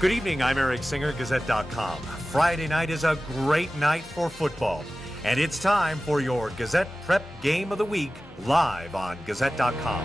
Good evening, I'm Eric Singer, Gazette.com. Friday night is a great night for football, and it's time for your Gazette Prep Game of the Week, live on Gazette.com.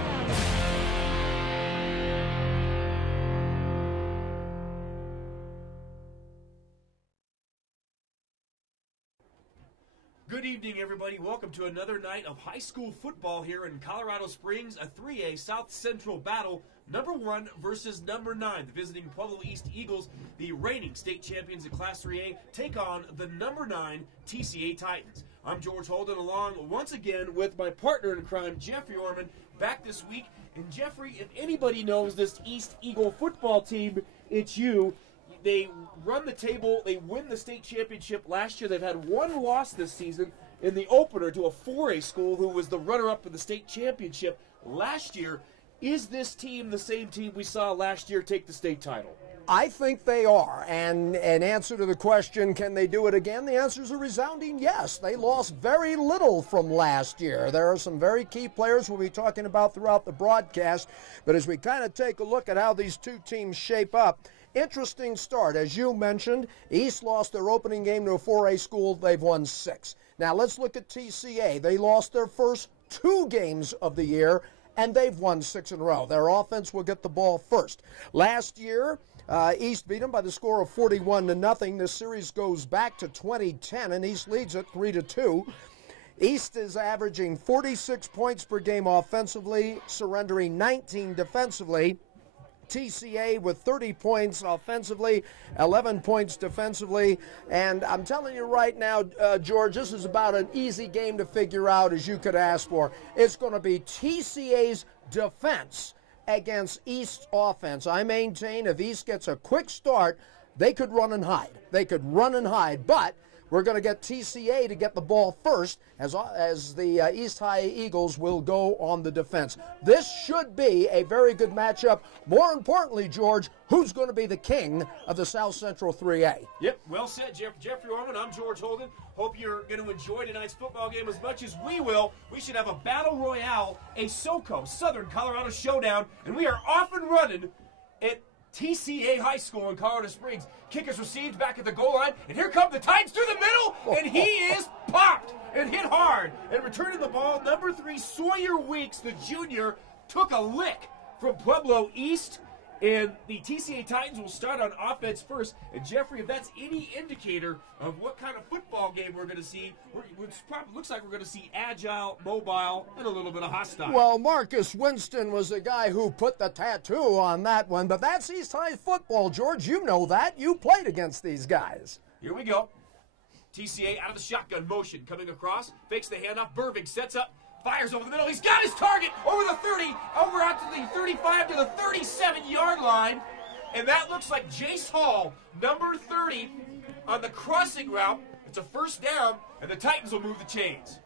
Good evening, everybody. Welcome to another night of high school football here in Colorado Springs, a 3A South Central battle, number 1 versus number 9. The visiting Pueblo East Eagles, the reigning state champions in Class 3A, take on the number 9 TCA Titans. I'm George Holden, along once again with my partner in crime, Jeffrey Orman, back this week. And Jeffrey, if anybody knows this East Eagle football team, it's you. They run the table. They win the state championship last year. They've had one loss this season in the opener to a 4A school who was the runner-up in the state championship last year. Is this team the same team we saw last year take the state title? I think they are. And in answer to the question, can they do it again? The answer is a resounding yes. They lost very little from last year. There are some very key players we'll be talking about throughout the broadcast. But as we kind of take a look at how these two teams shape up, interesting start. As you mentioned, East lost their opening game to a 4A school. They've won 6. Now let's look at TCA. They lost their first 2 games of the year, and they've won 6 in a row. Their offense will get the ball first. Last year, East beat them by the score of 41-0. This series goes back to 2010, and East leads it 3-2. East is averaging 46 points per game offensively, surrendering 19 defensively. TCA with 30 points offensively, 11 points defensively. And I'm telling you right now, George, this is about an easy game to figure out as you could ask for. It's going to be TCA's defense against East's offense. I maintain if East gets a quick start, they could run and hide. They could run and hide, but we're going to get TCA to get the ball first as the East High Eagles will go on the defense. This should be a very good matchup. More importantly, George, who's going to be the king of the South Central 3A? Yep, well said, Jeffrey Orman. I'm George Holden. Hope you're going to enjoy tonight's football game as much as we will. We should have a battle royale, a SoCo, Southern Colorado Showdown, and we are off and running at TCA High School in Colorado Springs. Kick is received back at the goal line, and here come the Titans through the middle, and he is popped and hit hard. And returning the ball, number 3, Sawyer Weeks, the junior, took a lick from Pueblo East, and the TCA Titans will start on offense first. And Jeffrey, if that's any indicator of what kind of football game we're going to see, it probably looks like we're going to see agile, mobile, and a little bit of hostile. Well, Marcus Winston was the guy who put the tattoo on that one, but that's East High football, George. You know that. You played against these guys. Here we go. TCA out of the shotgun motion, coming across, fakes the handoff. Burvig sets up, fires over the middle. He's got his target over the 30, over out to the 35 to the 37-yard line. And that looks like Jace Hall, number 30, on the crossing route. It's a first down, and the Titans will move the chains.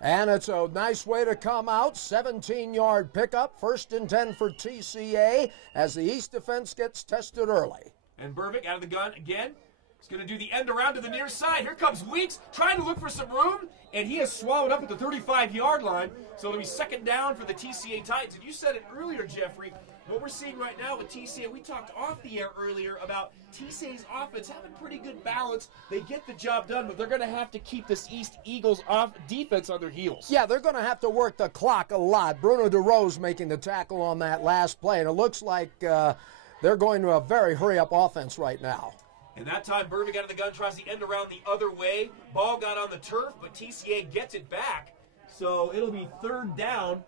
And it's a nice way to come out. 17-yard pickup, 1st and 10 for TCA as the East defense gets tested early. And Burvig out of the gun again. He's going to do the end around to the near side. Here comes Weeks trying to look for some room, and he is swallowed up at the 35-yard line. So it'll be 2nd down for the TCA Titans. And you said it earlier, Jeffrey, what we're seeing right now with TCA, we talked off the air earlier about TCA's offense having pretty good balance. They get the job done, but they're going to have to keep this East Eagles defense on their heels. Yeah, they're going to have to work the clock a lot. Bruno DeRose making the tackle on that last play, and it looks like they're going to a very hurry-up offense right now. And that time, Burvig out of the gun, tries the end around the other way. Ball got on the turf, but TCA gets it back. So it'll be 3rd down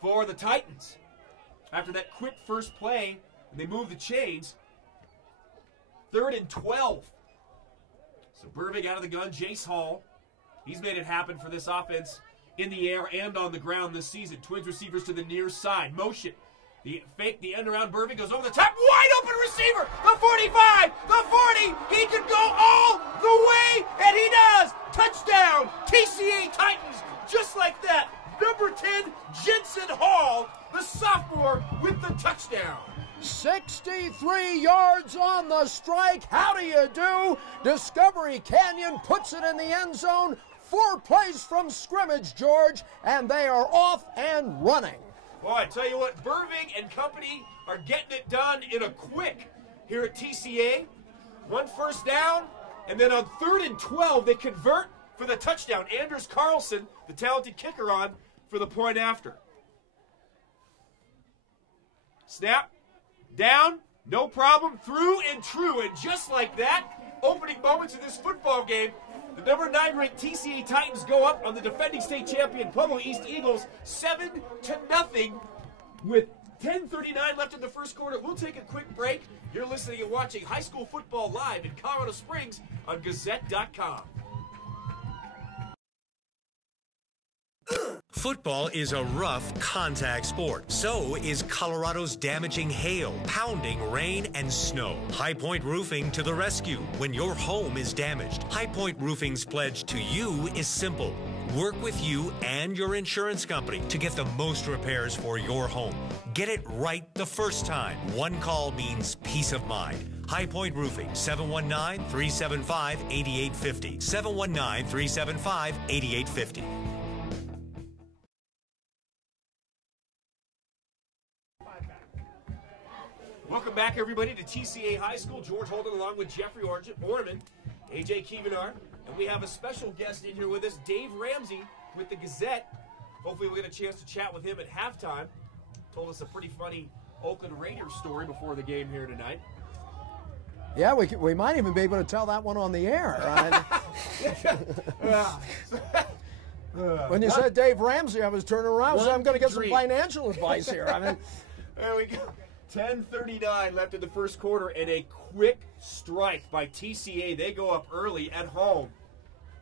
for the Titans. After that quick first play, and they move the chains. 3rd and 12. So Burvig out of the gun, Jace Hall. He's made it happen for this offense in the air and on the ground this season. Twins receivers to the near side. Motion. The fake, the end around Burvig goes over the top. Wide open receiver. The 45, the 40. He could go all the way, and he does. Touchdown, TCA Titans. Just like that. Number 10, Jensen Hall, the sophomore, with the touchdown. 63 yards on the strike. How do you do? Discovery Canyon puts it in the end zone. 4 plays from scrimmage, George, and they are off and running. Well, I tell you what, Burvig and company are getting it done in a quick here at TCA. 1 first down, and then on 3rd and 12, they convert for the touchdown. Anders Carlson, the talented kicker, on for the point after. Snap, down, no problem, through and true. And just like that, opening moments of this football game, the number 9 ranked TCA Titans go up on the defending state champion Pueblo East Eagles 7-0 with 10:39 left in the first quarter. We'll take a quick break. You're listening and watching high school football live in Colorado Springs on Gazette.com. Football is a rough contact sport. So is Colorado's damaging hail, pounding rain, and snow. High Point Roofing to the rescue when your home is damaged. High Point Roofing's pledge to you is simple. Work with you and your insurance company to get the most repairs for your home. Get it right the first time. One call means peace of mind. High Point Roofing, 719-375-8850. 719-375-8850. Welcome back, everybody, to TCA High School. George Holden along with Jeffrey Orman, AJ Kievanar, and we have a special guest in here with us, Dave Ramsey with the Gazette. Hopefully we'll get a chance to chat with him at halftime. Told us a pretty funny Oakland Raiders story before the game here tonight. Yeah, we might even be able to tell that one on the air. When you said Dave Ramsey, I was turning around, so I'm going to get some financial advice here. There we go. 10:39 left in the first quarter, and a quick strike by TCA. They go up early at home,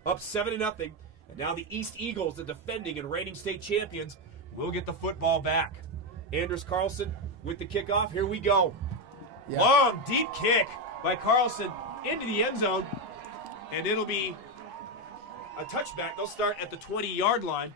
up 7-0. And now the East Eagles, the defending and reigning state champions, will get the football back. Anders Carlson with the kickoff. Here we go. Yeah. Long, deep kick by Carlson into the end zone, and it'll be a touchback. They'll start at the 20-yard line.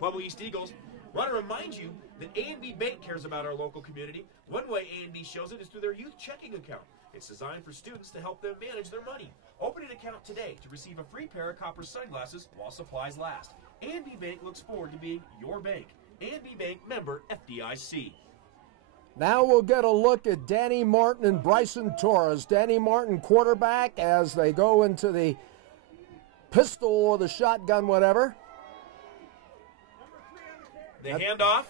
Pueblo East Eagles. Want to remind you that A&B Bank cares about our local community. One way A&B shows it is through their youth checking account. It's designed for students to help them manage their money. Open an account today to receive a free pair of copper sunglasses while supplies last. A&B Bank looks forward to being your bank. A&B Bank, member FDIC. Now we'll get a look at Danny Martin and Bryson Torres. Danny Martin, quarterback, as they go into the pistol or the shotgun, whatever. The handoff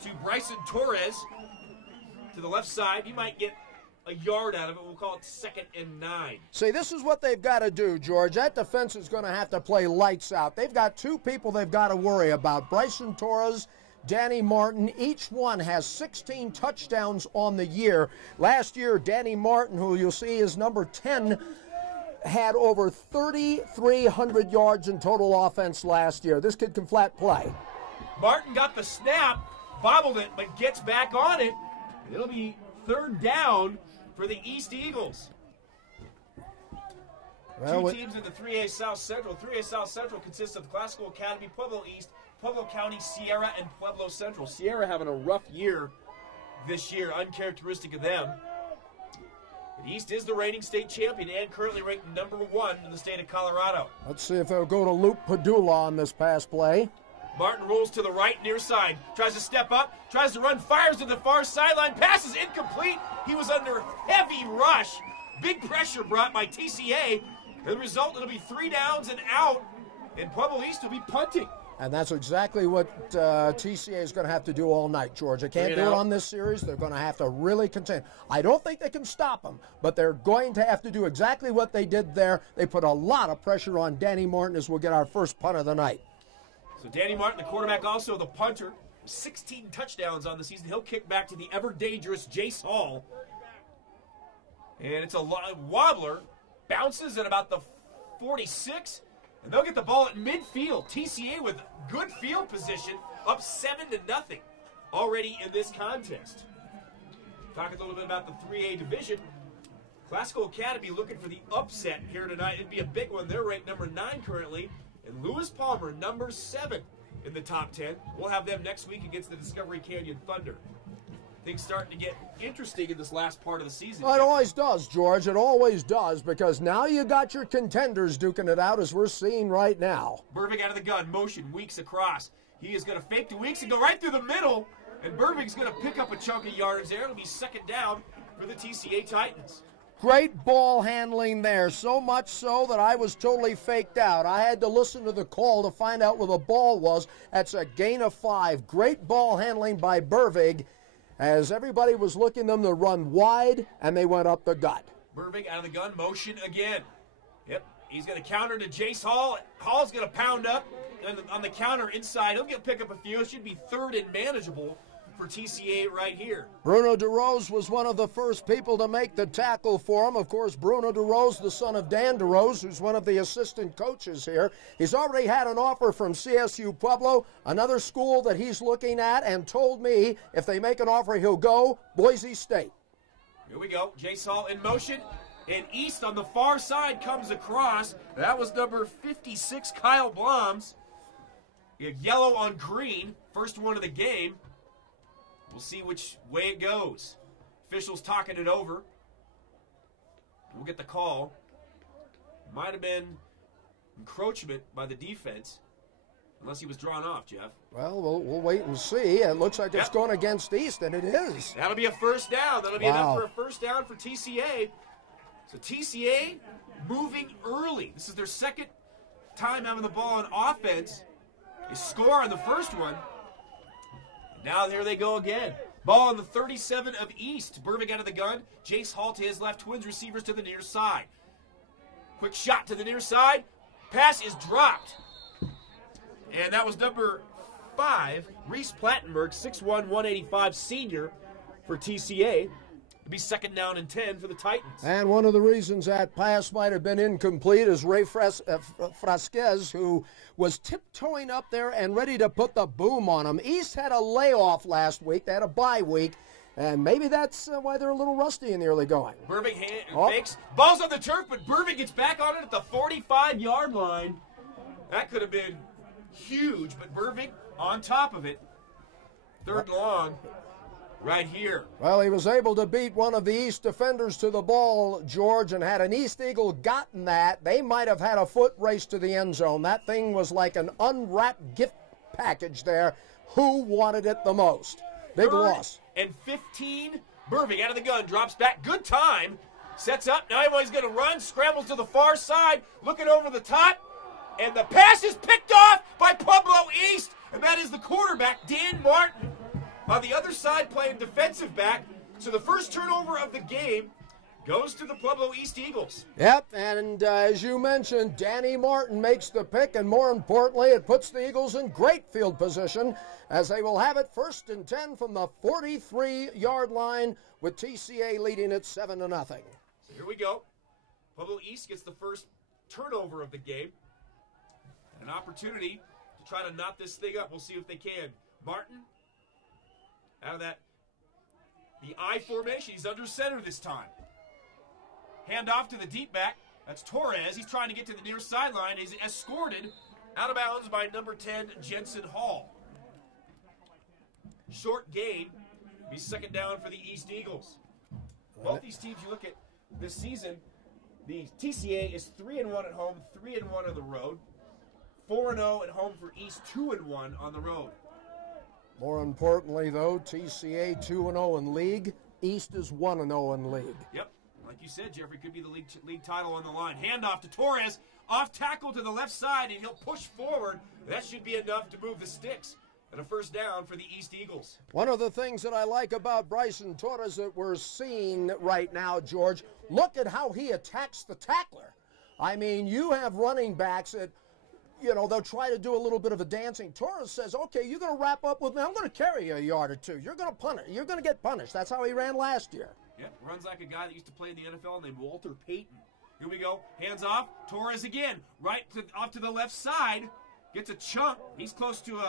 to Bryson Torres to the left side. You might get a yard out of it. We'll call it 2nd and 9. See, this is what they've got to do, George. That defense is going to have to play lights out. They've got two people they've got to worry about. Bryson Torres, Danny Martin. Each one has 16 touchdowns on the year. Last year, Danny Martin, who you'll see is number 10, had over 3,300 yards in total offense last year. This kid can flat play. Martin got the snap, bobbled it, but gets back on it. And it'll be 3rd down for the East Eagles. Well, two teams in the 3A South Central. 3A South Central consists of Classical Academy, Pueblo East, Pueblo County, Sierra, and Pueblo Central. Sierra having a rough year this year, uncharacteristic of them. The East is the reigning state champion and currently ranked number 1 in the state of Colorado. Let's see if they'll go to Luke Padula on this pass play. Martin rolls to the right near side, tries to step up, tries to run, fires to the far sideline, passes incomplete. He was under heavy rush. Big pressure brought by TCA. The result, it'll be 3 downs and out, and Pueblo East will be punting. And that's exactly what TCA is going to have to do all night, George. They can't do it on this series. They're going to have to really contain. I don't think they can stop them, but they're going to have to do exactly what they did there. They put a lot of pressure on Danny Martin as we'll get our first punt of the night. So Danny Martin, the quarterback, also the punter, 16 touchdowns on the season. He'll kick back to the ever-dangerous Jace Hall. And it's a wobbler. Bounces at about the 46. And they'll get the ball at midfield. TCA with good field position, up 7-0 already in this contest. Talking a little bit about the 3A division. Classical Academy looking for the upset here tonight. It'd be a big one. They're ranked number 9 currently. And Lewis Palmer, number 7 in the top 10. We'll have them next week against the Discovery Canyon Thunder. Things starting to get interesting in this last part of the season. Well, it always does, George. It always does, because now you got your contenders duking it out as we're seeing right now. Burvig out of the gun, motion, Weeks across. He is going to fake to Weeks and go right through the middle. And Burvig's going to pick up a chunk of yards there. It'll be 2nd down for the TCA Titans. Great ball handling there, so much so that I was totally faked out. I had to listen to the call to find out where the ball was. That's a gain of 5. Great ball handling by Burvig as everybody was looking them to run wide, and they went up the gut. Burvig out of the gun, motion again. Yep, he's going to counter to Jace Hall. Hall's going to pound up on the counter inside. He'll pick up a few. It should be third and manageable for TCA right here. Bruno DeRose was one of the first people to make the tackle for him. Of course, Bruno DeRose, the son of Dan DeRose, who's one of the assistant coaches here. He's already had an offer from CSU Pueblo, another school that he's looking at, and told me if they make an offer, he'll go Boise State. Here we go. Jace Hall in motion. And East on the far side comes across. That was number 56, Kyle Bloms. Yellow on green. First one of the game. We'll see which way it goes. Officials talking it over. We'll get the call. Might have been encroachment by the defense. Unless he was drawn off, Jeff. Well, we'll wait and see. It looks like it's going against East, and it is. That'll be a first down. That'll be enough for a first down for TCA. So TCA moving early. This is their second time having the ball on offense. They score on the first one. Now here they go again. Ball on the 37 of East. Burvig out of the gun. Jace Hall to his left. Twins receivers to the near side. Quick shot to the near side. Pass is dropped. And that was number 5, Reese Plattenberg, 6'1", 185 senior for TCA. It'll be second down and 10 for the Titans. And one of the reasons that pass might have been incomplete is Ray Frasquez, who was tiptoeing up there and ready to put the boom on him. East had a layoff last week. They had a bye week. And maybe that's why they're a little rusty in the early going. Burvig fakes. Ball's on the turf, but Burvig gets back on it at the 45-yard line. That could have been huge, but Burvig on top of it. Third and long right here. Well, he was able to beat one of the East defenders to the ball, George, and had an East Eagle gotten that, they might have had a foot race to the end zone. That thing was like an unwrapped gift package there. Who wanted it the most? Big loss. And 15. Burvig out of the gun, drops back. Good time. Sets up. Now he's going to run. Scrambles to the far side. Looking over the top. And the pass is picked off by Pueblo East. And that is the quarterback, Dan Martin. On the other side playing defensive back. So the first turnover of the game goes to the Pueblo East Eagles. Yep, and as you mentioned, Danny Martin makes the pick, and more importantly, it puts the Eagles in great field position as they will have it first and 10 from the 43-yard line with TCA leading it 7-0. Here we go. Pueblo East gets the first turnover of the game. An opportunity to try to knot this thing up. We'll see if they can. Martin, out of the I formation. He's under center this time. Hand off to the deep back. That's Torres. He's trying to get to the near sideline. He's escorted out of bounds by number 10, Jensen Hall. Short gain. Be second down for the East Eagles. Both these teams, you look at this season, the TCA is 3-1 at home, 3-1 on the road. 4-0 at home for East, 2-1 on the road. More importantly, though, TCA 2-0 in league. East is 1-0 in league. Yep. Like you said, Jeffrey, could be the league title on the line. Handoff to Torres. Off tackle to the left side, and he'll push forward. That should be enough to move the sticks. And a first down for the East Eagles. One of the things that I like about Bryson Torres that we're seeing right now, George, look at how he attacks the tackler. I mean, you have running backs that, you know, they'll try to do a little bit of a dancing. Torres says, okay, you're going to wrap up with me. I'm going to carry you a yard or two. You're going to punish. You're going to get punished. That's how he ran last year. Yeah, runs like a guy that used to play in the NFL named Walter Payton. Here we go. Hands off. Torres again. Off to the left side. Gets a chunk. He's close to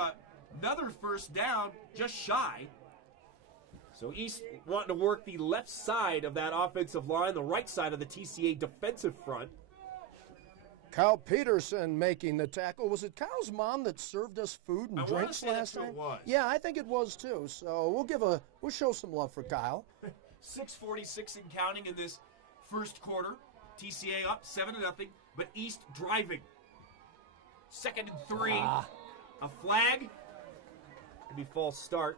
another first down. Just shy. So East wanting to work the left side of that offensive line, the right side of the TCA defensive front. Kyle Peterson making the tackle. Was it Kyle's mom that served us food and drinks last time? It was. Yeah, I think it was too. So we'll show some love for Kyle. 6:46 and counting in this first quarter. TCA up 7-0, but East driving. 2nd and 3. A flag. It'll be false start.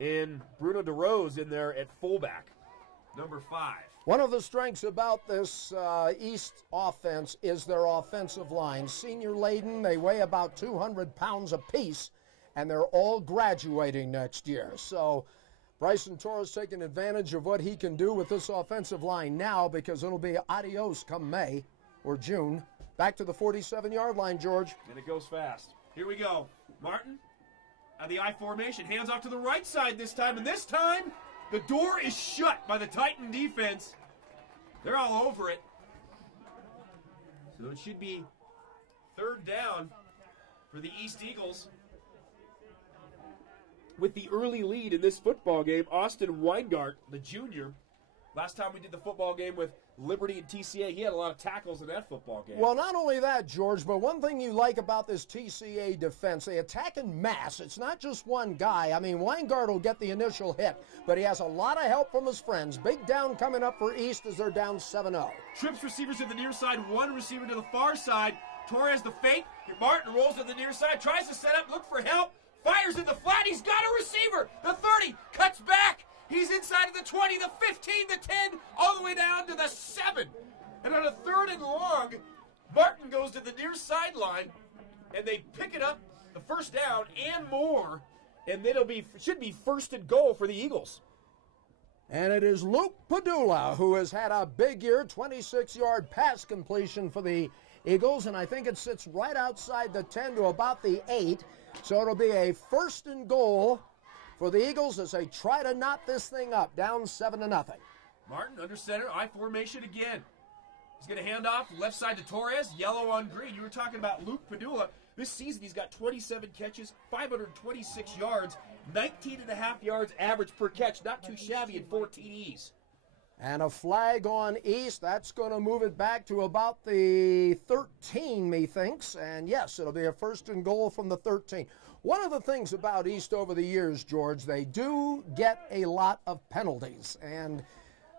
And Bruno DeRose in there at fullback. number 5. One of the strengths about this East offense is their offensive line. Senior laden, they weigh about 200 pounds apiece, and they're all graduating next year. So Bryson Torres taking advantage of what he can do with this offensive line now, because it'll be adios come May or June. Back to the 47-yard line, George. And it goes fast. Here we go. Martin at the I formation. Hands off to the right side this time. And this time, the door is shut by the Titan defense. They're all over it. So it should be 3rd down for the East Eagles. With the early lead in this football game, Austin Weingart, the junior. Last time we did the football game with Liberty and TCA, he had a lot of tackles in that football game. Well, not only that, George, but one thing you like about this TCA defense, they attack in mass. It's not just one guy. I mean, Weingart will get the initial hit, but he has a lot of help from his friends. Big down coming up for East as they're down 7-0. Trips receivers to the near side, one receiver to the far side. Torres the fake. Martin rolls to the near side, tries to set up, look for help, fires in the flat. He's got a receiver. The 30 cuts back. He's inside of the 20, the 15, the 10, all the way down to the 7. And on a 3rd and long, Martin goes to the near sideline, and they pick it up, the 1st down and more, and then should be 1st and goal for the Eagles. And it is Luke Padula who has had a big year, 26-yard pass completion for the Eagles, and I think it sits right outside the 10 to about the 8. So it'll be a 1st and goal for the Eagles as they try to knot this thing up, down 7-0. Martin under center, I formation again. He's going to hand off left side to Torres, yellow on green. You were talking about Luke Padula. This season he's got 27 catches, 526 yards, 19.5 yards average per catch. Not too shabby in 4 TDs. And a flag on East. That's going to move it back to about the 13, methinks. And yes, it'll be a 1st and goal from the 13. One of the things about East over the years, George, they do get a lot of penalties. And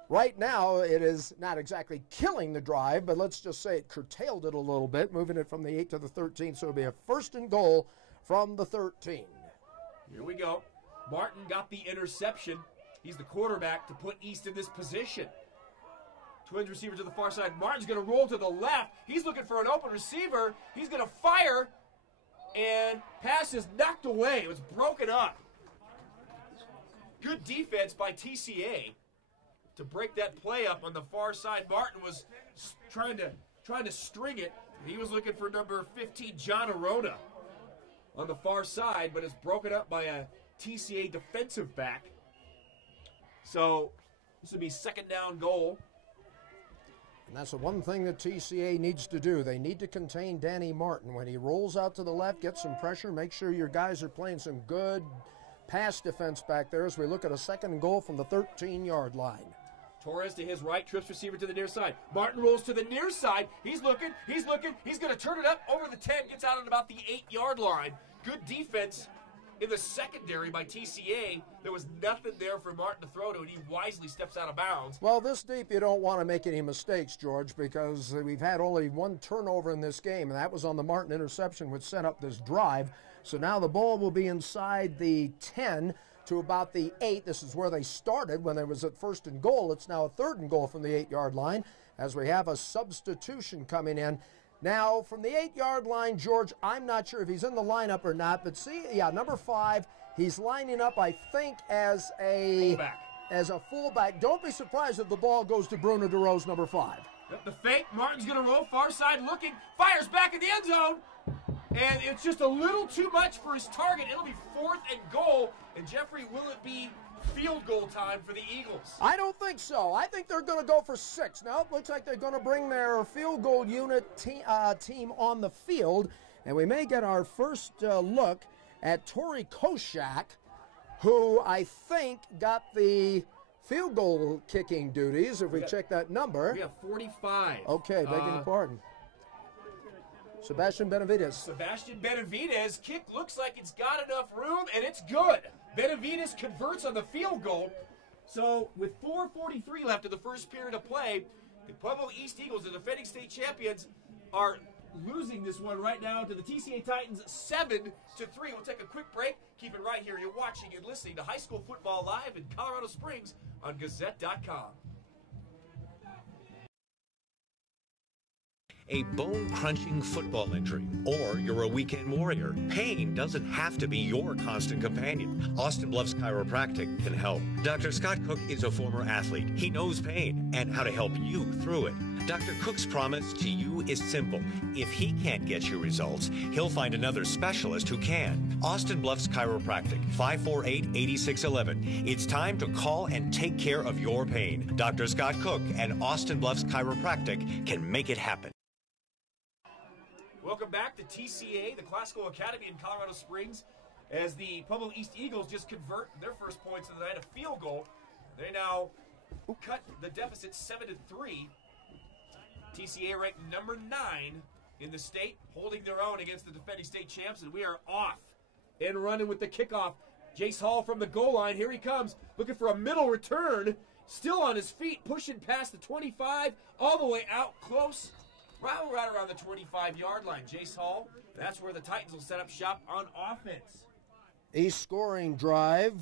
right now, it is not exactly killing the drive, but let's just say it curtailed it a little bit, moving it from the 8 to the 13. So it'll be a 1st and goal from the 13. Here we go. Martin got the interception. He's the quarterback to put East in this position. Twins receiver to the far side. Martin's going to roll to the left. He's looking for an open receiver. He's going to fire. And pass is knocked away. It was broken up. Good defense by TCA to break that play up on the far side. Martin was trying to string it. He was looking for number 15, John Arona, on the far side, but it's broken up by a TCA defensive back. So this would be 2nd down goal. And that's the one thing that TCA needs to do. They need to contain Danny Martin. When he rolls out to the left, get some pressure, make sure your guys are playing some good pass defense back there as we look at a 2nd goal from the 13-yard line. Torres to his right, trips receiver to the near side. Martin rolls to the near side. He's looking. He's going to turn it up over the 10, gets out at about the 8-yard line. Good defense in the secondary by TCA. There was nothing there for Martin to throw to, and he wisely steps out of bounds. Well, this deep, you don't want to make any mistakes, George, because we've had only 1 turnover in this game, and that was on the Martin interception, which set up this drive. So now the ball will be inside the 10 to about the 8. This is where they started when they was at 1st and goal. It's now a 3rd and goal from the 8-yard line as we have a substitution coming in. Now, from the 8-yard line, George, I'm not sure if he's in the lineup or not, but see, yeah, number 5, he's lining up, I think, as a fullback. Don't be surprised if the ball goes to Bruno DeRose, number 5. The fake, Martin's going to roll, far side looking, fires back in the end zone, and it's just a little too much for his target. It'll be 4th and goal, and Jeffrey, will it be field goal time for the Eagles? I don't think so. I think they're going to go for 6. Now it looks like they're going to bring their field goal unit team on the field, and we may get our first look at Torrey Koshak, who I think got the field goal kicking duties, if we check that number. We have 45. Okay, begging your pardon. Sebastian Benavides. Sebastian Benavides, kick looks like it's got enough room, and it's good. Benavides converts on the field goal. So with 4:43 left in the first period of play, the Pueblo East Eagles, the defending state champions, are losing this one right now to the TCA Titans 7-3. We'll take a quick break. Keep it right here. You're watching and listening to High School Football Live in Colorado Springs on Gazette.com. a bone-crunching football injury, or you're a weekend warrior. Pain doesn't have to be your constant companion. Austin Bluffs Chiropractic can help. Dr. Scott Cook is a former athlete. He knows pain and how to help you through it. Dr. Cook's promise to you is simple. If he can't get you results, he'll find another specialist who can. Austin Bluffs Chiropractic, 548-8611. It's time to call and take care of your pain. Dr. Scott Cook and Austin Bluffs Chiropractic can make it happen. Welcome back to TCA, the Classical Academy in Colorado Springs, as the Pueblo East Eagles just convert their first points of the night, a field goal. They now cut the deficit 7-3. TCA ranked number 9 in the state, holding their own against the defending state champs, and we are off and running with the kickoff. Jace Hall from the goal line. Here he comes, looking for a middle return. Still on his feet, pushing past the 25, all the way out close, right around the 25-yard line. Jace Hall, that's where the Titans will set up shop on offense. A scoring drive,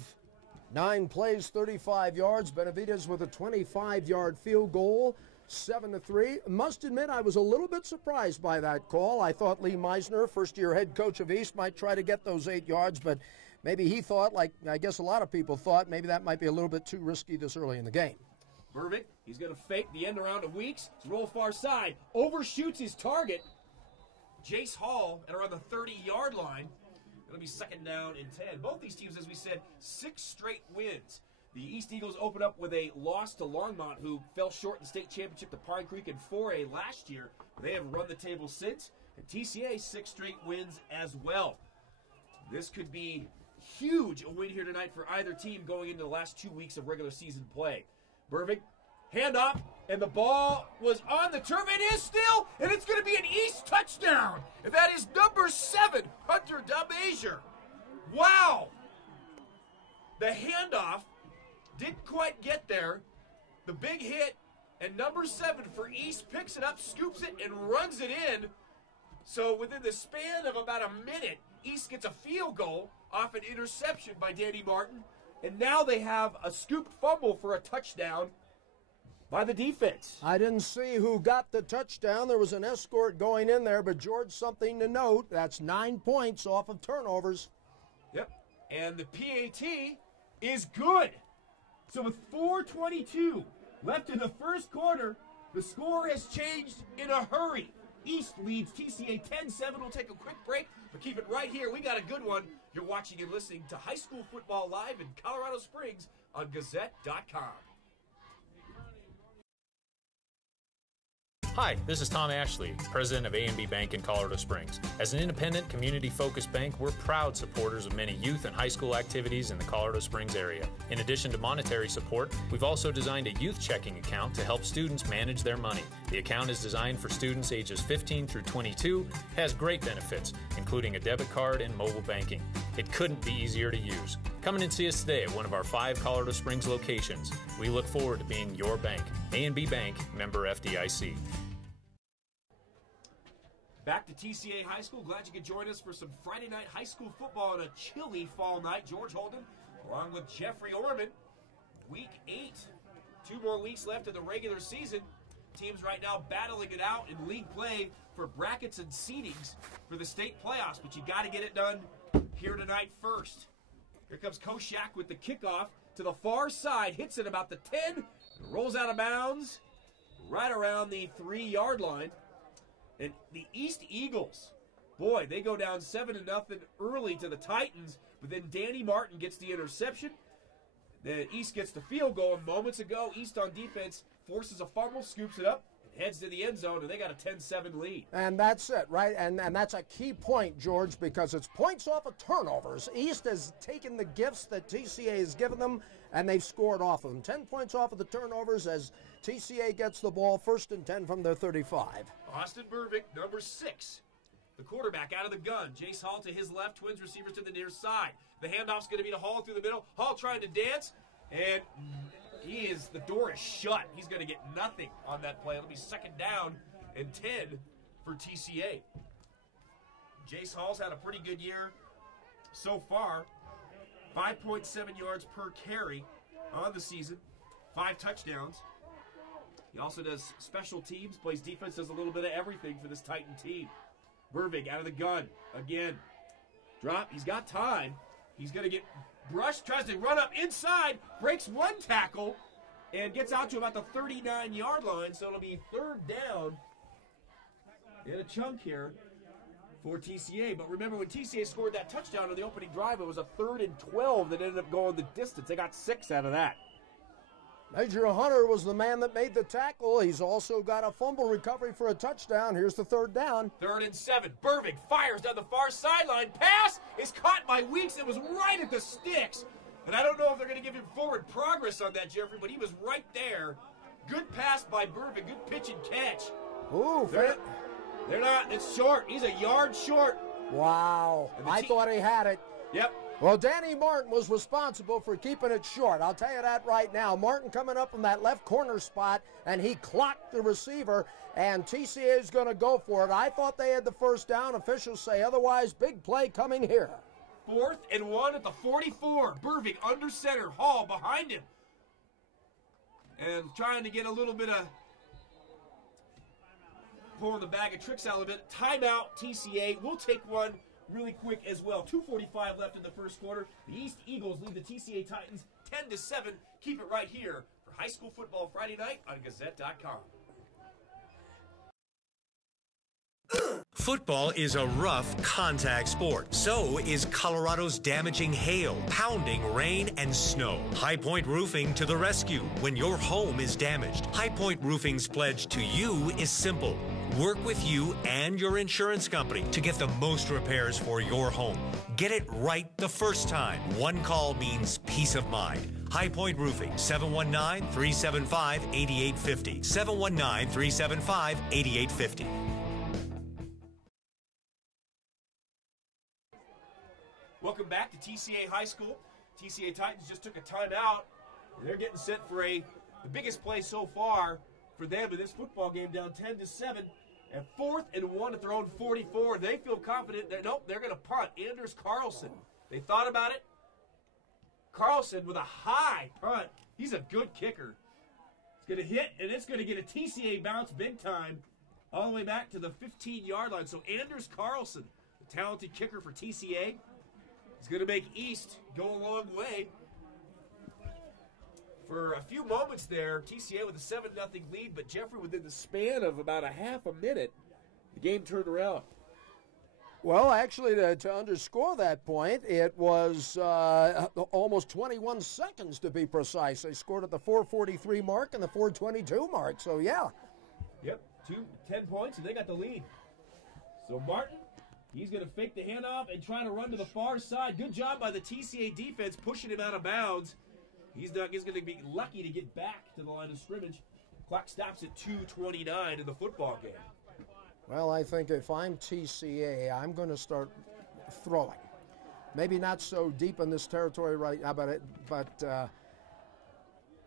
9 plays, 35 yards. Benavides with a 25-yard field goal, 7-3. Must admit, I was a little bit surprised by that call. I thought Lee Meisner, first-year head coach of East, might try to get those 8 yards, but maybe he thought, like I guess a lot of people thought, maybe that might be a little bit too risky this early in the game. Burbick, he's going to fake the end around of Weeks. Roll far side, overshoots his target. Jace Hall at around the 30-yard line. It'll be second down and 10. Both these teams, as we said, 6 straight wins. The East Eagles open up with a loss to Longmont, who fell short in the state championship to Pine Creek in 4A last year. They have run the table since. And TCA, 6 straight wins as well. This could be huge, a win here tonight for either team going into the last 2 weeks of regular season play. Burbick, handoff, and the ball was on the turf. It is still, and it's going to be an East touchdown. And that is number 7, Hunter Damazier. Wow. The handoff didn't quite get there. The big hit, and number 7 for East picks it up, scoops it, and runs it in. So within the span of about a minute, East gets a field goal off an interception by Danny Martin. And now they have a scooped fumble for a touchdown by the defense. I didn't see who got the touchdown. There was an escort going in there, but George, something to note, that's 9 points off of turnovers. Yep, and the PAT is good. So with 4:22 left in the first quarter, the score has changed in a hurry. East leads TCA 10-7. We'll take a quick break, but keep it right here. We got a good one. You're watching and listening to High School Football Live in Colorado Springs on Gazette.com. Hi, this is Tom Ashley, president of A&B Bank in Colorado Springs. As an independent, community-focused bank, we're proud supporters of many youth and high school activities in the Colorado Springs area. In addition to monetary support, we've also designed a youth checking account to help students manage their money. The account is designed for students ages 15 through 22, has great benefits, including a debit card and mobile banking. It couldn't be easier to use. Come in and see us today at one of our 5 Colorado Springs locations. We look forward to being your bank. A&B Bank, member FDIC. Back to TCA High School. Glad you could join us for some Friday night high school football on a chilly fall night. George Holden, along with Jeffrey Orman. Week 8. 2 more weeks left in the regular season. Teams right now battling it out in league play for brackets and seedings for the state playoffs. But you got to get it done here tonight first. Here comes Koshak with the kickoff to the far side. Hits it about the 10. And rolls out of bounds right around the 3-yard line. And the East Eagles, boy, they go down 7-0 early to the Titans, but then Danny Martin gets the interception. Then East gets the field goal, and moments ago, East on defense forces a fumble, scoops it up, and heads to the end zone, and they got a 10-7 lead. And that's it, right? And that's a key point, George, because it's points off of turnovers. East has taken the gifts that TCA has given them, and they've scored off of them. 10 points off of the turnovers as TCA gets the ball, 1st and 10 from their 35. Austin Burbick, number 6. The quarterback out of the gun. Jace Hall to his left, twins receivers to the near side. The handoff's going to be to Hall through the middle. Hall trying to dance, and the door is shut. He's going to get nothing on that play. It'll be 2nd down and 10 for TCA. Jace Hall's had a pretty good year so far. 5.7 yards per carry on the season. 5 touchdowns. He also does special teams, plays defense, does a little bit of everything for this Titan team. Burvig out of the gun again. Drop. He's got time. He's going to get brushed, tries to run up inside, breaks one tackle, and gets out to about the 39-yard line. So it'll be third down in a chunk here for TCA. But remember, when TCA scored that touchdown on the opening drive, it was a 3rd and 12 that ended up going the distance. They got 6 out of that. Major Hunter was the man that made the tackle. He's also got a fumble recovery for a touchdown. Here's the 3rd down. 3rd and 7. Burvig fires down the far sideline. Pass is caught by Weeks. It was right at the sticks. And I don't know if they're going to give him forward progress on that, Jeffrey, but he was right there. Good pass by Burvig. Good pitch and catch. Ooh, they're not. It's short. He's a yard short. Wow. I thought he had it. Yep. Well, Danny Martin was responsible for keeping it short. I'll tell you that right now. Martin coming up from that left corner spot, and he clocked the receiver, and TCA is going to go for it. I thought they had the first down. Officials say otherwise. Big play coming here. 4th and 1 at the 44. Burvig under center. Hall behind him. And trying to get a little bit of pulling the bag of tricks out a little bit. Timeout, TCA. We'll take one really quick as well. 2:45 left in the first quarter. The East Eagles lead the TCA Titans 10-7. Keep it right here for High School Football Friday night on Gazette.com. Football is a rough contact sport. So is Colorado's damaging hail, pounding rain, and snow. High Point Roofing to the rescue when your home is damaged. High Point Roofing's pledge to you is simple. Work with you and your insurance company to get the most repairs for your home. Get it right the first time. One call means peace of mind. High Point Roofing, 719-375-8850. 719-375-8850. Welcome back to TCA High School. TCA Titans just took a timeout. They're getting set for the biggest play so far for them in this football game, down 10-7. At 4th and 1 at their own 44. They feel confident. They're going to punt. Anders Carlson. They thought about it. Carlson with a high punt. He's a good kicker. It's going to hit, and it's going to get a TCA bounce big time all the way back to the 15-yard line. So Anders Carlson, the talented kicker for TCA, is going to make East go a long way. For a few moments there, TCA with a 7-0 lead, but Jeffrey, within the span of about a half a minute, the game turned around. Well, actually, to underscore that point, it was almost 21 seconds to be precise. They scored at the 4:43 mark and the 4:22 mark, so yeah. Yep, 10 points, and they got the lead. So Martin, he's going to fake the handoff and try to run to the far side. Good job by the TCA defense pushing him out of bounds. He's going to be lucky to get back to the line of scrimmage. Clock stops at 2:29 in the football game. Well, I think if I'm TCA, I'm going to start throwing. Maybe not so deep in this territory right now, but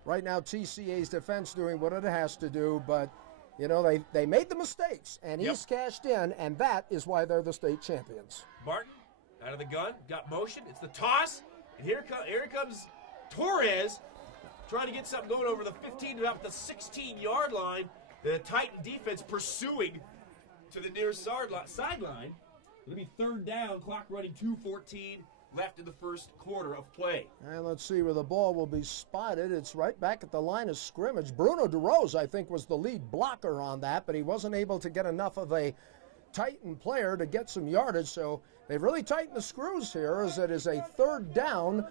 right now TCA's defense doing what it has to do. But, you know, they made the mistakes, and East cashed in, and that is why they're the state champions. Martin, out of the gun, got motion. It's the toss, and here comes Torres trying to get something going over the 15 to about the 16-yard line. The Titan defense pursuing to the near sideline. It'll be 3rd down, clock running 2:14 left in the first quarter of play. And let's see where the ball will be spotted. It's right back at the line of scrimmage. Bruno DeRose, I think, was the lead blocker on that, but he wasn't able to get enough of a Titan player to get some yardage. So they've really tightened the screws here, as it is a 3rd down.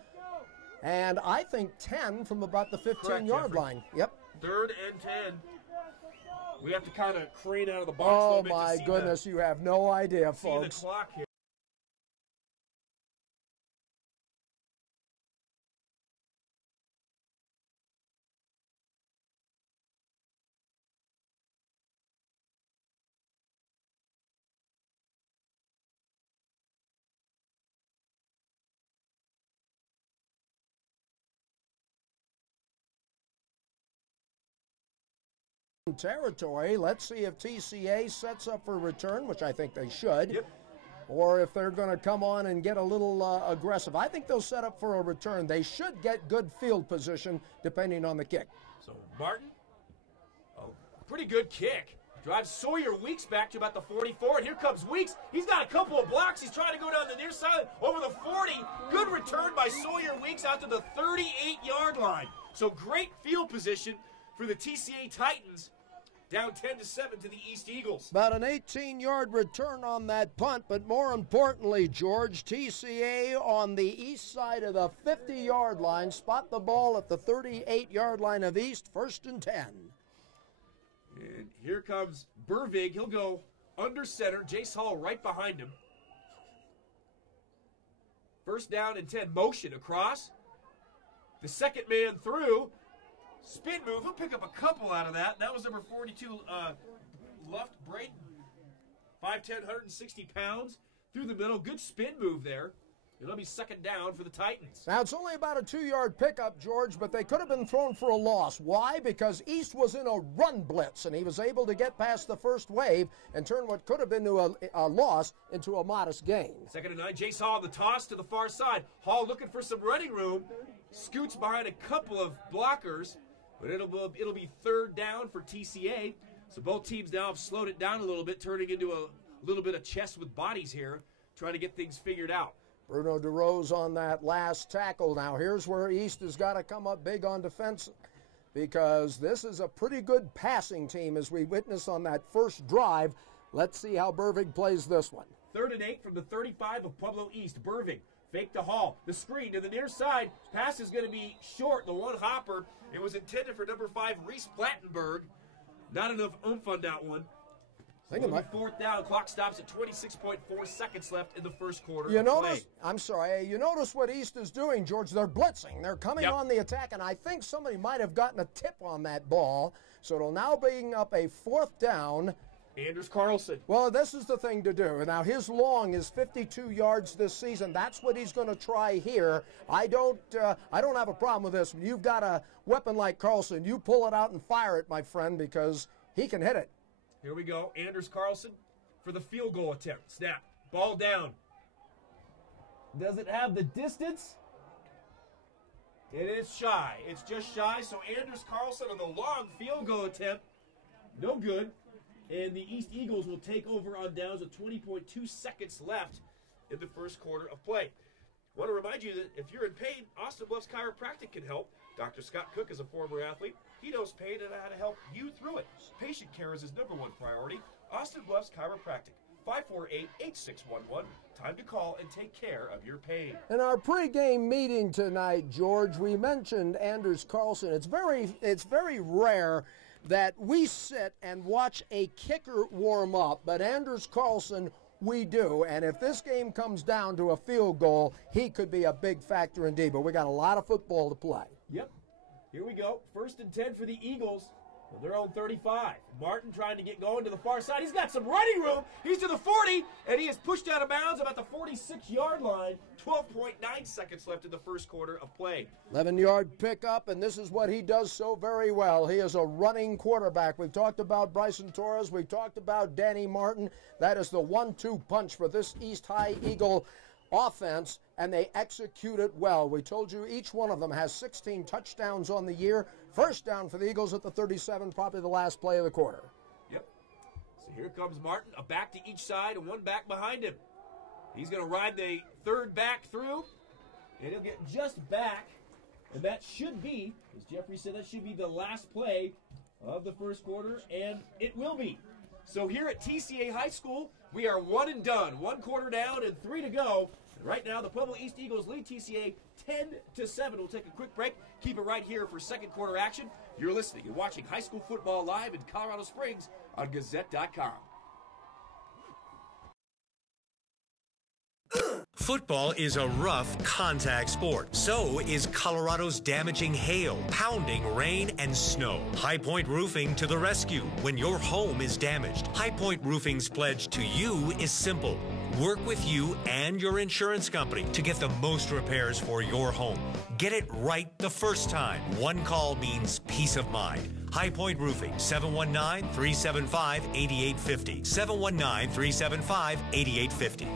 And I think 10 from about the 15-yard line. Yep. 3rd and 10. We have to kind of crane out of the box a Oh, little bit my to goodness, you have no idea, see folks. the clock here. Territory. Let's see if TCA sets up for a return, which I think they should, Yep. or if they're going to come on and get a little aggressive. I think they'll set up for a return. They should get good field position depending on the kick. So Martin, a Pretty good kick. Drives Sawyer Weeks back to about the 44, and here comes Weeks. He's got a couple of blocks. He's trying to go down the near side over the 40. Good return by Sawyer Weeks out to the 38-yard line. So great field position for the TCA Titans. Down 10-7 to the East Eagles. About an 18-yard return on that punt, but more importantly, George, TCA on the east side of the 50-yard line. Spot the ball at the 38-yard line of East, 1st and 10. And here comes Burvig. He'll go under center. Jace Hall right behind him. 1st down and 10. Motion across. The second man through. Spin move. He'll pick up a couple out of that. That was number 42, Luft Braden. 5'10", 160 pounds. Through the middle. Good spin move there. It'll be 2nd down for the Titans. Now, it's only about a 2-yard pickup, George, but they could have been thrown for a loss. Why? Because East was in a run blitz, and he was able to get past the first wave and turn what could have been a loss into a modest gain. 2nd and 9. Jace Hall, the toss to the far side. Hall looking for some running room. Scoots behind a couple of blockers, but it'll be 3rd down for TCA. So both teams now have slowed it down a little bit, turning into a little bit of chess with bodies here, trying to get things figured out. Bruno DeRose on that last tackle. Now, here's where East has got to come up big on defense, because this is a pretty good passing team, as we witnessed on that first drive. Let's see how Burvig plays this one. 3rd and 8 from the 35 of Pueblo East. Burvig, fake to Hall. The screen to the near side. Pass is going to be short. The one hopper. It was intended for number 5, Reese Plattenberg. Not enough oomph on that one. So 4th down. Clock stops at 26.4 seconds left in the first quarter. You notice what East is doing, George. They're blitzing. They're coming on the attack, and I think somebody might have gotten a tip on that ball. So it'll now bring up a 4th down. Anders Carlson. Well, this is the thing to do. Now, his long is 52 yards this season. That's what he's going to try here. I don't have a problem with this. When you've got a weapon like Carlson, you pull it out and fire it, my friend, because he can hit it. Here we go. Anders Carlson for the field goal attempt. Snap. Ball down. Does it have the distance? It is shy. It's just shy. So Anders Carlson on the long field goal attempt. No good. And the East Eagles will take over on downs with 20.2 seconds left in the first quarter of play. I want to remind you that if you're in pain, Austin Bluffs Chiropractic can help. Dr. Scott Cook is a former athlete. He knows pain and how to help you through it. Patient care is his #1 priority. Austin Bluffs Chiropractic, 548-8611. Time to call and take care of your pain. In our pregame meeting tonight, George, we mentioned Anders Carlson. It's very rare that we sit and watch a kicker warm up, but Anders Carlson, we do. And if this game comes down to a field goal, he could be a big factor indeed. But we got a lot of football to play. Yep. Here we go. 1st and 10 for the Eagles. on their own 35. Martin trying to get going to the far side. He's got some running room. He's to the 40, and he is pushed out of bounds about the 46-yard line. 12.9 seconds left in the first quarter of play. 11-yard pickup, and this is what he does so very well. He is a running quarterback. We've talked about Bryson Torres. We've talked about Danny Martin. That is the 1-2 punch for this East High Eagle offense, and they execute it well. We told you each one of them has 16 touchdowns on the year. First down for the Eagles at the 37, probably the last play of the quarter. Yep. So here comes Martin, a back to each side and one back behind him. He's going to ride the third back through, and he'll get just back. And that should be, as Jeffrey said, that should be the last play of the first quarter, and it will be. So here at TCA High School, we are one and done. 1 quarter down and 3 to go. And right now, the Pueblo East Eagles lead TCA 10-7. We'll take a quick break. Keep it right here for second quarter action. You're listening and watching high school football live in Colorado Springs on Gazette.com. Football is a rough contact sport. So is Colorado's damaging hail, pounding rain, and snow. High Point Roofing to the rescue when your home is damaged. High Point Roofing's pledge to you is simple. Work with you and your insurance company to get the most repairs for your home. Get it right the first time. One call means peace of mind. High Point Roofing, 719-375-8850. 719-375-8850.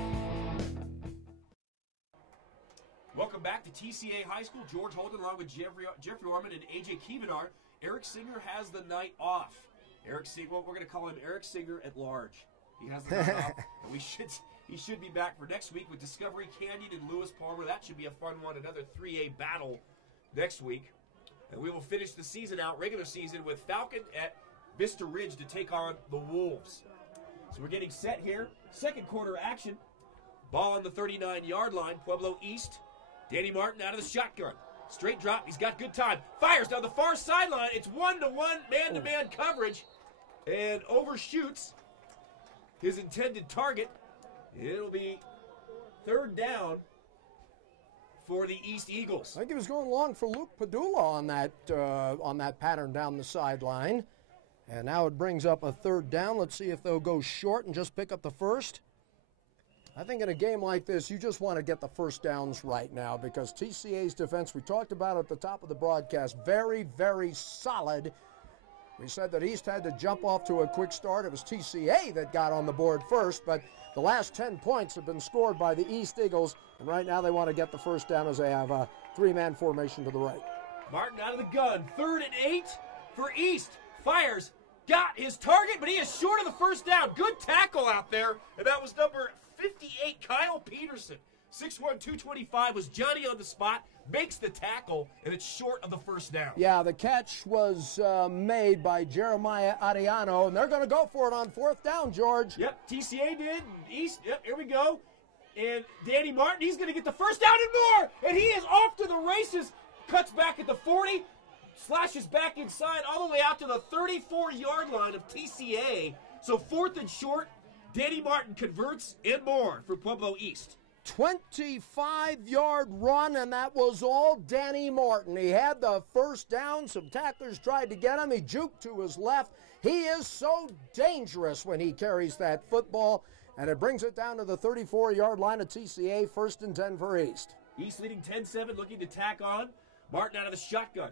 Welcome back to TCA High School. George Holden along with Jeffrey Orman and A.J. Kievanar. Eric Singer has the night off. Eric Singer, well, we're going to call him Eric Singer at large. He hasn't gone off, and he should be back for next week with Discovery Canyon and Lewis Palmer. That should be a fun one, another 3A battle next week. And we will finish the season out, regular season, with Falcon at Vista Ridge to take on the Wolves. So we're getting set here. Second quarter action. Ball on the 39-yard line. Pueblo East. Danny Martin out of the shotgun. Straight drop. He's got good time. Fires down the far sideline. It's one-to-one, man-to-man coverage. And overshoots his intended target. It'll be third down for the East Eagles. I think he was going long for Luke Padula on that pattern down the sideline. And now it brings up a third down. Let's see if they'll go short and just pick up the first. I think in a game like this, you just want to get the first downs right now because TCA's defense, we talked about at the top of the broadcast, very, very solid. We said that East had to jump off to a quick start. It was TCA that got on the board first, but the last 10 points have been scored by the East Eagles, and right now they want to get the first down as they have a three-man formation to the right. Martin out of the gun. 3rd and 8 for East. Fires. Got his target, but he is short of the first down. Good tackle out there, and that was number 58, Kyle Peterson. 6'1", 225 was Johnny on the spot, makes the tackle, and it's short of the first down. Yeah, the catch was made by Jeremiah Ariano, and they're going to go for it on 4th down, George. Yep, TCA did. East, yep, here we go. And Danny Martin, he's going to get the first down and more, and he is off to the races. Cuts back at the 40, slashes back inside all the way out to the 34-yard line of TCA. So 4th and short, Danny Martin converts and more for Pueblo East. 25-yard run, and that was all Danny Martin. He had the first down. Some tacklers tried to get him. He juked to his left. He is so dangerous when he carries that football, and it brings it down to the 34-yard line of TCA, 1st and 10 for East. East leading 10-7, looking to tack on. Martin out of the shotgun.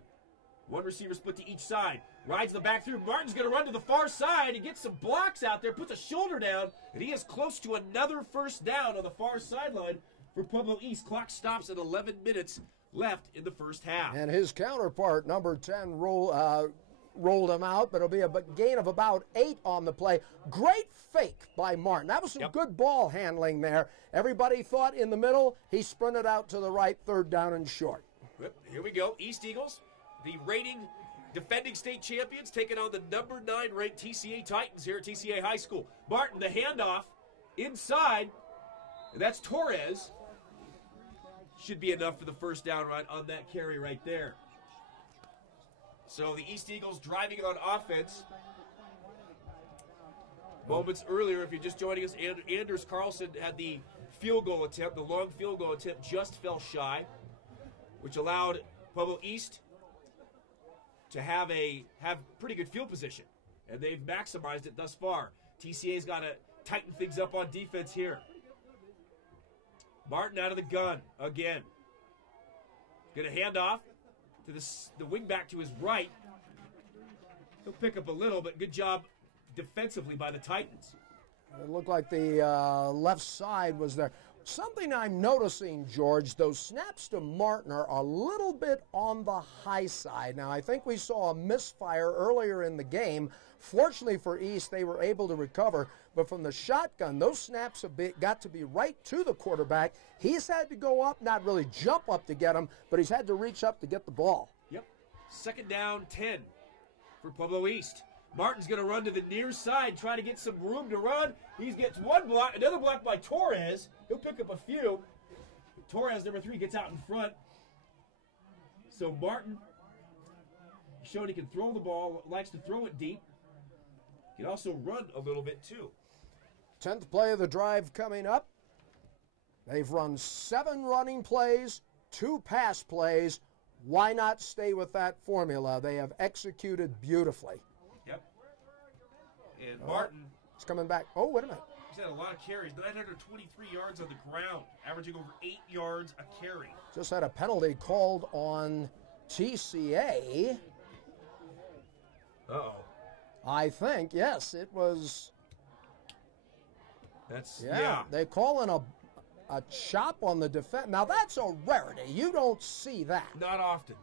One receiver split to each side. Rides the back through. Martin's going to run to the far side. He gets some blocks out there, puts a shoulder down, and he is close to another first down on the far sideline for Pueblo East. Clock stops at 11 minutes left in the first half. And his counterpart, number 10, rolled him out, but it'll be a gain of about 8 on the play. Great fake by Martin. That was some good ball handling there. Everybody thought in the middle. He sprinted out to the right, 3rd down and short. Here we go. East Eagles, the reigning defending state champions, taking on the number 9 ranked TCA Titans here at TCA High School. Martin, the handoff inside, and that's Torres. Should be enough for the first down right on that carry right there. So the East Eagles driving on offense. Moments earlier, if you're just joining us, Anders Carlson had the field goal attempt. The long field goal attempt just fell shy, which allowed Pueblo East to have pretty good field position, and they've maximized it thus far. TCA's got to tighten things up on defense here. Martin out of the gun again. Going to hand off to the wingback to his right. He'll pick up a little, but good job defensively by the Titans. It looked like the left side was there. Something I'm noticing, George, those snaps to Martin are a little bit on the high side. Now, I think we saw a misfire earlier in the game. Fortunately for East, they were able to recover. But from the shotgun, those snaps have got to be right to the quarterback. He's had to go up, not really jump up to get him, but he's had to reach up to get the ball. Yep. 2nd down, 10 for Pueblo East. Martin's going to run to the near side, try to get some room to run. He gets one block, another block by Torres. He'll pick up a few. Torres, number 3, gets out in front. So Martin showing he can throw the ball, likes to throw it deep. He can also run a little bit too. 10th play of the drive coming up. They've run 7 running plays, 2 pass plays. Why not stay with that formula? They have executed beautifully. Yep. And Martin. He's coming back. Oh, wait a minute. He's had a lot of carries, 923 yards on the ground, averaging over 8 yards a carry. Just had a penalty called on TCA. Uh-oh. I think, yes, it was. Yeah. They're calling a chop on the defense. Now, that's a rarity. You don't see that. Not often.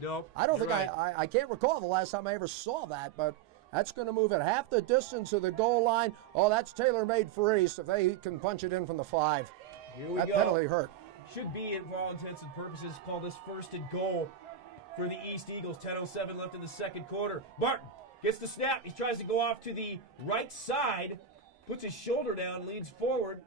Nope. I don't think I can't recall the last time I ever saw that, but That's going to move it half the distance to the goal line. Oh, that's tailor-made for East if they can punch it in from the 5. Here we that go. penalty hurt. Should be, in all intents and purposes, call this first and goal for the East Eagles. 10:07 left in the second quarter. Martin gets the snap. He tries to go off to the right side, puts his shoulder down, leads forward.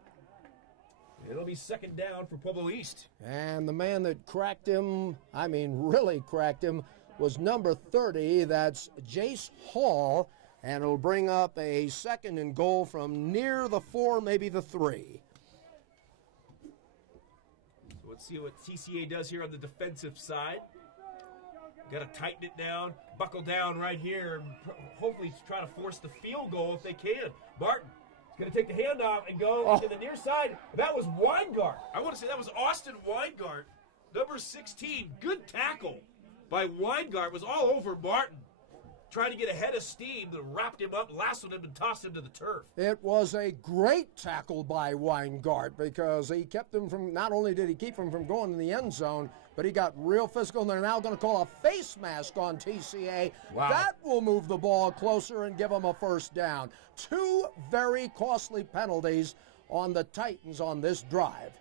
It'll be second down for Pueblo East. And the man that cracked him, I mean really cracked him, was number 30. That's Jace Hall. And it'll bring up a second and goal from near the 4, maybe the 3. So let's see what TCA does here on the defensive side. Got to tighten it down, buckle down right here. Hopefully try to force the field goal if they can. Martin is going to take the handoff and go to the near side. That was Weingart. I want to say that was Austin Weingart, number 16. Good tackle by Weingart. Was all over Martin. Trying to get ahead of steam, that wrapped him up, lassoed him, and tossed him to the turf. It was a great tackle by Weingart because he kept him from, not only did he keep him from going in the end zone, but he got real physical, and they're now going to call a face mask on TCA. Wow. That will move the ball closer and give them a first down. 2 very costly penalties on the Titans on this drive.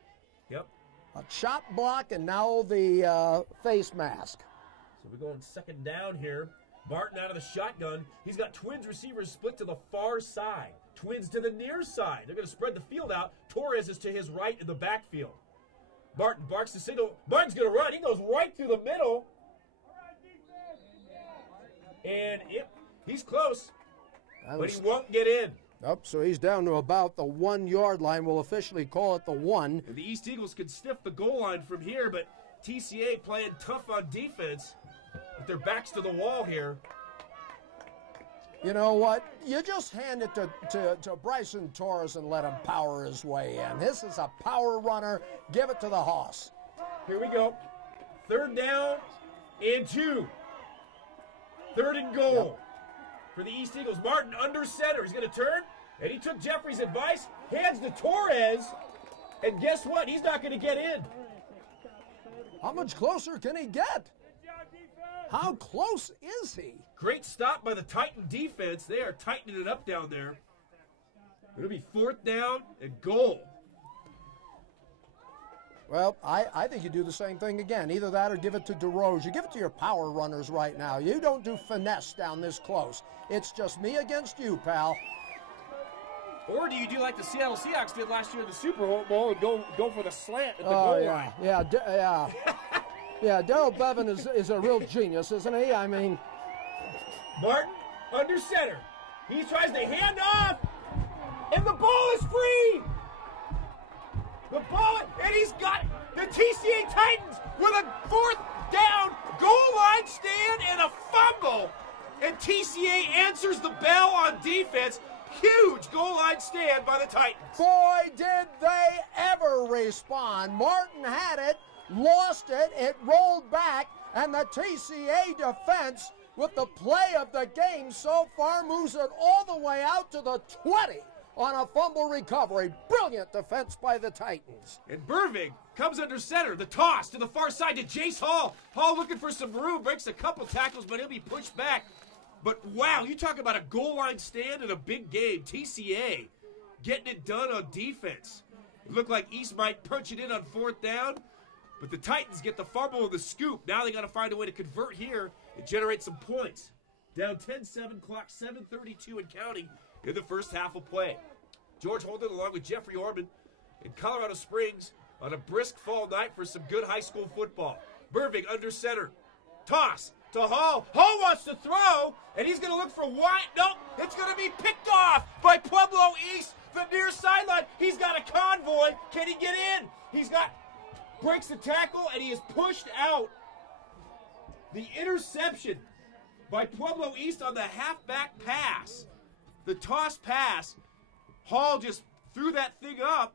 Yep. A chop block and now the face mask. So we're going second down here. Martin out of the shotgun. He's got Twins receivers split to the far side. Twins to the near side. They're going to spread the field out. Torres is to his right in the backfield. Martin barks the signal. Martin's going to run. He goes right through the middle. And he's close, but he won't get in. Nope, so he's down to about the 1-yard line. We'll officially call it the 1. And the East Eagles can sniff the goal line from here, but TCA playing tough on defense with their backs to the wall here. You know what? You just hand it to Bryson Torres and let him power his way in. This is a power runner. Give it to the hoss. Here we go. Third down and 2. Third and goal for the East Eagles. Martin under center. He's going to turn, and he took Jeffrey's advice, hands to Torres, and guess what? He's not going to get in. How much closer can he get? How close is he? Great stop by the Titan defense. They are tightening it up down there. It'll be 4th down and goal. Well, I think you do the same thing again. Either that or give it to DeRoche. You give it to your power runners right now. You don't do finesse down this close. It's just me against you, pal. Or do you do like the Seattle Seahawks did last year in the Super Bowl and go for the slant at the goal line? Yeah, Darrell Bevan is a real genius, isn't he? I mean, Martin under center. He tries to hand off, and the ball is free. The ball, and he's got the TCA Titans with a 4th down goal line stand and a fumble. And TCA answers the bell on defense. Huge goal line stand by the Titans. Boy, did they ever respond. Martin had it, lost it, it rolled back, and the TCA defense, with the play of the game so far, moves it all the way out to the 20 on a fumble recovery. Brilliant defense by the Titans. And Burvig comes under center. The toss to the far side to Jace Hall. Hall looking for some room, breaks a couple tackles, but he'll be pushed back. But wow, you talk about a goal line stand in a big game. TCA getting it done on defense. It looked like East might punch it in on 4th down, but the Titans get the fumble and the scoop. Now they got to find a way to convert here and generate some points. Down 10-7, clock 7:32 and counting in the first half of play. George Holden along with Jeffrey Orman in Colorado Springs on a brisk fall night for some good high school football. Burvig under center. Toss to Hall. Hall wants to throw, and he's going to look for White. Nope, it's going to be picked off by Pueblo East, the near sideline. He's got a convoy. Can he get in? Breaks the tackle, and he is pushed out. The interception by Pueblo East on the halfback pass. The toss pass. Hall just threw that thing up,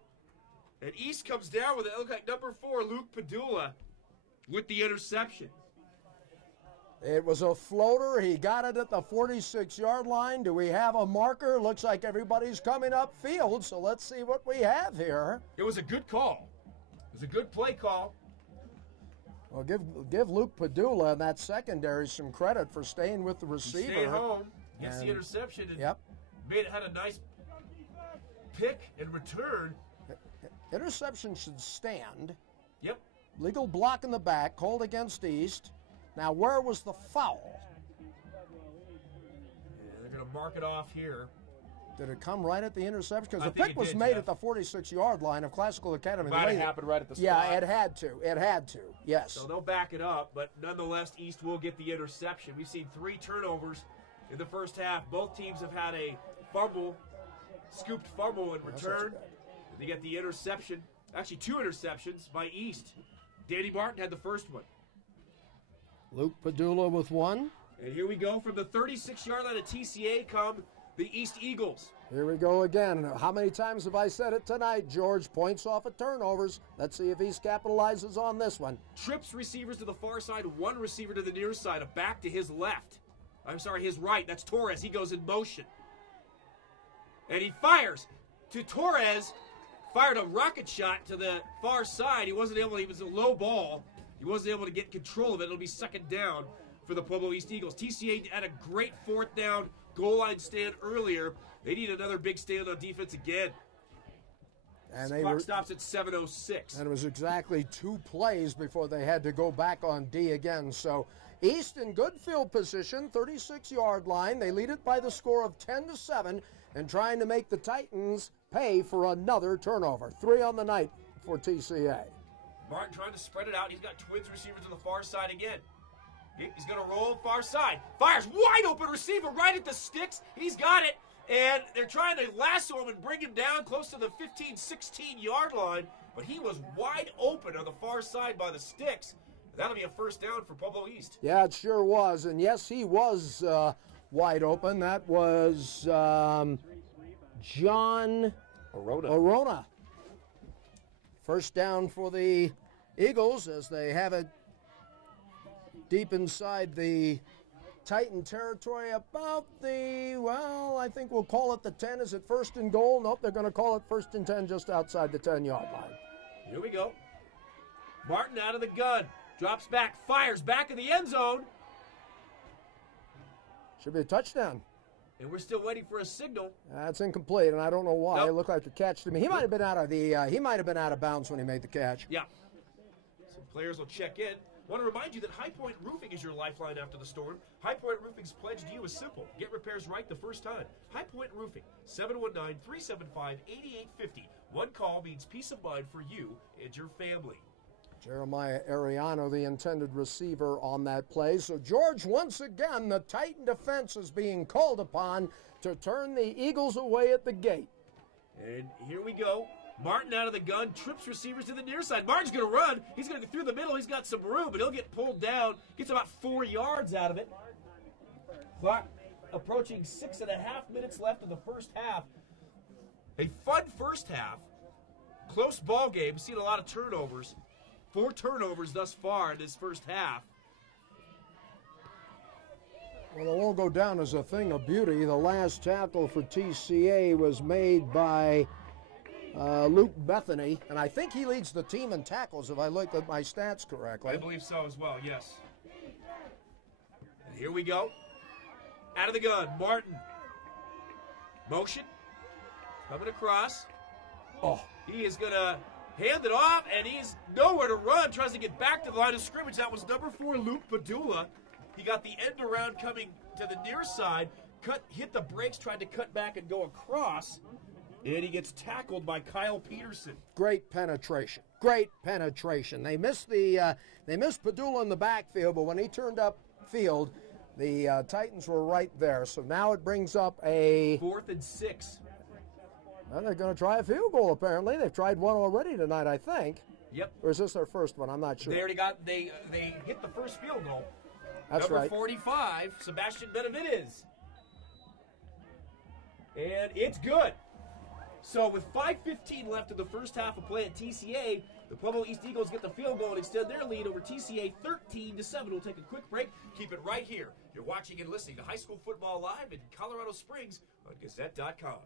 and East comes down with it. It looked like number 4, Luke Padula, with the interception. It was a floater. He got it at the 46-yard line. Do we have a marker? Looks like everybody's coming upfield, so let's see what we have here. It was a good call. It was a good play call. Well, give Luke Padula and that secondary some credit for staying with the receiver. Stay home. Gets the interception and Yep. had a nice pick and return. Interception should stand. Yep. Legal block in the back, called against East. Now, where was the foul? They're going to mark it off here. Did it come right at the interception? Because I the think pick it was did, made Jeff. at the 46-yard line of Classical Academy. Might have happened right at the spot. Yeah, it had to. It had to, yes. So they'll back it up, but nonetheless, East will get the interception. We've seen 3 turnovers in the first half. Both teams have had a fumble, scooped fumble in return. They get the interception. Actually, 2 interceptions by East. Danny Martin had the first one. Luke Padula with 1. And here we go. From the 36-yard line of TCA come the East Eagles. Here we go again. How many times have I said it tonight, George? Points off of turnovers. Let's see if East capitalizes on this one. Trips receivers to the far side, 1 receiver to the near side, a back to his left. I'm sorry, his right. That's Torres. He goes in motion. And he fires to Torres. Fired a rocket shot to the far side. He was a low ball. He wasn't able to get control of it. It'll be second down for the Pueblo East Eagles. TCA had a great 4th down goal line stand earlier. They need another big stand on defense again. And Clock stops at 7:06. And it was exactly 2 plays before they had to go back on D again. So East in good field position, 36-yard line. They lead it by the score of 10-7 and trying to make the Titans pay for another turnover. 3 on the night for TCA. Martin trying to spread it out. He's got twins receivers to the far side again. He's going to roll far side. Fires wide open receiver right at the sticks. He's got it. And they're trying to lasso him and bring him down close to the 15, 16-yard line. But he was wide open on the far side by the sticks. That'll be a first down for Pueblo East. Yeah, it sure was. And yes, he was wide open. That was John Arona. First down for the Eagles as they have it deep inside the Titan territory about the, well, I think we'll call it the 10. Is it 1st and goal? Nope, they're going to call it 1st and 10 just outside the 10-yard line. Here we go. Martin out of the gun. Drops back, fires back in the end zone. Should be a touchdown. And we're still waiting for a signal. That's incomplete, and I don't know why. Nope. It looked like the catch to me. He might have been out of the. He might have been out of bounds when he made the catch. Yeah. Some players will check in. Want to remind you that High Point Roofing is your lifeline after the storm. High Point Roofing's pledge to you is simple. Get repairs right the first time. High Point Roofing, 719-375-8850. One call means peace of mind for you and your family. Jeremiah Ariano, the intended receiver on that play. So, George, once again, the Titan defense is being called upon to turn the Eagles away at the gate. And here we go. Martin out of the gun, trips receivers to the near side. Martin's going to run. He's going to go through the middle. He's got some room, but he'll get pulled down. Gets about 4 yards out of it. Clock approaching 6.5 minutes left in the first half. A fun first half. Close ball game. We've seen a lot of turnovers. 4 turnovers thus far in this first half. Well, it won't go down as a thing of beauty. The last tackle for TCA was made by Luke Bethany, and I think he leads the team in tackles, if I look at my stats correctly. I believe so as well, yes. And here we go. Out of the gun, Martin. Motion. Coming across. Oh, He is going to hand it off, and he's nowhere to run. Tries to get back to the line of scrimmage. That was number 4, Luke Padula. He got the end around coming to the near side. Hit the brakes, tried to cut back and go across. And he gets tackled by Kyle Peterson. great penetration. Great penetration. They missed Padula in the backfield, but when he turned up field, the Titans were right there. So now it brings up a 4th and 6. Well, they're going to try a field goal, apparently. They've tried one already tonight, I think. Yep. Or is this their first one? I'm not sure. They already they hit the first field goal. That's Number right. 45, Sebastian Benavides. And it's good. So with 5:15 left in the first half of play at TCA, the Pueblo East Eagles get the field goal and extend their lead over TCA 13-7. We'll take a quick break. Keep it right here. You're watching and listening to High School Football Live in Colorado Springs on Gazette.com.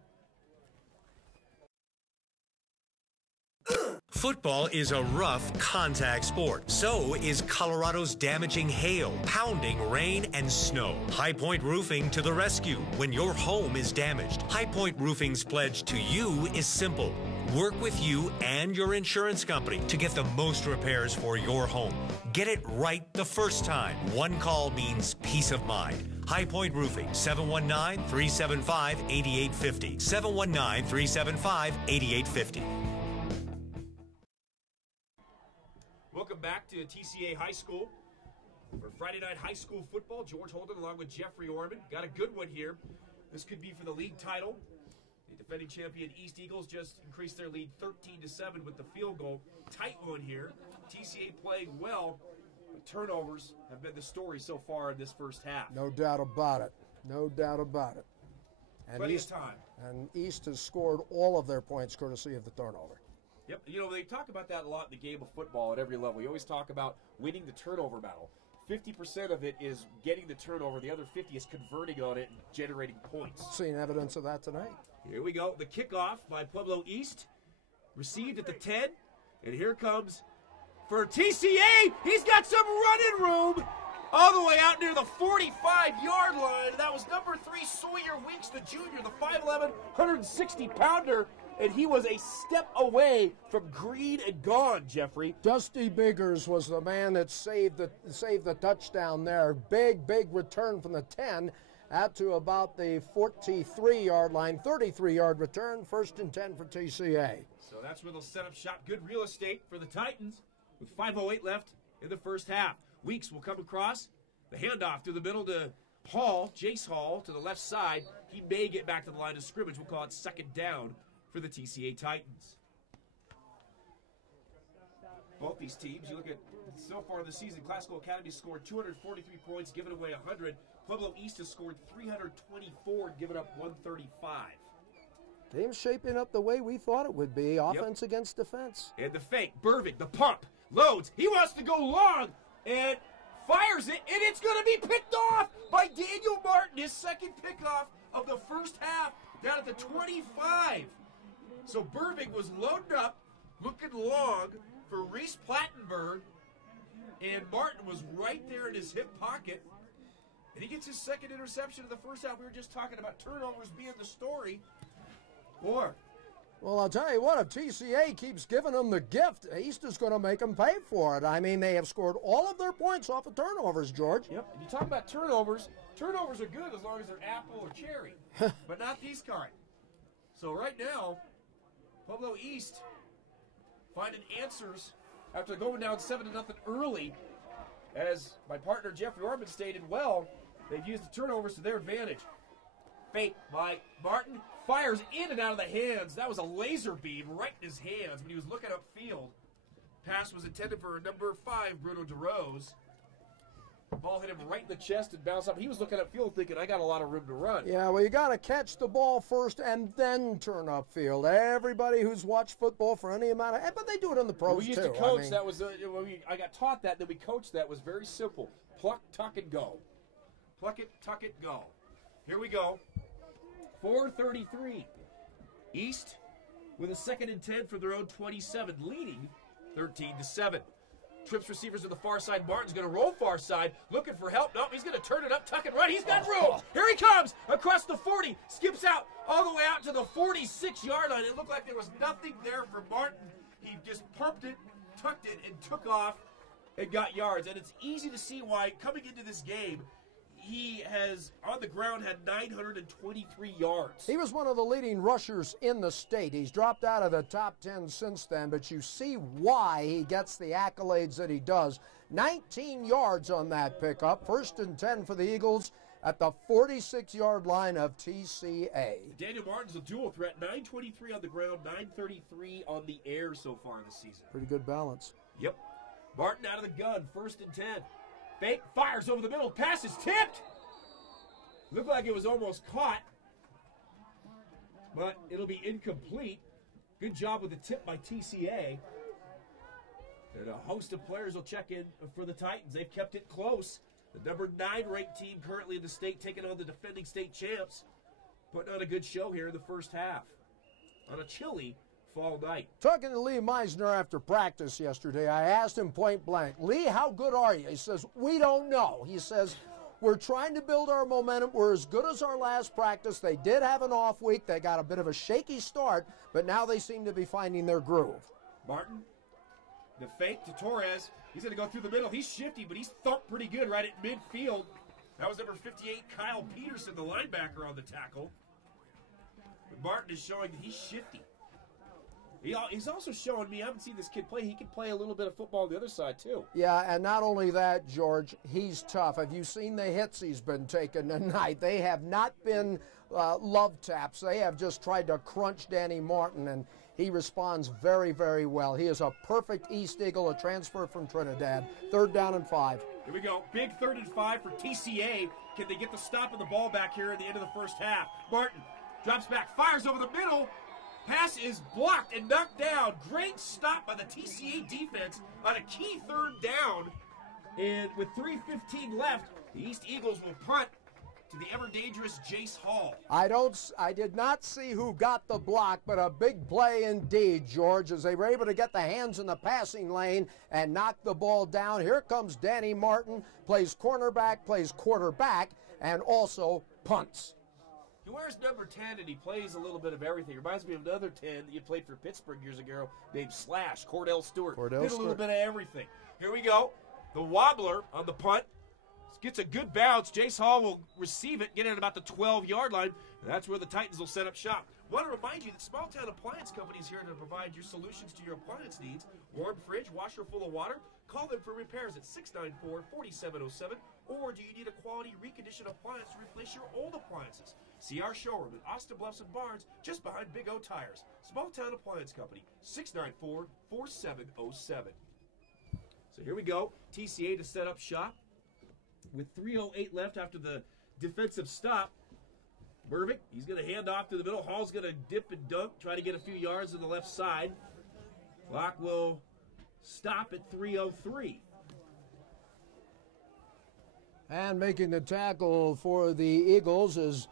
Football is a rough contact sport. So is Colorado's damaging hail, pounding rain, and snow. High Point Roofing to the rescue when your home is damaged. High Point Roofing's pledge to you is simple. Work with you and your insurance company to get the most repairs for your home. Get it right the first time. One call means peace of mind. High Point Roofing, 719-375-8850. 719-375-8850. Welcome back to TCA High School for Friday night high school football. George Holden along with Jeffrey Orman. Got a good one here. This could be for the league title. The defending champion East Eagles just increased their lead 13-7 with the field goal. Tight one here. TCA playing well, but turnovers have been the story so far in this first half. No doubt about it. No doubt about it. And Plenty East, of time. And East has scored all of their points courtesy of the turnover. Yep, you know, they talk about that a lot in the game of football at every level. You always talk about winning the turnover battle. 50% of it is getting the turnover. The other 50 is converting on it and generating points. Seen evidence of that tonight. Here we go. The kickoff by Pueblo East. Received at the 10. And here comes for TCA. He's got some running room all the way out near the 45-yard line. That was number 3, Sawyer Weeks, the junior, the 5'11", 160-pounder. And he was a step away from green and gone, Jeffrey. Dusty Biggers was the man that saved the touchdown there. Big return from the 10 out to about the 43-yard line. 33-yard return, 1st and 10 for TCA. So that's where they'll set up shop. Good real estate for the Titans with 5:08 left in the first half. Weeks will come across. The handoff through the middle to Hall, Jace Hall, to the left side. He may get back to the line of scrimmage. We'll call it second down for the TCA Titans. Both these teams, you look at so far this season, Classical Academy scored 243 points, given away 100. Pueblo East has scored 324 and given up 135. Game's shaping up the way we thought it would be, offense against defense. And the fake, Burvik, the pump, loads. He wants to go long and fires it, and it's going to be picked off by Daniel Martin, his second pickoff of the first half, down at the 25. So Burvik was loaded up, looking long for Reese Plattenberg, and Martin was right there in his hip pocket. And he gets his second interception in the first half. We were just talking about turnovers being the story. Boy. Well, I'll tell you what, if TCA keeps giving them the gift, East is going to make them pay for it. I mean, they have scored all of their points off of turnovers, George. Yep. And you talk about turnovers. Turnovers are good as long as they're apple or cherry, but not these kind. So right now, Pueblo East finding answers after going down 7-0 early. As my partner Jeffrey Orman stated well, they've used the turnovers to their advantage. Fake by Martin, fires in and out of the hands. That was a laser beam right in his hands when he was looking upfield. Pass was intended for number 5, Bruno DeRose. Ball hit him right in the chest and bounced up. He was looking upfield thinking, I got a lot of room to run. Yeah, well, you got to catch the ball first and then turn upfield. Everybody who's watched football for any amount of, but they do it in the pros we used too. to coach. That was I got taught that. Then we coached that. It was very simple. Pluck, tuck, and go. Pluck it, tuck it, go. Here we go. 4:33. East with a 2nd and 10 for their own 27, leading 13-7. Trips receivers to the far side. Martin's going to roll far side, looking for help. Nope, he's going to turn it up, tuck and run. He's got room. Here he comes across the 40, skips out all the way out to the 46-yard line. It looked like there was nothing there for Martin. He just pumped it, tucked it, and took off and got yards. And it's easy to see why coming into this game, he has, on the ground, had 923 yards. He was one of the leading rushers in the state. He's dropped out of the top 10 since then, but you see why he gets the accolades that he does. 19 yards on that pickup. 1st and 10 for the Eagles at the 46-yard line of TCA. Daniel Martin's a dual threat. 923 on the ground, 933 on the air so far this season. Pretty good balance. Yep. Martin out of the gun, 1st and 10. Fake, fires over the middle, pass is tipped. Looked like it was almost caught, but it'll be incomplete. Good job with the tip by TCA. And a host of players will check in for the Titans. They've kept it close. The number 9 ranked team currently in the state taking on the defending state champs. Putting on a good show here in the first half. On a chilly fall night. Talking to Lee Meisner after practice yesterday, I asked him point blank, Lee, how good are you? He says, we don't know. He says, we're trying to build our momentum. We're as good as our last practice. They did have an off week. They got a bit of a shaky start, but now they seem to be finding their groove. Martin, the fake to Torres. He's going to go through the middle. He's shifty, but he's thumped pretty good right at midfield. That was number 58, Kyle Peterson, the linebacker, on the tackle. But Martin is showing that he's shifty. He's also showing me, I haven't seen this kid play, he can play a little bit of football on the other side, too. Yeah, and not only that, George, he's tough. Have you seen the hits he's been taking tonight? They have not been love taps. They have just tried to crunch Danny Martin, and he responds very, very well. He is a perfect East Eagle, a transfer from Trinidad. 3rd down and 5. Here we go. Big 3rd and 5 for TCA. Can they get the stop of the ball back here at the end of the first half? Martin drops back, fires over the middle. Pass is blocked and knocked down. Great stop by the TCA defense on a key 3rd down. And with 3:15 left, the East Eagles will punt to the ever-dangerous Jace Hall. I did not see who got the block, but a big play indeed, George, as they were able to get the hands in the passing lane and knock the ball down. Here comes Danny Martin, plays cornerback, plays quarterback, and also punts. He wears number 10, and he plays a little bit of everything. Reminds me of another 10 that you played for Pittsburgh years ago named Slash, Cordell Stewart. Did a little bit of everything. Here we go. The wobbler on the punt. Gets a good bounce. Jace Hall will receive it, get it at about the 12-yard line. And that's where the Titans will set up shop. Want to remind you that Small Town Appliance Company is here to provide your solutions to your appliance needs. Warm fridge, washer full of water. Call them for repairs at 694-4707. Or do you need a quality reconditioned appliance to replace your old appliances? See our showroom in Austin Bluffs and Barnes, just behind Big O Tires. Small Town Appliance Company, 694-4707. So here we go. TCA to set up shop. With 3:08 left after the defensive stop, Burbick, he's going to hand off to the middle. Hall's going to dip and dunk, try to get a few yards on the left side. Clock will stop at 3:03. And making the tackle for the Eagles is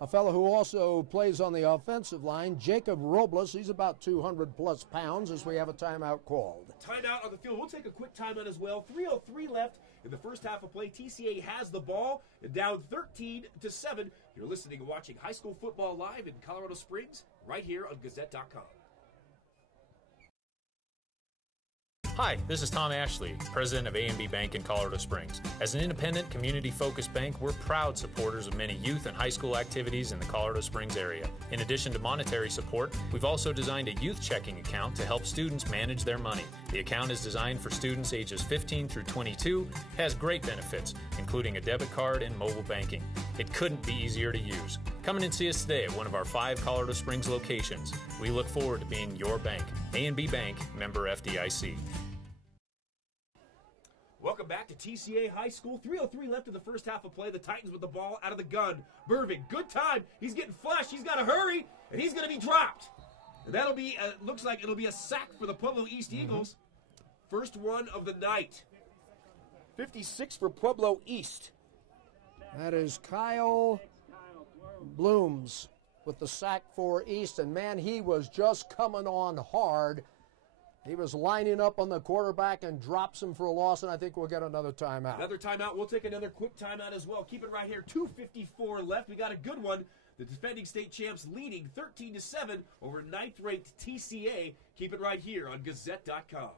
a fellow who also plays on the offensive line, Jacob Robles. He's about 200-plus pounds as we have a timeout called. Timeout on the field. We'll take a quick timeout as well. 3:03 left in the first half of play. TCA has the ball, down 13-7. You're listening and watching high school football live in Colorado Springs, right here on Gazette.com. Hi, this is Tom Ashley, president of A&B Bank in Colorado Springs. As an independent, community-focused bank, we're proud supporters of many youth and high school activities in the Colorado Springs area. In addition to monetary support, we've also designed a youth checking account to help students manage their money. The account is designed for students ages 15 through 22, has great benefits, including a debit card and mobile banking. It couldn't be easier to use. Come in and see us today at one of our 5 Colorado Springs locations. We look forward to being your bank. A&B Bank, member FDIC. Welcome back to TCA High School. 3:03 left in the first half of play. The Titans with the ball out of the gun. Burvig, good time. He's getting flushed. He's got to hurry, and he's going to be dropped. And that'll be, looks like it'll be a sack for the Pueblo East Eagles. First one of the night. 56 for Pueblo East. That is Kyle Blooms with the sack for East. And, man, he was just coming on hard. He was lining up on the quarterback and drops him for a loss, and I think we'll get another timeout. Another timeout. We'll take another quick timeout as well. Keep it right here. 2:54 left. We got a good one. The defending state champs leading 13-7 over 9th-ranked TCA. Keep it right here on Gazette.com.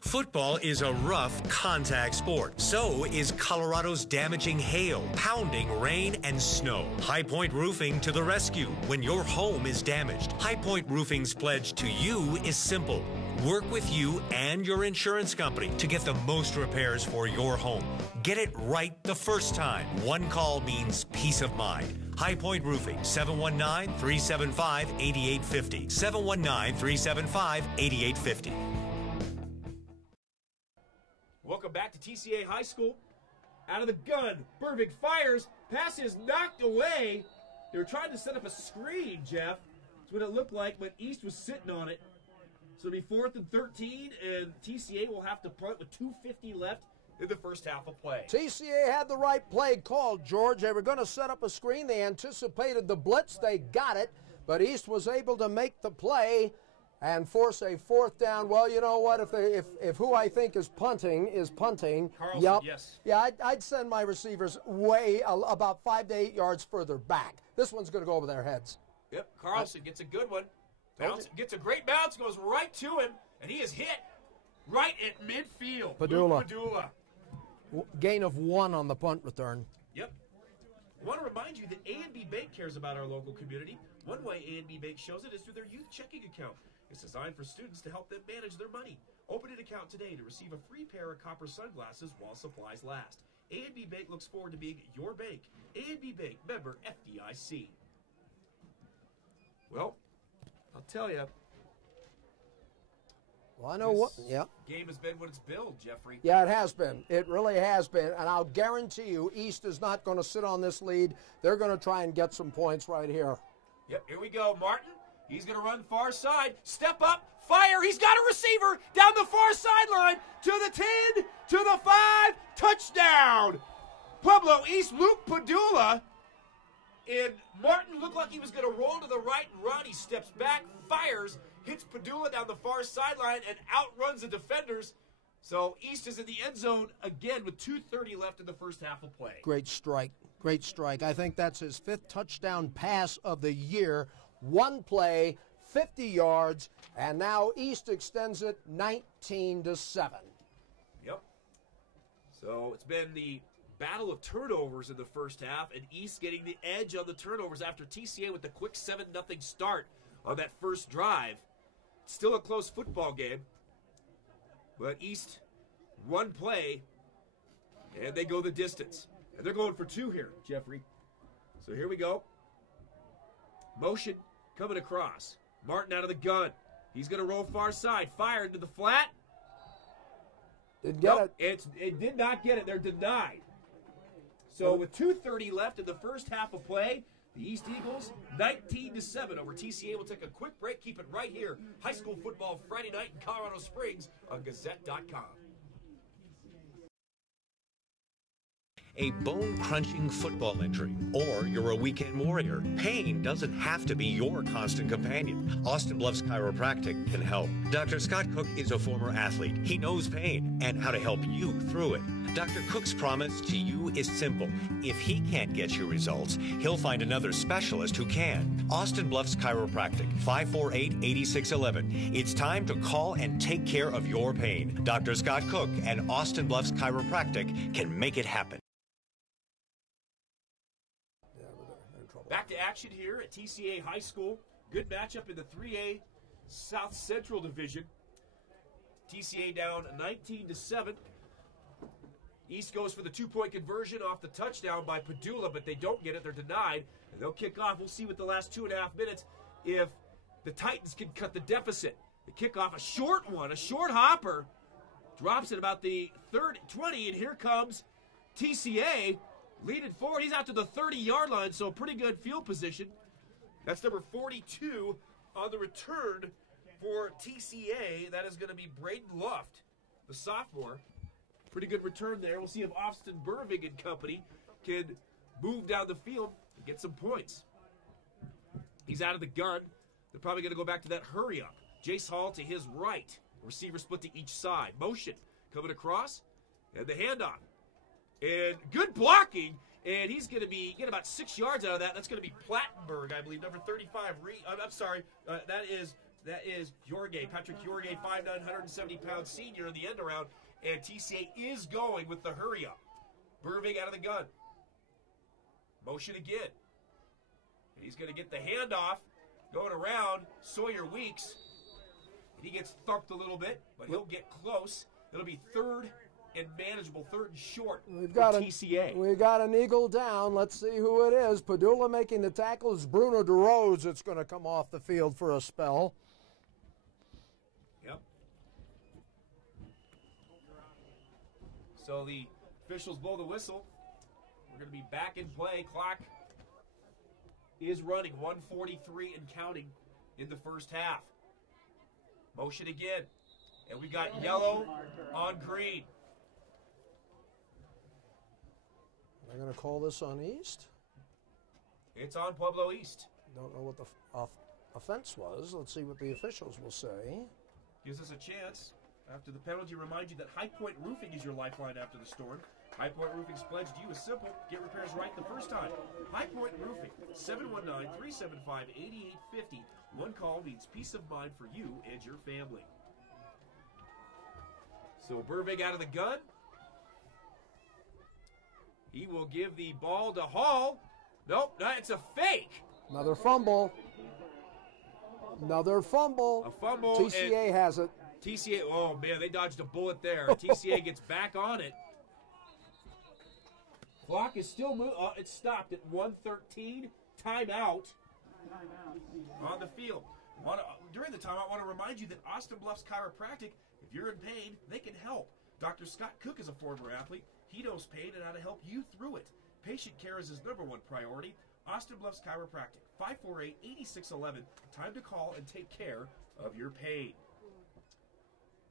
Football is a rough contact sport. So is Colorado's damaging hail, pounding rain, and snow. High Point Roofing to the rescue when your home is damaged. High Point Roofing's pledge to you is simple. Work with you and your insurance company to get the most repairs for your home. Get it right the first time. One call means peace of mind. High Point Roofing, 719-375-8850. 719-375-8850. Welcome back to TCA High School. Out of the gun, Burvig fires. Pass is knocked away. They were trying to set up a screen, Jeff. That's what it looked like, but East was sitting on it. So it'll be 4th and 13, and TCA will have to punt with 2:50 left in the first half of play. TCA had the right play called, George. They were going to set up a screen. They anticipated the blitz. They got it, but East was able to make the play and force a fourth down. Well, you know what? If who I think is punting, Carlson, yep. yes. Yeah, I'd send my receivers way about 5 to 8 yards further back. This one's going to go over their heads. Yep, Carlson gets a good one. Gets a great bounce, goes right to him, and he is hit right at midfield. Padula. Gain of 1 on the punt return. Yep. I want to remind you that A&B Bank cares about our local community. One way A&B Bank shows it is through their youth checking account. It's designed for students to help them manage their money. Open an account today to receive a free pair of copper sunglasses while supplies last. A&B Bank looks forward to being your bank. A&B Bank, member FDIC. Well, I'll tell you. Well, I know what. Yeah. Game has been what it's billed, Jeffrey. Yeah, it has been. It really has been. And I'll guarantee you, East is not going to sit on this lead. They're going to try and get some points right here. Yep, here we go. Martin, he's going to run far side. Step up, fire. He's got a receiver down the far sideline to the 10, to the 5. Touchdown. Pueblo East, Luke Padula. And Martin looked like he was going to roll to the right and run. He steps back, fires, hits Padula down the far sideline, and outruns the defenders. So East is in the end zone again with 2:30 left in the first half of play. Great strike. Great strike. I think that's his 5th touchdown pass of the year. 1 play, 50 yards, and now East extends it 19-7. Yep. So it's been the battle of turnovers in the first half, and East getting the edge on the turnovers after TCA with the quick 7-0 start on that first drive. Still a close football game, but East 1 play, and they go the distance. And they're going for 2 here, Jeffrey. So here we go. Motion coming across. Martin out of the gun. He's going to roll far side. Fire into the flat. Didn't get it. It did not get it. They're denied. So with 2:30 left in the first half of play, the East Eagles 19-7 over TCA. We'll take a quick break. Keep it right here. High school football Friday night in Colorado Springs on Gazette.com. A bone-crunching football injury, or you're a weekend warrior. Pain doesn't have to be your constant companion. Austin Bluffs Chiropractic can help. Dr. Scott Cook is a former athlete. He knows pain and how to help you through it. Dr. Cook's promise to you is simple. If he can't get you results, he'll find another specialist who can. Austin Bluffs Chiropractic, 548-8611. It's time to call and take care of your pain. Dr. Scott Cook and Austin Bluffs Chiropractic can make it happen. Back to action here at TCA High School. Good matchup in the 3A South Central Division. TCA down 19-7. East goes for the 2-point conversion off the touchdown by Padula, but they don't get it. They're denied. And they'll kick off. We'll see with the last 2.5 minutes if the Titans can cut the deficit. The kickoff, a short one, a short hopper. Drops at about the 20, and here comes TCA. Leading forward, he's out to the 30-yard line, so a pretty good field position. That's number 42 on the return for TCA. That is going to be Braden Luft, the sophomore. Pretty good return there. We'll see if Austin Burving and company can move down the field and get some points. He's out of the gun. They're probably going to go back to that hurry-up. Jace Hall to his right. Receiver split to each side. Motion coming across, and the handoff. And good blocking, and he's going to get about 6 yards out of that. That's going to be Plattenberg, I believe, number 35. I'm sorry, that is Jorge, Patrick Jorge, 5'9", 170-pound senior in the end around, and TCA is going with the hurry-up. Burving out of the gun. Motion again. And he's going to get the handoff going around Sawyer Weeks. And he gets thumped a little bit, but he'll get close. It'll be third and manageable, 3rd and short for TCA. We got an eagle down. Let's see who it is. Padula making the tackle. It's Bruno DeRose that's going to come off the field for a spell. Yep. So the officials blow the whistle. We're going to be back in play. Clock is running, 1:43 and counting in the first half. Motion again. And we got yellow on green. They're going to call this on East. It's on Pueblo East. Don't know what the offense was. Let's see what the officials will say. Gives us a chance. After the penalty, remind you that High Point Roofing is your lifeline after the storm. High Point Roofing's pledge to you is simple. Get repairs right the first time. High Point Roofing, 719-375-8850. One call means peace of mind for you and your family. So Burvig out of the gun. He will give the ball to Hall. Nope, it's a fake. Another fumble. Another fumble. A fumble. TCA has it. TCA, oh man, they dodged a bullet there. TCA gets back on it. Clock is still moving. It stopped at 1:13. Timeout on the field. During the timeout, I want to remind you that Austin Bluffs Chiropractic, if you're in pain, they can help. Dr. Scott Cook is a former athlete. He knows pain and how to help you through it. Patient care is his #1 priority. Austin Bluffs Chiropractic, 548-8611. Time to call and take care of your pain.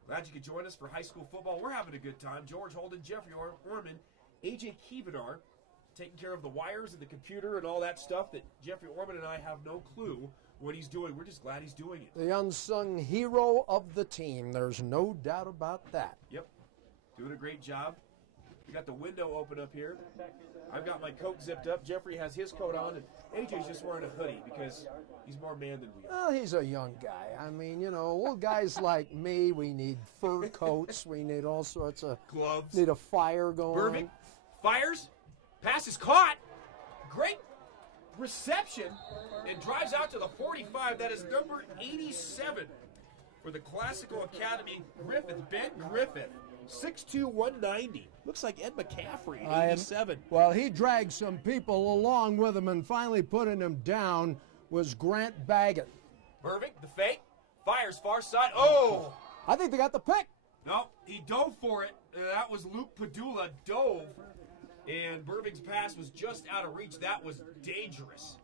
Glad you could join us for high school football. We're having a good time. George Holden, Jeffrey Orman, AJ Keevanar taking care of the wires and the computer and all that stuff that Jeffrey Orman and I have no clue what he's doing. We're just glad he's doing it. The unsung hero of the team. There's no doubt about that. Yep. Doing a great job. We got the window open up here. I've got my coat zipped up. Jeffrey has his coat on, and AJ's just wearing a hoodie because he's more man than we are. Well, he's a young guy. I mean, old guys like me, we need fur coats. We need all sorts of gloves. Need a fire going. Burvig fires. Pass is caught. Great reception and drives out to the 45. That is number 87 for the Classical Academy. Griffith, Ben Griffith. 6'2", 190. Looks like Ed McCaffrey, 87. Well, he dragged some people along with him, and finally putting him down was Grant Baggett. Burvig, the fake, fires far side. Oh! I think they got the pick. No, he dove for it. That was Luke Padula dove, and Burvig's pass was just out of reach. That was dangerous.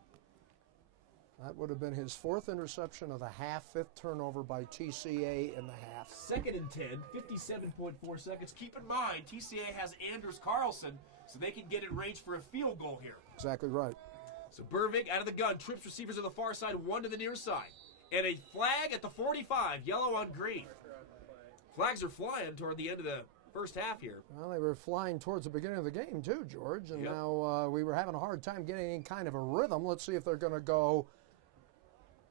That would have been his 4th interception of the half, 5th turnover by TCA in the half. 2nd and 10, 57.4 seconds. Keep in mind, TCA has Anders Carlson, so they can get in range for a field goal here. Exactly right. So Burvig out of the gun, trips receivers to the far side, one to the near side. And a flag at the 45, yellow on green. Flags are flying toward the end of the first half here. Well, they were flying towards the beginning of the game too, George, and now we were having a hard time getting any kind of a rhythm. Let's see if they're going to go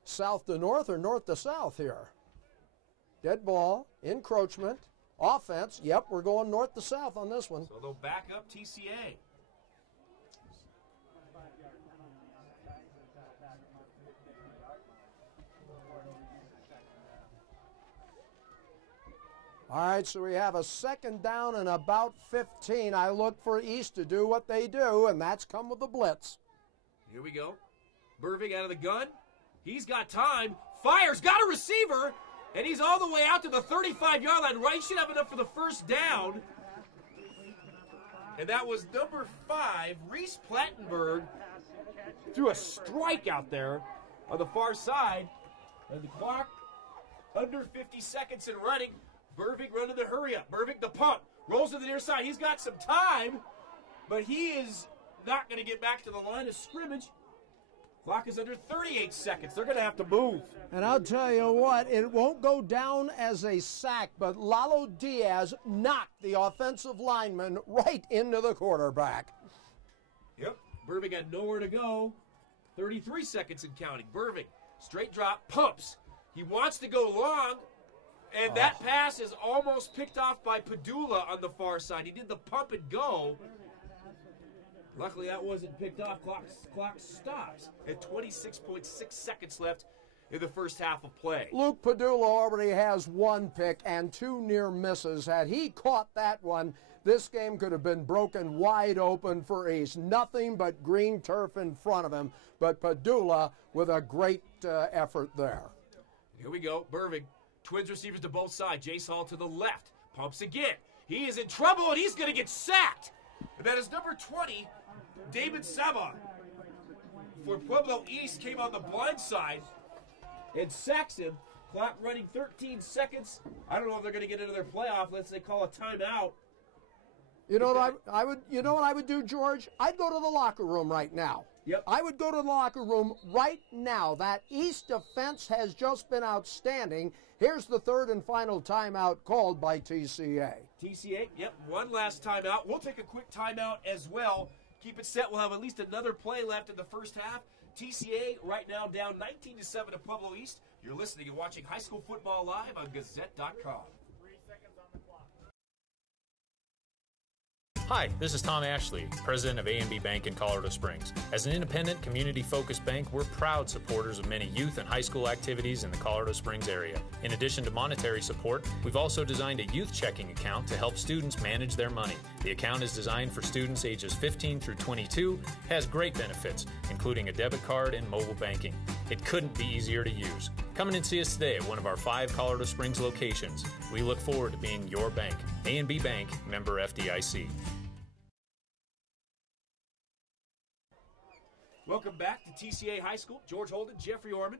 south to north or north to south here. Dead ball, encroachment, offense. Yep, we're going north to south on this one. So they'll back up TCA. All right, so we have a 2nd down and about 15. I look for East to do what they do, and that's come with the blitz. Here we go. Burvig out of the gun. He's got time. Fires, got a receiver, and he's all the way out to the 35-yard line. Right, should have enough for the first down. And that was number 5, Reese Plattenberg, threw a strike out there on the far side. And the clock under 50 seconds and running. Burvig running the hurry up. Burvig the pump. Rolls to the near side. He's got some time, but he is not going to get back to the line of scrimmage. Clock is under 38 seconds. They're going to have to move. And I'll tell you what, it won't go down as a sack, but Lalo Diaz knocked the offensive lineman right into the quarterback. Yep. Burvig had nowhere to go. 33 seconds and counting. Burvig, straight drop, pumps. He wants to go long, and that pass is almost picked off by Padula on the far side. He did the pump and go. Luckily, that wasn't picked off. Clock stops at 26.6 seconds left in the first half of play. Luke Padula already has 1 pick and 2 near misses. Had he caught that one, this game could have been broken wide open for East. Nothing but green turf in front of him, but Padula with a great effort there. Here we go. Burvig, twins receivers to both sides. Jace Hall to the left. Pumps again. He is in trouble, and he's going to get sacked. And that is number 20, David Saba for Pueblo East, came on the blind side and sacks him. Clock running 13 seconds. I don't know if they're going to get into their playoff. Let's say call a timeout. You know what I would? You know what I would do, George? I'd go to the locker room right now. Yep. I would go to the locker room right now. That East defense has just been outstanding. Here's the third and final timeout called by TCA. TCA, yep, one last timeout. We'll take a quick timeout as well. Keep it set. We'll have at least another play left in the first half. TCA right now down 19-7 to Pueblo East. You're listening and watching high school football live on Gazette.com. Hi, this is Tom Ashley, president of A&B Bank in Colorado Springs. As an independent, community-focused bank, we're proud supporters of many youth and high school activities in the Colorado Springs area. In addition to monetary support, we've also designed a youth checking account to help students manage their money. The account is designed for students ages 15 through 22, has great benefits, including a debit card and mobile banking. It couldn't be easier to use. Come in and see us today at one of our 5 Colorado Springs locations. We look forward to being your bank. A&B Bank, member FDIC. Welcome back to TCA High School. George Holden, Jeffrey Orman,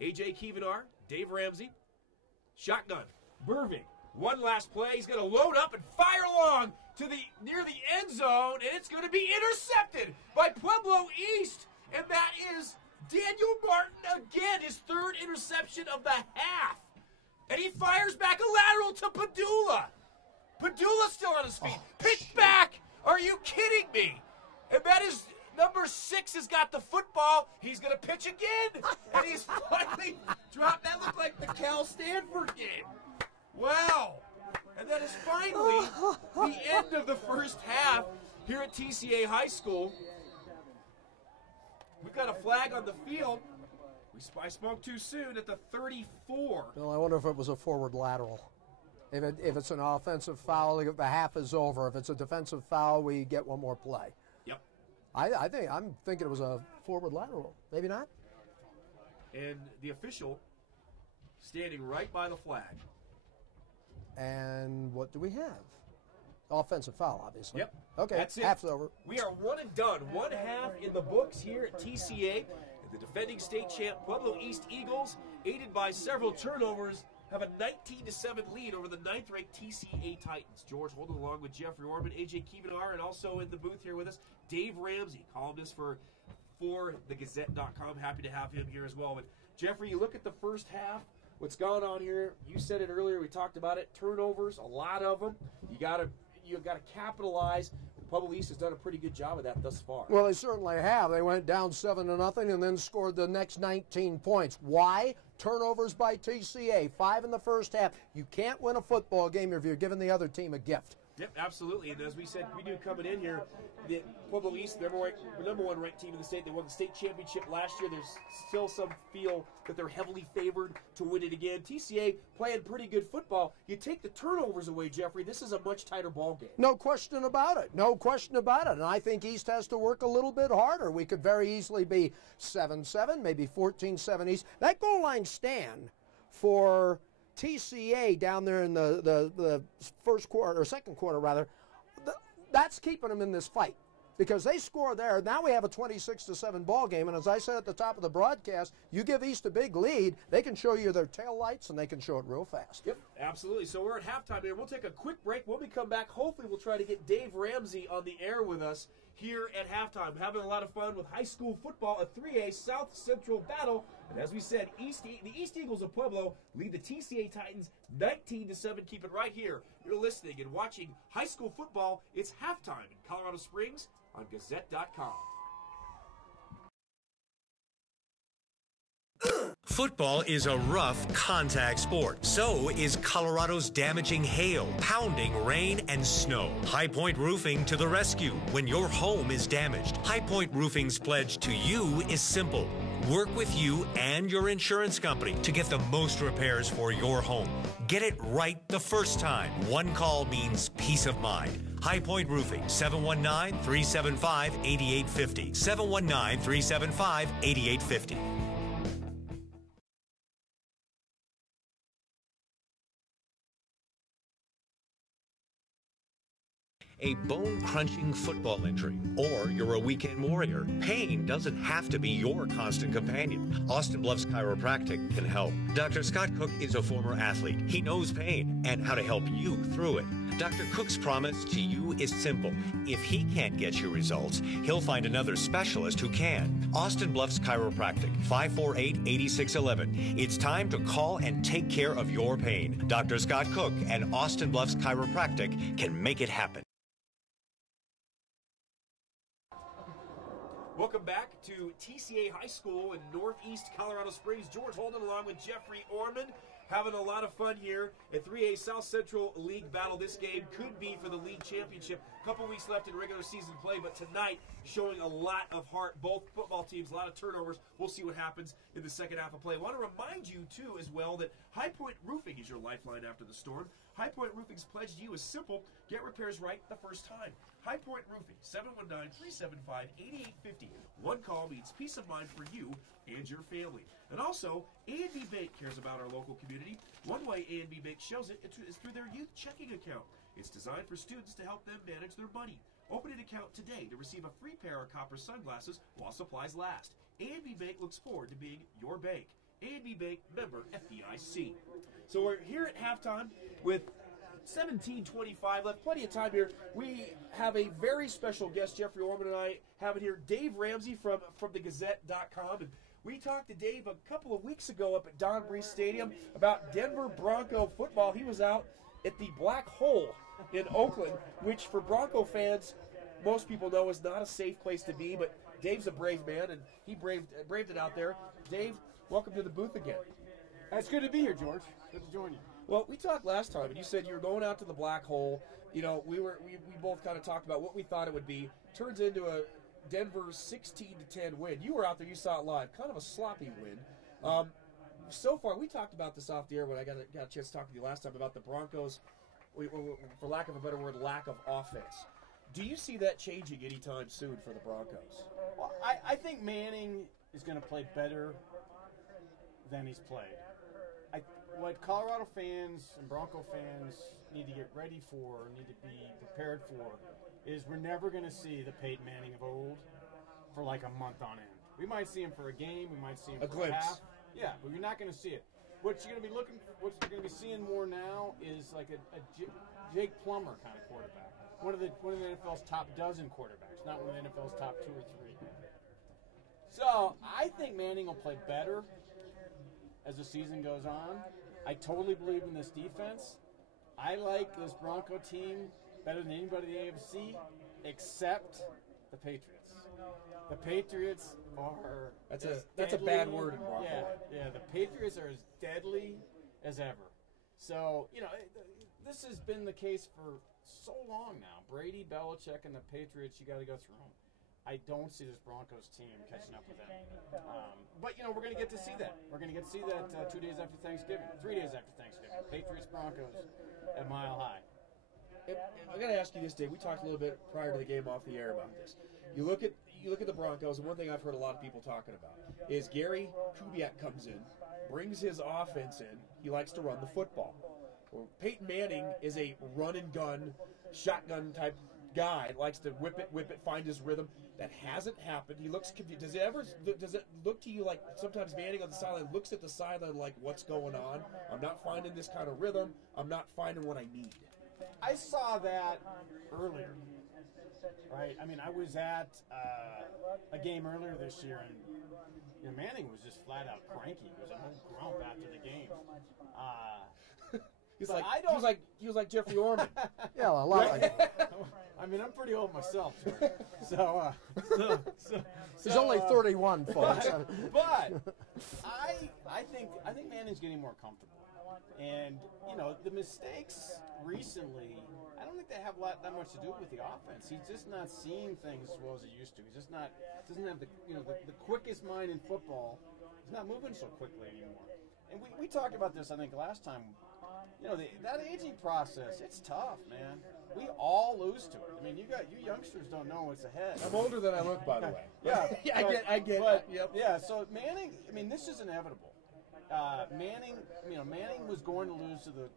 A.J. Kievanar, Dave Ramsey. Shotgun, Burving. One last play. He's going to load up and fire along to near the end zone, and it's going to be intercepted by Pueblo East. And that is Daniel Martin again, his third interception of the half. And he fires back a lateral to Padula. Padula's still on his feet. Pitch back. Are you kidding me? And that is... Number 6 has got the football. He's going to pitch again. And he's finally dropped. That looked like the Cal Stanford game. Wow. And that is finally the end of the first half here at TCA High School. We've got a flag on the field. I spoke too soon at the 34. Well, I wonder if it was a forward lateral. If it's an offensive foul, the half is over. If it's a defensive foul, we get one more play. I'm thinking it was a forward lateral. Maybe not. And the official standing right by the flag. And what do we have? Offensive foul, obviously. Yep. Okay, that's it. Half's over. We are one and done. One half in the books here at TCA. The defending state champ Pueblo East Eagles, aided by several turnovers, have a 19-7 lead over the 9th-ranked TCA Titans. George Holden along with Jeffrey Orman, A.J. Kievanar, and also in the booth here with us, Dave Ramsey, columnist for the Gazette.com. Happy to have him here as well. But Jeffrey, you look at the first half, what's going on here, you said it earlier, we talked about it, turnovers, a lot of them. You got to capitalize. Pueblo East has done a pretty good job of that thus far. Well, they certainly have. They went down 7-0 and then scored the next 19 points. Why? Turnovers by TCA, 5 in the first half. You can't win a football game if you're giving the other team a gift. Yep, absolutely. And as we said, we knew coming in here that Pueblo East, the number 1 ranked team in the state. They won the state championship last year. There's still some feel that they're heavily favored to win it again. TCA playing pretty good football. You take the turnovers away, Jeffrey, this is a much tighter ball game. No question about it. No question about it. And I think East has to work a little bit harder. We could very easily be 7-7, maybe 14-7 East. That goal line stand for TCA down there in the first quarter, or second quarter rather, that's keeping them in this fight because they score there. Now we have a 26-7 ball game, and as I said at the top of the broadcast, you give East a big lead, they can show you their tail lights, and they can show it real fast. Yep, absolutely. So we're at halftime here. We'll take a quick break. When we come back, hopefully we'll try to get Dave Ramsey on the air with us here at halftime. Having a lot of fun with high school football, a 3A South Central battle. And as we said, the East Eagles of Pueblo lead the TCA Titans 19-7. Keep it right here. You're listening and watching high school football. It's halftime in Colorado Springs on Gazette.com. Football is a rough contact sport. So is Colorado's damaging hail, pounding rain, and snow. High Point Roofing to the rescue when your home is damaged. High Point Roofing's pledge to you is simple. Work with you and your insurance company to get the most repairs for your home. Get it right the first time. One call means peace of mind. High Point Roofing, 719-375-8850. 719-375-8850. a bone-crunching football injury, or you're a weekend warrior, pain doesn't have to be your constant companion. Austin Bluffs Chiropractic can help. Dr. Scott Cook is a former athlete. He knows pain and how to help you through it. Dr. Cook's promise to you is simple. If he can't get you results, he'll find another specialist who can. Austin Bluffs Chiropractic, 548-8611. It's time to call and take care of your pain. Dr. Scott Cook and Austin Bluffs Chiropractic can make it happen. Welcome back to TCA High School in Northeast Colorado Springs. George Holden along with Jeffrey Orman. Having a lot of fun here at 3A South Central League battle. This game could be for the league championship. A couple weeks left in regular season play, but tonight showing a lot of heart. Both football teams, a lot of turnovers. We'll see what happens in the second half of play. I want to remind you, too, as well, that High Point Roofing is your lifeline after the storm. High Point Roofing's pledge to you is simple. Get repairs right the first time. High Point Roofing, 719-375-8850. One call means peace of mind for you and your family. And also, A&B Bank cares about our local community. One way A&B Bank shows it is through their youth checking account. It's designed for students to help them manage their money. Open an account today to receive a free pair of copper sunglasses while supplies last. A&B Bank looks forward to being your bank. A&B Bank, member FDIC. So we're here at halftime with 17:25 left, plenty of time here. We have a very special guest, Jeffrey Orman and I have it here, Dave Ramsey from the Gazette.com. And we talked to Dave a couple of weeks ago up at Don Breeze Stadium about Denver Bronco football. He was out at the Black Hole in Oakland, which for Bronco fans, most people know is not a safe place to be, but Dave's a brave man, and he braved it out there. Dave, welcome to the booth again. It's good to be here, George. Good to join you. Well, we talked last time, and you said you were going out to the Black Hole. You know, we both kind of talked about what we thought it would be. Turns into a Denver 16-10 win. You were out there, you saw it live. Kind of a sloppy win. So far, we talked about this off the air when I got a chance to talk to you last time about the Broncos, for lack of a better word, lack of offense. Do you see that changing anytime soon for the Broncos? Well, I think Manning is going to play better than he's played. What Colorado fans and Bronco fans need to get ready for, need to be prepared for, is we're never going to see the Peyton Manning of old for like a month on end. We might see him for a game, we might see him for a half. Yeah, but you're not going to see it. What you're going to be seeing more now is like a Jake Plummer kind of quarterback. One of the NFL's top dozen quarterbacks, not one of the NFL's top 2 or 3. So I think Manning will play better as the season goes on. I totally believe in this defense. I like this Bronco team better than anybody in the AFC, except the Patriots. The Patriots are that's a bad word in Bronco. Yeah, the Patriots are as deadly as ever. So, you know, this has been the case for so long now. Brady, Belichick, and the Patriots, you got to go through them. I don't see this Broncos team catching up with them. But, you know, we're going to get to see that. We're going to get to see that 2 days after Thanksgiving, 3 days after Thanksgiving. Patriots, Broncos at Mile High. I got to ask you this, Dave. We talked a little bit prior to the game off the air about this. You look at the Broncos, and one thing I've heard a lot of people talking about is Gary Kubiak comes in, brings his offense in. He likes to run the football. Well, Peyton Manning is a run-and-gun, shotgun-type guy. Likes to whip it, find his rhythm. That hasn't happened. He looks confused. Does it look to you like sometimes Manning on the sideline looks at the sideline like, what's going on? I'm not finding this kind of rhythm. I'm not finding what I need. I saw that earlier, right? I mean, I was at a game earlier this year, and you know, Manning was just flat out cranky. He was a whole grump after the game. He was like Jeffrey Orman. Yeah, a lot like that. I mean, I'm pretty old myself, too. He's only 31, folks. But I think Manning's getting more comfortable. And, you know, the mistakes recently, I don't think they have that much to do with the offense. He's just not seeing things as well as he used to. He's just not, doesn't have the quickest mind in football. He's not moving so quickly anymore. And we talked about this, I think, last time. You know, that aging process, it's tough, man. We all lose to it. I mean, you youngsters don't know what's ahead. I'm older than I look, by the way. Yeah, I get but, it. Yep. Yeah, so Manning, I mean, this is inevitable. Manning was going to lose to the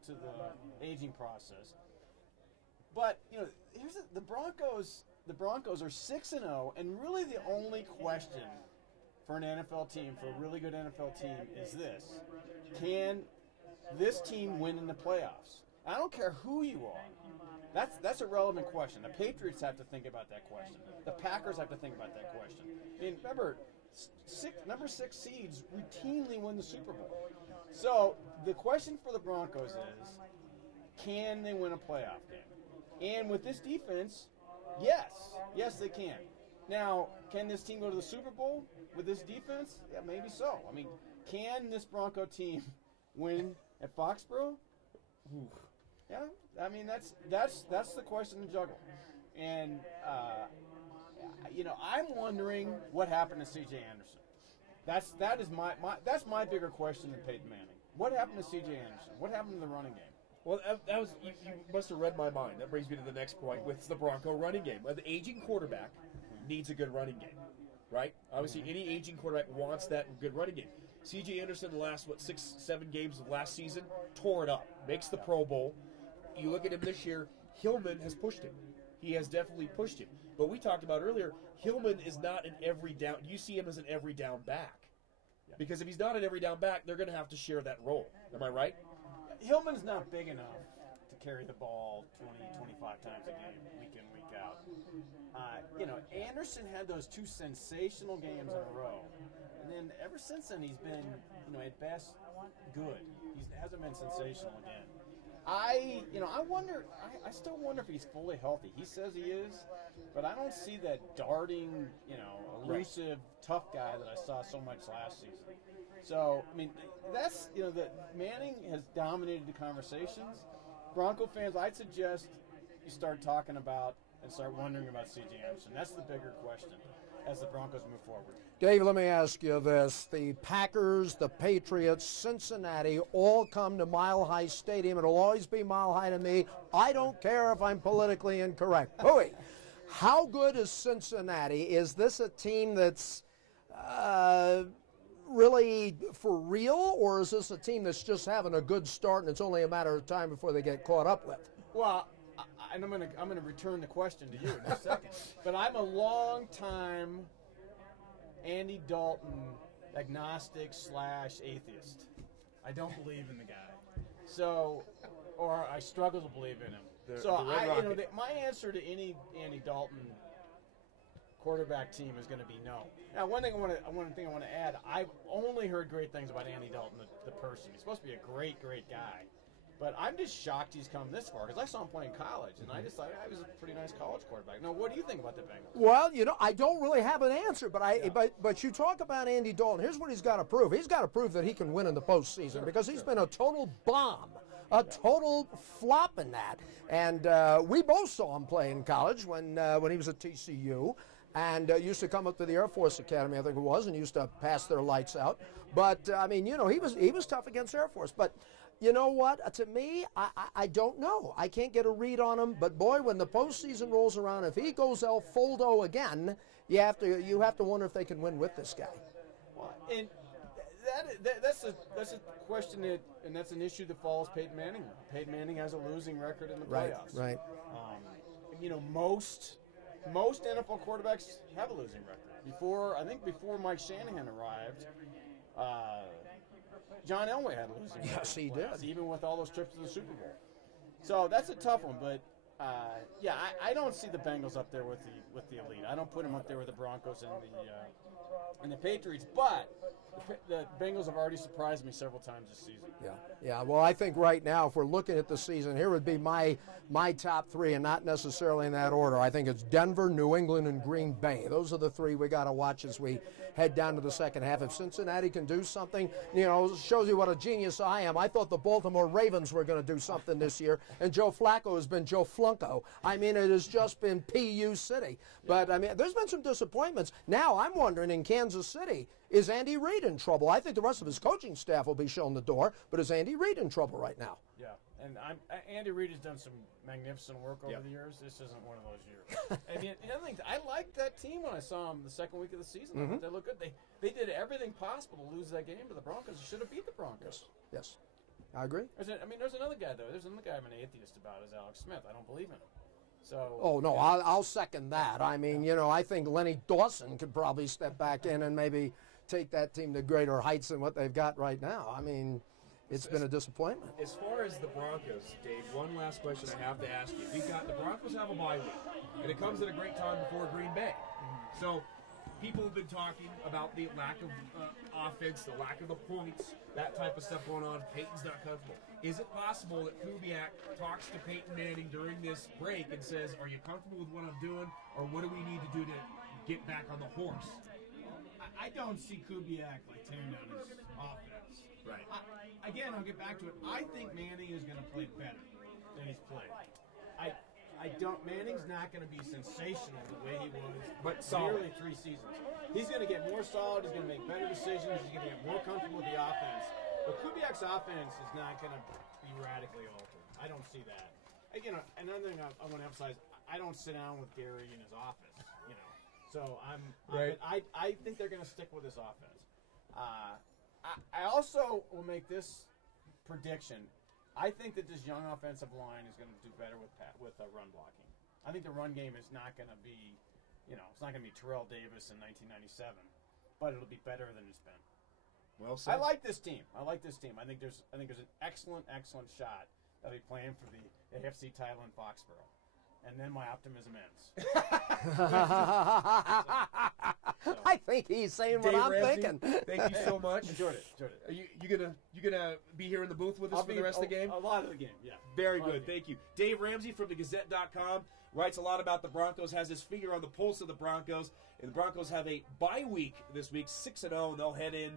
aging process. But here's the Broncos. The Broncos are 6-0, and really the only question for an NFL team, for a really good NFL team, is this: can this team win in the playoffs? I don't care who you are. That's a relevant question. The Patriots have to think about that question. The Packers have to think about that question. I mean, remember, number 6 seeds routinely win the Super Bowl. So the question for the Broncos is, can they win a playoff game? And with this defense, yes, they can. Now, can this team go to the Super Bowl with this defense? Yeah, maybe so. I mean, can this Bronco team win at Foxborough? Ooh. Yeah, I mean that's the question to juggle. And I'm wondering what happened to C.J. Anderson. That's my bigger question than Peyton Manning. What happened to C.J. Anderson? What happened to the running game? Well, that was you must have read my mind. That brings me to the next point with the Bronco running game. An aging quarterback needs a good running game, right? Obviously, any aging quarterback wants that good running game. C.J. Anderson, the last 6-7 games of last season, tore it up, makes the Pro Bowl. You look at him this year, Hillman has pushed him. He has definitely pushed him. But we talked about earlier, Hillman is not an every down. You see him as an every down back. Because if he's not an every down back, they're going to have to share that role. Am I right? Hillman's not big enough to carry the ball 20, 25 times a game, week in, week out. Anderson had those 2 sensational games in a row. And then ever since then, he's been, at best, good. He hasn't been sensational again. I still wonder if he's fully healthy. He says he is, but I don't see that darting, elusive, tough guy that I saw so much last season. So, I mean, that's, that Manning has dominated the conversations. Bronco fans, I'd suggest you start talking about and start wondering about C.J. Anderson. That's the bigger question as the Broncos move forward. Dave, let me ask you this. The Packers, the Patriots, Cincinnati all come to Mile High Stadium. It'll always be Mile High to me. I don't care if I'm politically incorrect. Hooey, how good is Cincinnati? Is this a team that's really for real, or is this a team that's just having a good start and it's only a matter of time before they get caught up with? Well, and I'm gonna return the question to you in a second. But I'm a long time Andy Dalton agnostic / atheist. I don't believe in the guy. So, or I struggle to believe in him. My answer to any Andy Dalton quarterback team is going to be no. Now, one thing I want to add. I've only heard great things about Andy Dalton, the person. He's supposed to be a great guy. But I'm just shocked he's come this far because I saw him play in college, and I just thought he was a pretty nice college quarterback. Now, what do you think about the Bengals? Well, I don't really have an answer, but you talk about Andy Dalton. Here's what he's got to prove. He's got to prove that he can win in the postseason because he's been a total bomb, a total flop in that. And we both saw him play in college when he was at TCU. And used to come up to the Air Force Academy, I think it was, and used to pass their lights out. But he was tough against Air Force. But you know what? To me, I don't know. I can't get a read on him. But boy, when the postseason rolls around, if he goes El Foldo again, you have to wonder if they can win with this guy. Well, and that's a question and that's an issue that follows Peyton Manning. Peyton Manning has a losing record in the playoffs. Right. Most NFL quarterbacks have a losing record. I think before Mike Shanahan arrived, John Elway had a losing record. Yes, he did. Even with all those trips to the Super Bowl. So that's a tough one, but I don't see the Bengals up there with the elite. I don't put them up there with the Broncos and the Patriots, but the Bengals have already surprised me several times this season. Yeah. Well, I think right now, if we're looking at the season, here would be my top 3, and not necessarily in that order. I think it's Denver, New England, and Green Bay. Those are the 3 we got to watch as we head down to the second half. If Cincinnati can do something, shows you what a genius I am. I thought the Baltimore Ravens were going to do something this year, and Joe Flacco has been Joe Flunko. I mean, it has just been PU City. But, there's been some disappointments. Now, I'm wondering, in Kansas City, is Andy Reid in trouble? I think the rest of his coaching staff will be shown the door, but is Andy Reid in trouble right now? Yeah, and Andy Reid has done some magnificent work over the years. This isn't one of those years. And the other thing, I liked that team when I saw them the second week of the season. I thought they looked good. They did everything possible to lose that game to the Broncos. They should have beat the Broncos. Yes. I agree. There's another guy, though. There's another guy I'm an atheist about is Alex Smith. I don't believe in him. So. Oh, no, I'll second that. I mean, you know, I think Lenny Dawson could probably step back in and maybe take that team to greater heights than what they've got right now. I mean, it's been a disappointment. As far as the Broncos, Dave, one last question I have to ask you. The Broncos have a bye week, and it comes at a great time before Green Bay. So people have been talking about the lack of offense, the lack of the points, that type of stuff going on. Peyton's not comfortable. Is it possible that Kubiak talks to Peyton Manning during this break and says, are you comfortable with what I'm doing, or what do we need to do to get back on the horse? I don't see Kubiak like tearing down his offense. Right. Again, I'll get back to it. I think Manning is going to play better than he's played. I don't. Manning's not going to be sensational the way he was, But solid. nearly 3 seasons. He's going to get more solid. He's going to make better decisions. He's going to get more comfortable with the offense. But Kubiak's offense is not going to be radically altered. I don't see that. Again, another thing I want to emphasize: I don't sit down with Gary in his office. You know, so I think they're going to stick with this offense. I also will make this prediction. I think that this young offensive line is going to do better with run blocking. I think the run game is not going to be, you know, it's not going to be Terrell Davis in 1997, but it'll be better than it's been. Well said. I like this team. I think there's an excellent shot that we playing for the AFC title in Foxborough. And then my optimism ends. I think he's saying what Dave I'm Ramsey, thinking. Thank you so much. Enjoyed it. Are you gonna be here in the booth with us for the rest of the game? A lot of the game, yeah. Very A lot good, of the game. thank you. Dave Ramsey from the Gazette.com writes a lot about the Broncos, has his finger on the pulse of the Broncos, and the Broncos have a bye week this week, 6-0, and they'll head in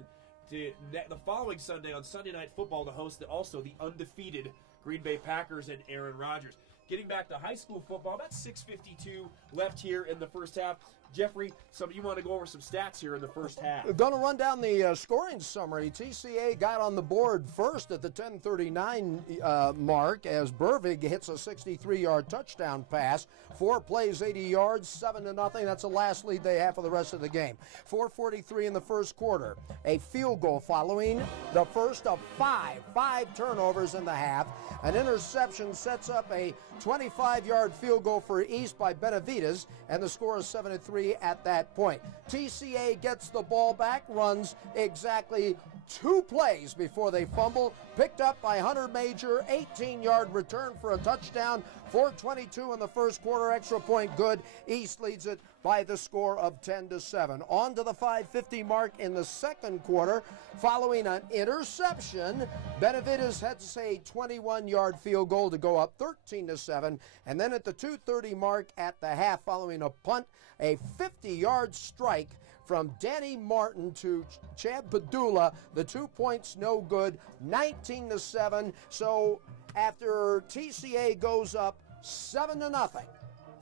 to the following Sunday on Sunday Night Football to host also the undefeated Green Bay Packers and Aaron Rodgers. Getting back to high school football, about 6:52 left here in the first half. Jeffrey, you want to go over some stats here in the first half. We're going to run down the scoring summary. TCA got on the board first at the 10:39 mark as Bervig hits a 63-yard touchdown pass. 4 plays, 80 yards, 7-0. That's the last lead they have for the rest of the game. 4:43 in the first quarter. A field goal following the first of 5 turnovers in the half. An interception sets up a 25-yard field goal for East by Benavides, and the score is 7-3 at that point. TCA gets the ball back, runs exactly 2 plays before they fumble, picked up by Hunter Major, 18-yard return for a touchdown, 4:22 in the first quarter, extra point good. East leads it by the score of 10-7. On to the 5:50 mark in the second quarter. Following an interception, Benavides heads a 21-yard field goal to go up 13-7. And then at the 2:30 mark at the half, following a punt, a 50-yard strike from Danny Martin to Chad Padula. The 2 points no good, 19-7. So after TCA goes up 7-0,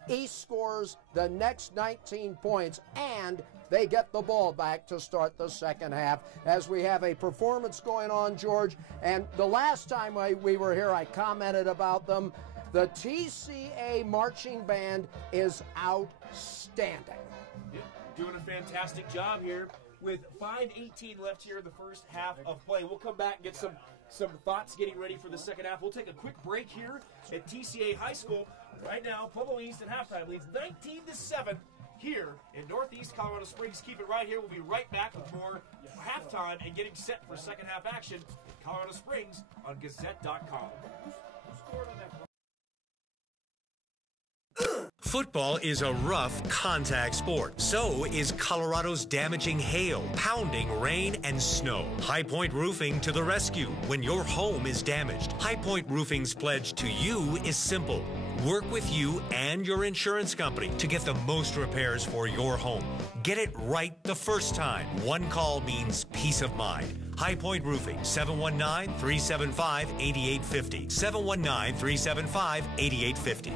East scores the next 19 points, and they get the ball back to start the second half as we have a performance going on, George. And the last time we were here, I commented about them. The TCA marching band is outstanding. Yeah, doing a fantastic job here with 5:18 left here in the first half of play. We'll come back and get some thoughts getting ready for the second half. We'll take a quick break here at TCA High School. Right now, Pueblo East at halftime leads 19-7 here in Northeast Colorado Springs. Keep it right here. We'll be right back with more halftime and getting set for second half action in Colorado Springs on Gazette.com. Football is a rough contact sport. So is Colorado's damaging hail, pounding rain, and snow. High Point Roofing to the rescue when your home is damaged. High Point Roofing's pledge to you is simple. Work with you and your insurance company to get the most repairs for your home. Get it right the first time. One call means peace of mind. High Point Roofing, 719-375-8850. 719-375-8850.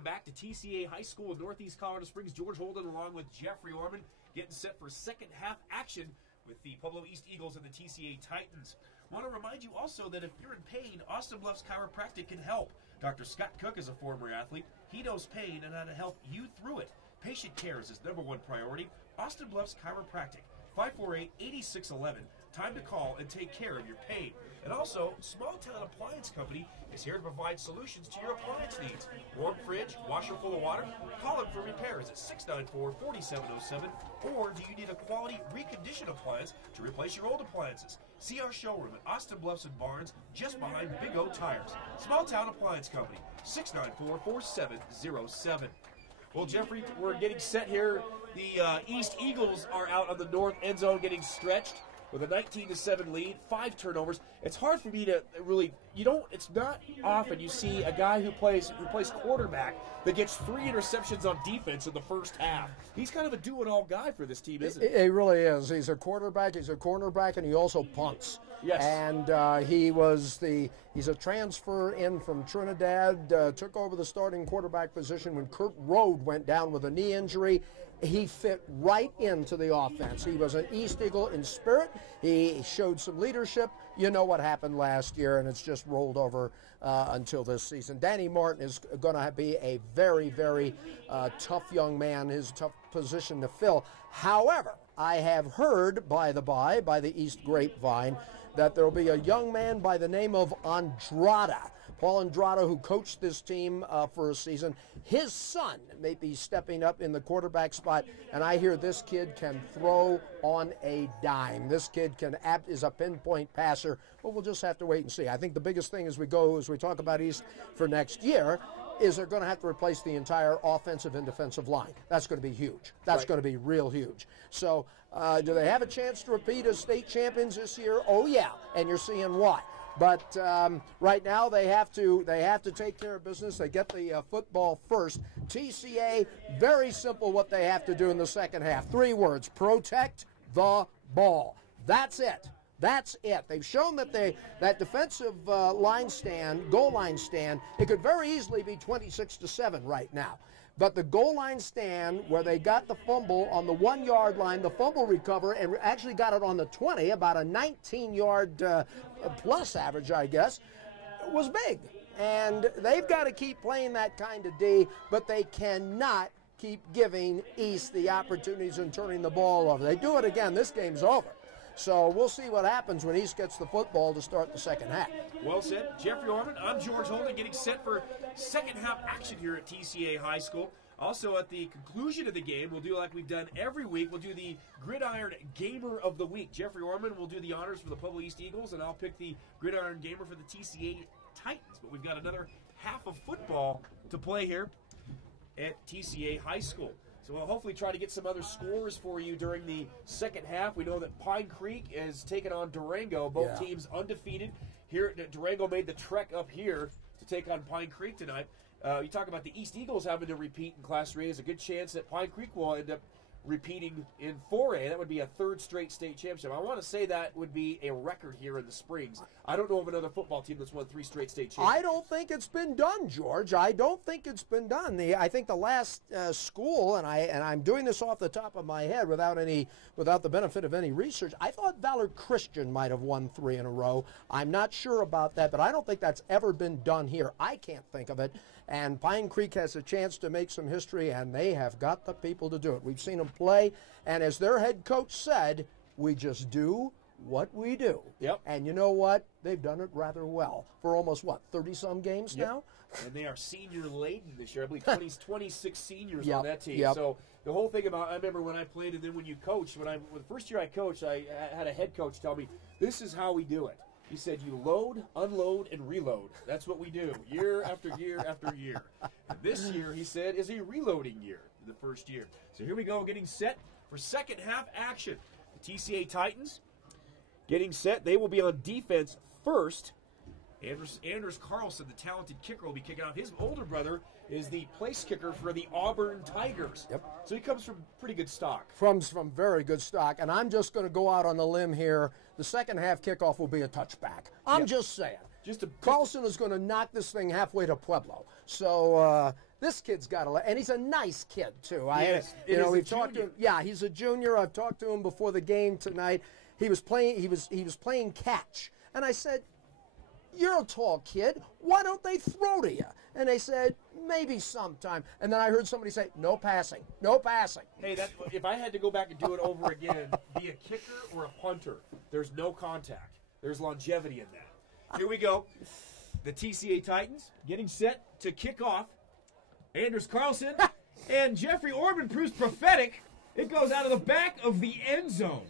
welcome back to TCA High School in Northeast Colorado Springs. George Holden along with Jeffrey Orman getting set for second half action with the Pueblo East Eagles and the TCA Titans. Want to remind you also that if you're in pain, Austin Bluffs Chiropractic can help. Dr. Scott Cook is a former athlete. He knows pain and how to help you through it. Patient care is his #1 priority. Austin Bluffs Chiropractic, 548-8611. Time to call and take care of your pain. And also, Small Town Appliance Company is here to provide solutions to your appliance needs. Warm fridge, washer full of water? Call them for repairs at 694-4707. Or do you need a quality reconditioned appliance to replace your old appliances? See our showroom at Austin Bluffs and Barnes, just behind Big O Tires. Small Town Appliance Company, 694-4707. Well, Jeffrey, we're getting set here. The East Eagles are out on the north end zone getting stretched with a 19-7 lead, 5 turnovers. It's hard for me to really, it's not often you see a guy who plays quarterback that gets 3 interceptions on defense in the first half. He's kind of a do-it-all guy for this team, isn't he? He really is. He's a quarterback, he's a cornerback, and he also punts. Yes. And he's a transfer in from Trinidad, took over the starting quarterback position when Kurt Rode went down with a knee injury. He fit right into the offense. He was an East Eagle in spirit. He showed some leadership. You know what happened last year, and it's just rolled over until this season. Danny Martin is going to be a very, very tough young man. His tough position to fill. However, I have heard, by the East Grapevine, that there will be a young man by the name of Andrada. Paul Andrada, who coached this team for a season, his son may be stepping up in the quarterback spot, and I hear this kid can throw on a dime. This kid is a pinpoint passer, but we'll just have to wait and see. I think the biggest thing as we talk about East for next year, is they're going to have to replace the entire offensive and defensive line. That's going to be huge. That's going to be real huge. So do they have a chance to repeat as state champions this year? Oh, yeah, and you're seeing why. But right now they have to take care of business. They get the football first. TCA, very simple what they have to do in the second half. 3 words: protect the ball. That's it. That's it. They've shown that that defensive goal line stand, it could very easily be 26-7 right now. But the goal line stand, where they got the fumble on the 1-yard line, the fumble recover, and actually got it on the 20, about a 19-yard plus average, I guess, was big. And they've got to keep playing that kind of D, but they cannot keep giving East the opportunities and turning the ball over. They do it again, this game's over. So we'll see what happens when East gets the football to start the second half. Well said. Jeffrey Orman, I'm George Holden, getting set for second half action here at TCA High School. Also, at the conclusion of the game, we'll do like we've done every week. We'll do the Gridiron Gamer of the Week. Jeffrey Orman will do the honors for the Pueblo East Eagles, and I'll pick the Gridiron Gamer for the TCA Titans. But we've got another half of football to play here at TCA High School. So we'll hopefully try to get some other scores for you during the second half. We know that Pine Creek is taking on Durango. Both teams undefeated. Here, Durango made the trek up here to take on Pine Creek tonight. You talk about the East Eagles having to repeat in Class 3. There's a good chance that Pine Creek will end up repeating in 4A. That would be a 3rd straight state championship. I want to say that would be a record here in the Springs. I don't know of another football team that's won 3 straight state championships. I don't think it's been done, George. I don't think it's been done. I think the last school, and I'm doing this off the top of my head without the benefit of any research, I thought Valor Christian might have won 3 in a row. I'm not sure about that, but I don't think that's ever been done here. I can't think of it. And Pine Creek has a chance to make some history, and they have got the people to do it. We've seen them play, and as their head coach said, we just do what we do. Yep. And you know what? They've done it rather well for almost, 30-some games now? And they are senior-laden this year. I believe 26 seniors on that team. Yep. So the whole thing about, I remember when I played and then when you coached, the first year I coached, I had a head coach tell me, this is how we do it. He said, you load, unload, and reload. That's what we do, year after year after year. And this year, he said, is a reloading year, the first year. So here we go, getting set for second half action. The TCA Titans getting set. They will be on defense first. Anders Carlson, the talented kicker, will be kicking off. His older brother is the place kicker for the Auburn Tigers. Yep. So he comes from pretty good stock. From very good stock. And I'm just going to go out on the limb here. The second half kickoff will be a touchback. I'm just saying. Carlson is going to knock this thing halfway to Pueblo. So This kid's got and he's a nice kid too. We've talked to him. Yeah, he's a junior. I've talked to him before the game tonight. He was playing. He was playing catch, and I said, "You're a tall kid. Why don't they throw to you?" And they said, "Maybe sometime." And then I heard somebody say, "No passing, no passing." Hey, if I had to go back and do it over again, be a kicker or a punter, there's no contact. There's longevity in that. Here we go. The TCA Titans getting set to kick off. Anders Carlson and Jeffrey Orban proves prophetic. It goes out of the back of the end zone.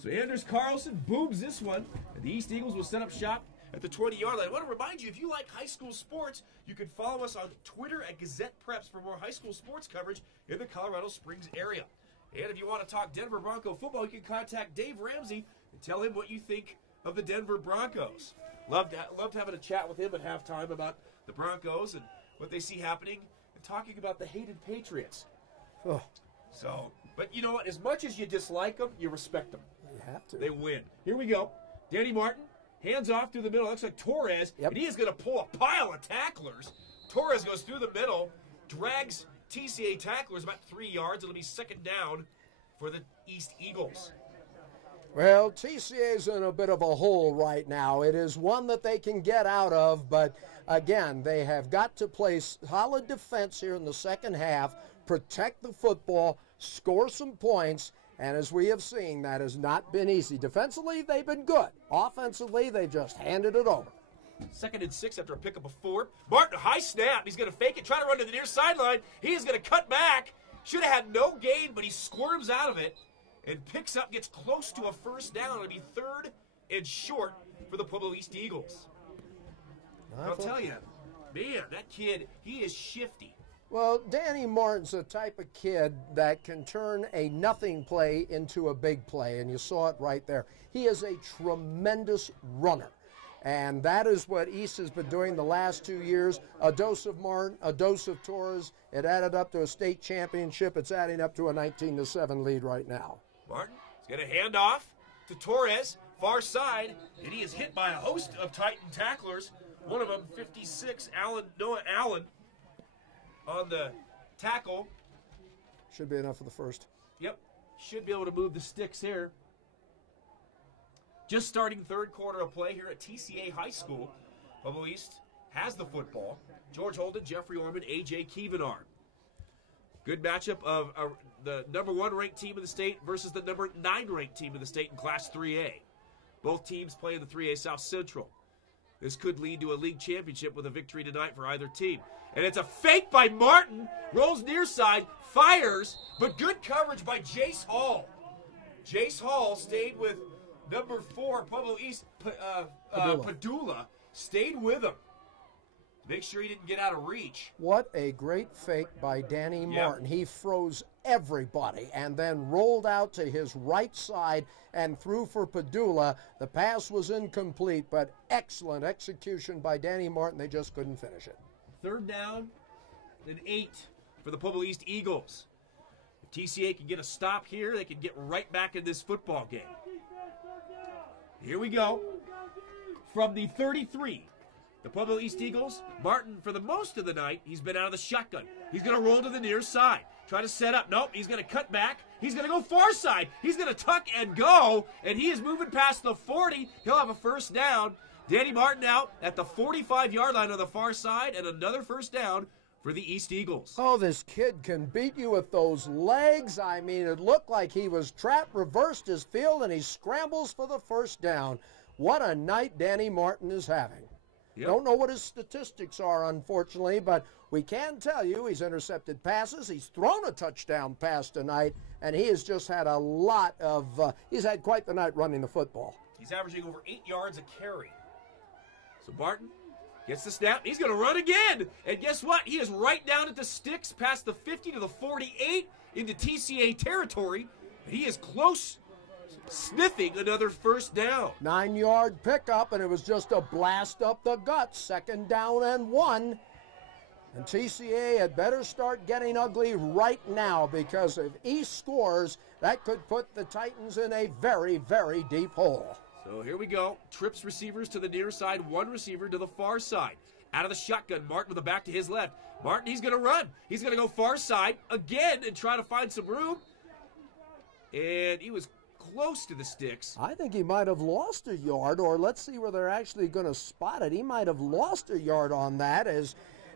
So Anders Carlson booms this one, and the East Eagles will set up shop at the 20-yard line. I want to remind you, if you like high school sports, you can follow us on Twitter at Gazette Preps for more high school sports coverage in the Colorado Springs area. And if you want to talk Denver Bronco football, you can contact Dave Ramsey and tell him what you think of the Denver Broncos. Loved having a chat with him at halftime about The Broncos and what they see happening, and talking about the hated Patriots. Oh, So, but you know what? As much as you dislike them, you respect them. you have to. They win. Here we go. Danny Martin, hands off through the middle. Looks like Torres, Yep. and he is going to pull a pile of tacklers. Torres goes through the middle, drags TCA tacklers about 3 yards. It'll be second down for the East Eagles. Well, TCA's in a bit of a hole right now. It is one that they can get out of, but again, they have got to play solid defense here in the second half, protect the football, score some points, and as we have seen, that has not been easy. Defensively, they've been good. Offensively, they've just handed it over. 2nd and 6 after a pickup of 4. Martin, high snap. He's going to fake it, try to run to the near sideline. He is going to cut back. Should have had no gain, but he squirms out of it and picks up, gets close to a first down. It'll be 3rd and short for the Pueblo East Eagles. I'll tell you, man, that kid, he is shifty. Well, Danny Martin's the type of kid that can turn a nothing play into a big play, and you saw it right there. He is a tremendous runner, and that is what East has been doing the last 2 years. A dose of Martin, a dose of Torres. It added up to a state championship. It's adding up to a 19-7 lead right now. Martin is going to hand off to Torres, far side, and he is hit by a host of Titan tacklers. One of them, 56, Noah Allen, on the tackle. Should be enough for the first. Yep, should be able to move the sticks here. Just starting third quarter of play here at TCA High School. Pueblo East has the football. George Holden, Jeffrey Orman, A.J. Kievenard. Good matchup of the number 1 ranked team in the state versus the number 9 ranked team in the state in Class 3A. Both teams play in the 3A South Central. This could lead to a league championship with a victory tonight for either team. And it's a fake by Martin. Rolls near side, fires, but good coverage by Jace Hall. Jace Hall stayed with number 4, Pueblo East, Padula. Stayed with him. Make sure he didn't get out of reach. What a great fake by Danny Martin. He froze everybody and then rolled out to his right side and threw for Padula. The pass was incomplete, but excellent execution by Danny Martin. They just couldn't finish it. 3rd down and 8 for the Pueblo East Eagles. If TCA can get a stop here, they can get right back in this football game. Here we go. From the 33, the Pueblo East Eagles, Martin, for the most of the night, he's been out of the shotgun. He's going to roll to the near side. Try to set up. Nope, he's going to cut back. He's going to go far side. He's going to tuck and go, and he is moving past the 40. He'll have a first down. Danny Martin out at the 45-yard line on the far side, and another first down for the East Eagles. Oh, this kid can beat you with those legs. I mean, it looked like he was trapped, reversed his field, and he scrambles for the first down. What a night Danny Martin is having. Yep. Don't know what his statistics are, unfortunately, but we can tell you he's intercepted passes. He's thrown a touchdown pass tonight, and he has just had a lot of he's had quite the night running the football. He's averaging over 8 yards a carry. So Martin gets the snap. He's going to run again. And guess what? He is right down at the sticks past the 50 to the 48 into TCA territory. He is close, sniffing another first down. 9-yard pickup, and it was just a blast up the gut. 2nd down and 1. And TCA had better start getting ugly right now, because if East scores, that could put the Titans in a very, very deep hole. So here we go. Trips receivers to the near side, 1 receiver to the far side. Out of the shotgun, Martin with the back to his left. Martin, he's going to run. He's going to go far side again and try to find some room. And he was close to the sticks. I think he might have lost a yard, or let's see where they're actually going to spot it. He might have lost a yard on that as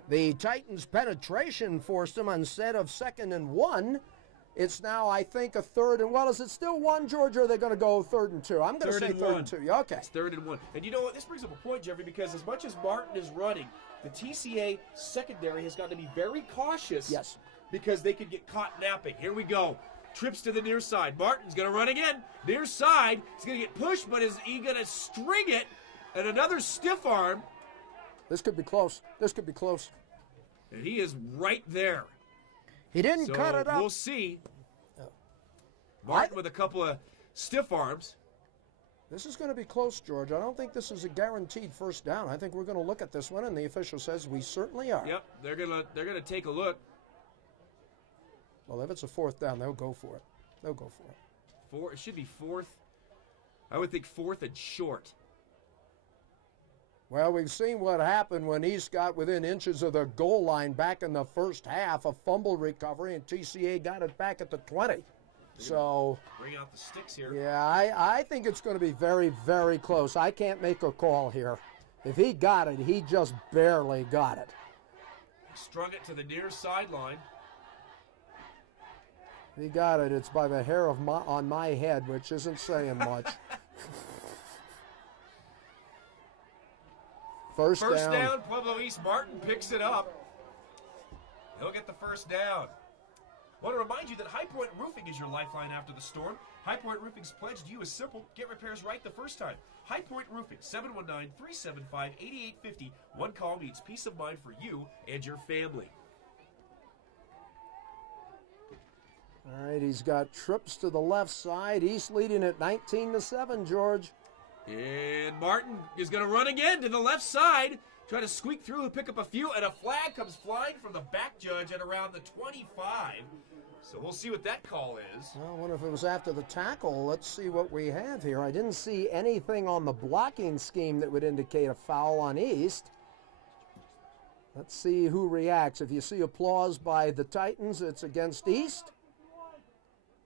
the Titans' penetration forced him. Instead of 2nd and 1, it's now, I think, a 3rd and, well, is it still 1, George, or are they going to go 3rd and 2? I'm going to say 3rd and 2. Yeah, okay. It's 3rd and 1. And you know what? This brings up a point, Jeffrey, because as much as Martin is running, the TCA secondary has got to be very cautious. Yes. Because they could get caught napping. Here we go. Trips to the near side. Martin's going to run again. Near side. He's going to get pushed, but is he going to string it? And another stiff arm. This could be close. This could be close. And he is right there. He didn't cut it up. We'll see. Martin with a couple of stiff arms. This is going to be close, George. I don't think this is a guaranteed first down. I think we're going to look at this one, and the official says we certainly are. Yep, they're gonna take a look. Well, if it's a 4th down, they'll go for it. They'll go for it. It should be 4th. I would think 4th and short. Well, we've seen what happened when East got within inches of the goal line back in the first half. A fumble recovery, and TCA got it back at the 20. So, bring out the sticks here. Yeah, I think it's going to be very, very close. I can't make a call here. If he got it, he just barely got it. Strung it to the near sideline. He got it. It's by the hair of on my head, which isn't saying much. First down, Pueblo East. Martin picks it up. He'll get the first down. I want to remind you that High Point Roofing is your lifeline after the storm. High Point Roofing's pledge to you is simple. Get repairs right the first time. High Point Roofing, 719-375-8850. One call means peace of mind for you and your family. All right, he's got trips to the left side. East leading at 19-7, George. And Martin is going to run again to the left side. Try to squeak through and pick up a few, and a flag comes flying from the back judge at around the 25. So we'll see what that call is. Well, I wonder if it was after the tackle. Let's see what we have here. I didn't see anything on the blocking scheme that would indicate a foul on East. Let's see who reacts. If you see applause by the Titans, it's against East.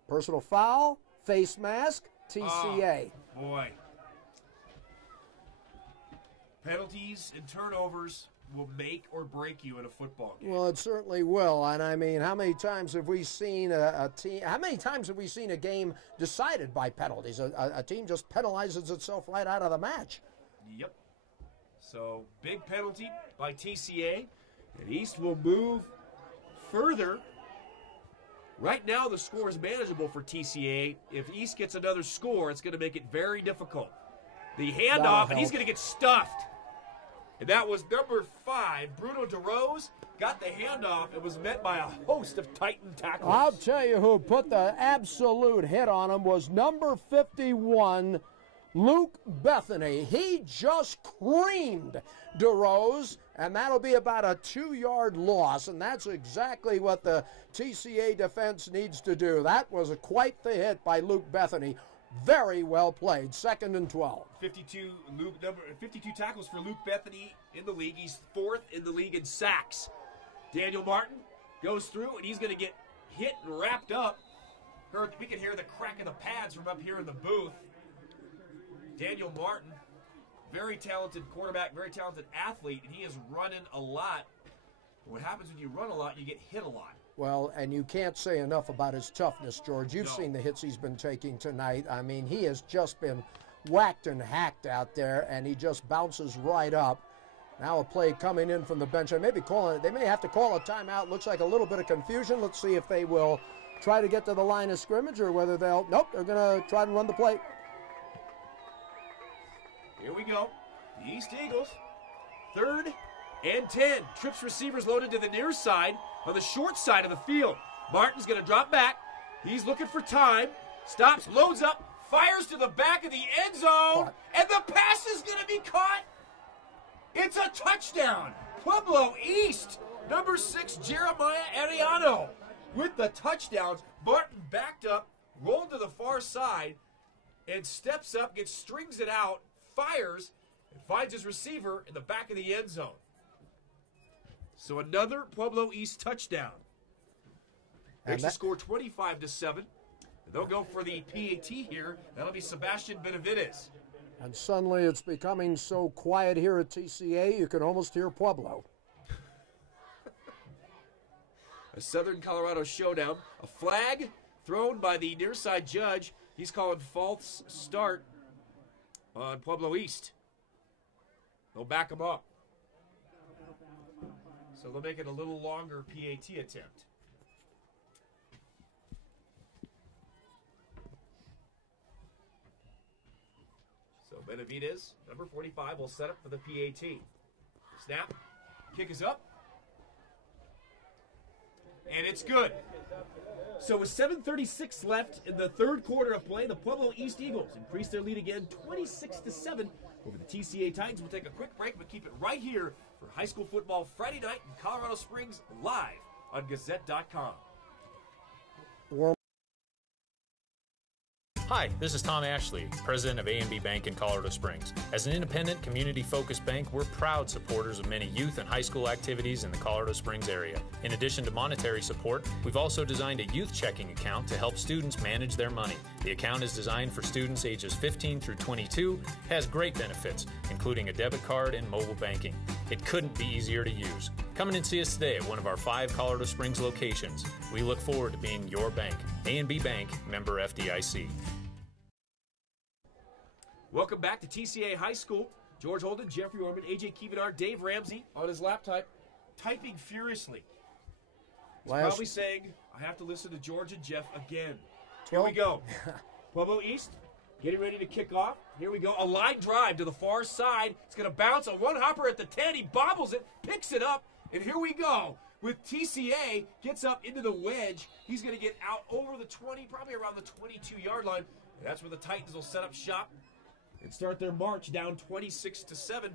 Personal foul, face mask, TCA. Oh, boy. Penalties and turnovers will make or break you in a football game. Well, it certainly will. And I mean, how many times have we seen a team? How many times have we seen a game decided by penalties? A team just penalizes itself right out of the match. Yep. So big penalty by TCA, and East will move further. Right now, the score is manageable for TCA. If East gets another score, it's going to make it very difficult. The handoff, and he's going to get stuffed. And that was number 5, Bruno DeRose, got the handoff. It was met by a host of Titan tacklers. I'll tell you who put the absolute hit on him was number 51, Luke Bethany. He just creamed DeRose, and that'll be about a 2-yard loss, and that's exactly what the TCA defense needs to do. That was quite the hit by Luke Bethany. Very well played. 2nd and 12. 52 tackles for Luke Bethany in the league. He's 4th in the league in sacks. Daniel Martin goes through, and he's going to get hit and wrapped up. We can hear the crack of the pads from up here in the booth. Daniel Martin, very talented quarterback, very talented athlete, and he is running a lot. What happens when you run a lot, you get hit a lot. Well, and you can't say enough about his toughness, George. You've seen the hits he's been taking tonight. I mean, he has just been whacked and hacked out there, and he just bounces right up. Now a play coming in from the bench. They may have to call a timeout. Looks like a little bit of confusion. Let's see if they will try to get to the line of scrimmage or whether they'll, nope, they're going to try to run the play. Here we go. The East Eagles, 3rd and 10. Trips receivers loaded to the near side on the short side of the field. Martin's going to drop back. He's looking for time. Stops, loads up, fires to the back of the end zone, and the pass is going to be caught. It's a touchdown. Pueblo East, number 6, Jeremiah Ariano with the touchdowns. Martin backed up, rolled to the far side, and steps up, strings it out, fires, and finds his receiver in the back of the end zone. So another Pueblo East touchdown. Makes the score 25-7. They'll go for the PAT here. That'll be Sebastian Benavides. And suddenly it's becoming so quiet here at TCA, you can almost hear Pueblo. A Southern Colorado showdown. A flag thrown by the near side judge. He's calling false start on Pueblo East. They'll back him up. So they'll make it a little longer PAT attempt. So Benavides, number 45, will set up for the PAT. Snap. Kick is up. And it's good. So with 7:36 left in the third quarter of play, the Pueblo East Eagles increase their lead again 26-7 over the TCA Titans. We'll take a quick break, but keep it right here for high school football Friday night in Colorado Springs live on Gazette.com. Hi, this is Tom Ashley, president of A&B Bank in Colorado Springs. As an independent, community-focused bank, we're proud supporters of many youth and high school activities in the Colorado Springs area. In addition to monetary support, we've also designed a youth checking account to help students manage their money. The account is designed for students ages 15 through 22, has great benefits, including a debit card and mobile banking. It couldn't be easier to use. Come in and see us today at one of our 5 Colorado Springs locations. We look forward to being your bank. A&B Bank, member FDIC. Welcome back to TCA High School. George Holden, Jeffrey Orman, AJ Kievanar, Dave Ramsey on his laptop, typing furiously. He's probably saying, I have to listen to George and Jeff again. Here we go. Pueblo East getting ready to kick off. Here we go. A line drive to the far side. It's going to bounce. A one-hopper at the 10. He bobbles it, picks it up, and here we go. With TCA, gets up into the wedge. He's going to get out over the 20, probably around the 22-yard line. And that's where the Titans will set up shop and start their march down 26-7.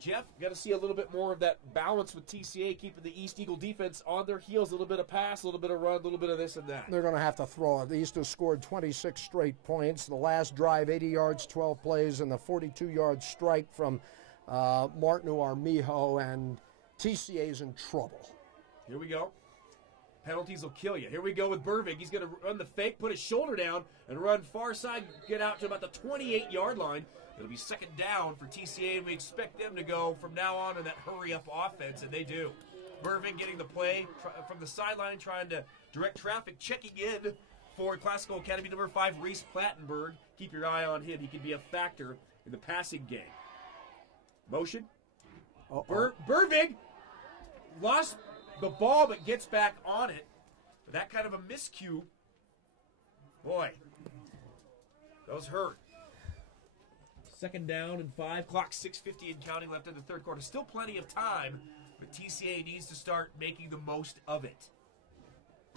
Jeff, got to see a little bit more of that balance with TCA, keeping the East Eagle defense on their heels. A little bit of pass, a little bit of run, a little bit of this and that. They're going to have to throw it. The East has scored 26 straight points. The last drive, 80 yards, 12 plays, and the 42-yard strike from Martin Armijo, and TCA's in trouble. Here we go. Penalties will kill you. Here we go with Burvig. He's going to run the fake, put his shoulder down, and run far side, get out to about the 28-yard line. It'll be second down for TCA, and we expect them to go from now on in that hurry-up offense, and they do. Burvig getting the play from the sideline, trying to direct traffic, checking in for Classical Academy number 5, Reese Plattenberg. Keep your eye on him. He can be a factor in the passing game. Motion. Burvig lost the ball, but gets back on it. That kind of a miscue. Boy, those hurt. Second down and 5. Clock 6:50 and counting left in the third quarter. Still plenty of time, but TCA needs to start making the most of it.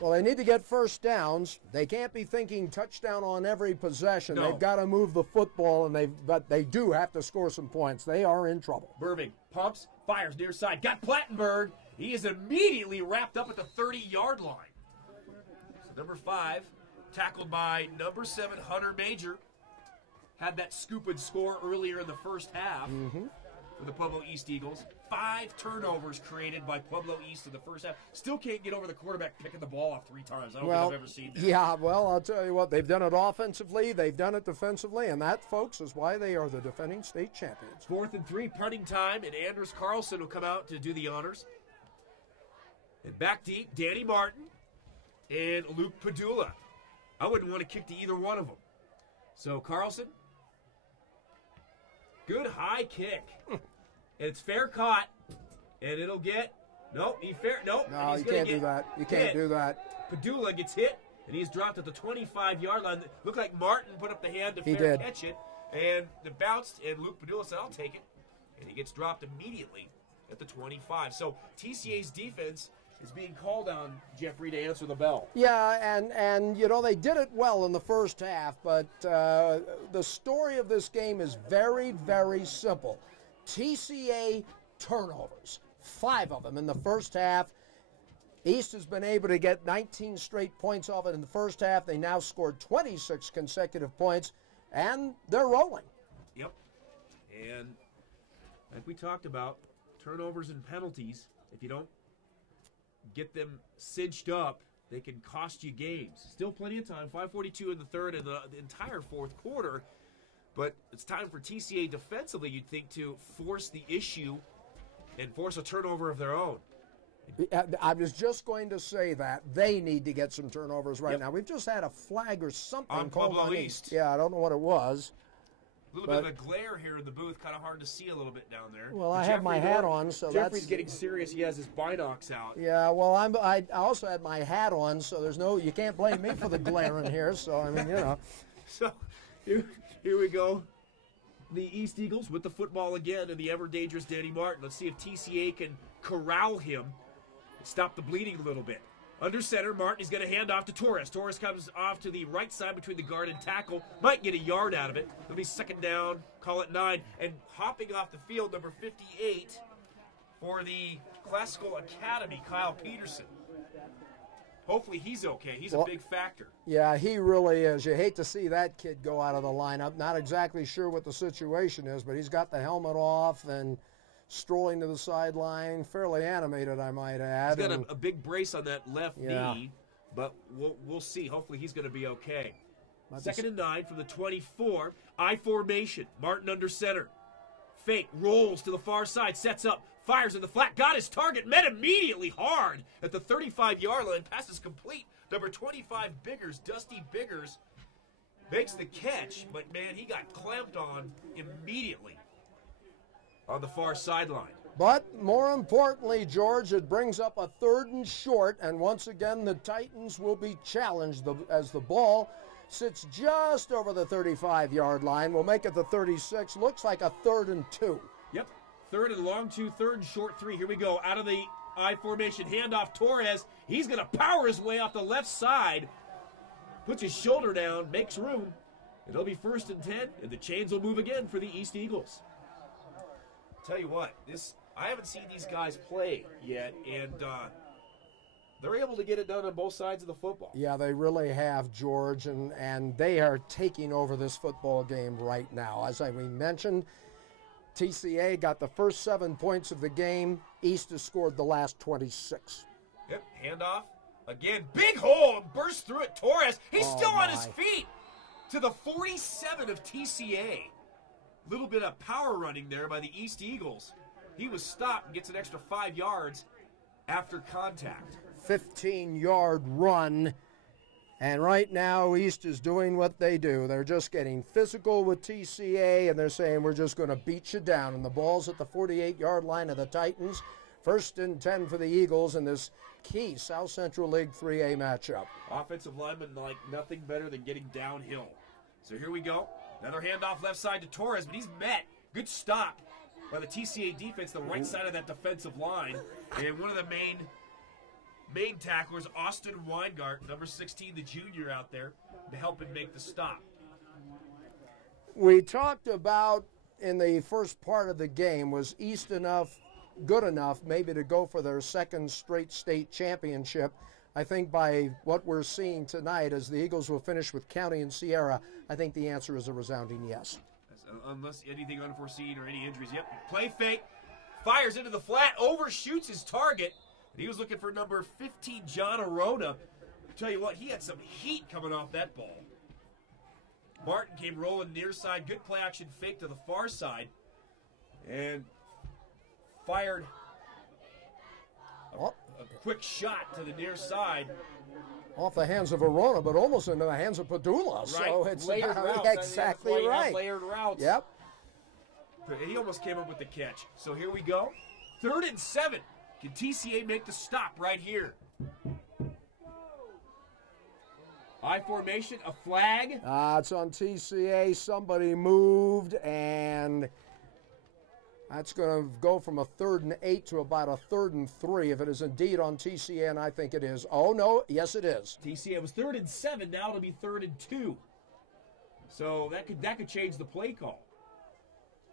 Well, they need to get first downs. They can't be thinking touchdown on every possession. No. They've got to move the football, but they do have to score some points. They are in trouble. Burvig pumps, fires near side. Got Plattenberg. He is immediately wrapped up at the 30-yard line. So number 5, tackled by number 7, Hunter Major. Had that scoop and score earlier in the first half for the Pueblo East Eagles. 5 turnovers created by Pueblo East in the first half. Still can't get over the quarterback picking the ball off 3 times. I don't think I've ever seen that. Yeah, well, I'll tell you what, they've done it offensively, they've done it defensively, and that, folks, is why they are the defending state champions. 4th and 3, punting time, and Anders Carlson will come out to do the honors. And back deep, Danny Martin and Luke Padula. I wouldn't want to kick to either one of them. So Carlson, good high kick. And it's fair caught, and it'll get, no, you can't do that. You can't do that. Padula gets hit, and he's dropped at the 25-yard line. Looked like Martin put up the hand to fair catch it, and it bounced, and Luke Padula said, I'll take it. And he gets dropped immediately at the 25. So TCA's defense is being called on, Jeffrey, to answer the bell. Yeah, and you know, they did it well in the first half, but the story of this game is very, very simple. TCA turnovers, 5 of them in the first half. East has been able to get 19 straight points off it in the first half. They now scored 26 consecutive points, and they're rolling. Yep. And like we talked about, turnovers and penalties, if you don't get them cinched up, they can cost you games. Still plenty of time, 5:42 in the third and the entire fourth quarter. But it's time for TCA defensively, you'd think, to force the issue and force a turnover of their own. I was just going to say that. They need to get some turnovers right now. We've just had a flag or something On called Pueblo on East. Yeah, I don't know what it was. A little bit of a glare here in the booth, kind of hard to see a little bit down there. Well, I have my hat on, so Jeffrey's that's getting serious. He has his binocs out. Yeah, well, I also had my hat on, so there's no, you can't blame me for the glare in here. So I mean, you know. So here we go. The East Eagles with the football again, and the ever dangerous Danny Martin. Let's see if TCA can corral him and stop the bleeding a little bit. Under center, Martin is going to hand off to Torres. Torres comes off to the right side between the guard and tackle. Might get a yard out of it. It'll be second down, call it 9. And hopping off the field, number 58 for the Classical Academy, Kyle Peterson. Hopefully he's okay. He's a big factor. Yeah, he really is. You hate to see that kid go out of the lineup. Not exactly sure what the situation is, but he's got the helmet off and strolling to the sideline, fairly animated, I might add. He's got a big brace on that left knee, but we'll see. Hopefully he's going to be okay. Second and 9 from the 24. I formation. Martin under center. Fake, rolls to the far side, sets up, fires in the flat, got his target, met immediately hard at the 35-yard line. Passes complete. Number 25, Biggers, Dusty Biggers, makes the catch, but, man, he got clamped on immediately on the far sideline. But more importantly, George, it brings up a 3rd and short, and once again the Titans will be challenged as the ball sits just over the 35-yard line. We'll make it the 36. Looks like a 3rd and 2. Yep. 3rd and long 2, 3rd and short 3. Here we go. Out of the I formation, handoff Torres. He's going to power his way off the left side. Puts his shoulder down, makes room. It'll be 1st and 10, and the chains will move again for the East Eagles. Tell you what, I haven't seen these guys play yet, and they're able to get it done on both sides of the football. Yeah, they really have, George, and they are taking over this football game right now. As we mentioned, TCA got the first 7 points of the game. East has scored the last 26. Yep, handoff. Again, big hole, and bursts through it. Torres, he's still on his feet to the 47 of TCA. Little bit of power running there by the East Eagles. He was stopped and gets an extra 5 yards after contact. 15-yard run. And right now, East is doing what they do. They're just getting physical with TCA, and they're saying, we're just going to beat you down. And the ball's at the 48-yard line of the Titans. 1st and 10 for the Eagles in this key South Central League 3A matchup. Offensive linemen like nothing better than getting downhill. So here we go. Another handoff left side to Torres, but he's met. Good stop by the TCA defense, the right side of that defensive line. And one of the main tacklers, Austin Weingart, number 16, the junior out there, to help him make the stop. We talked about in the first part of the game, was East good enough maybe to go for their 2nd straight state championship. I think by what we're seeing tonight, as the Eagles will finish with County and Sierra, I think the answer is a resounding yes. Unless anything unforeseen or any injuries. Yep, play fake, fires into the flat, overshoots his target. And he was looking for number 15, John Arona. Tell you what, he had some heat coming off that ball. Martin came rolling near side, good play action fake to the far side, and fired a quick shot to the near side. Off the hands of Arona, but almost into the hands of Padula. Right. So it's Layered routes. exactly right. Layered routes. Yep. He almost came up with the catch. So here we go. 3rd and 7. Can TCA make the stop right here? I formation, a flag. It's on TCA. Somebody moved, and that's going to go from a 3rd and 8 to about a 3rd and 3 if it is indeed on TCA, and I think it is. Oh, no. Yes, it is. TCA was 3rd and 7. Now it'll be 3rd and 2. So that could change the play call.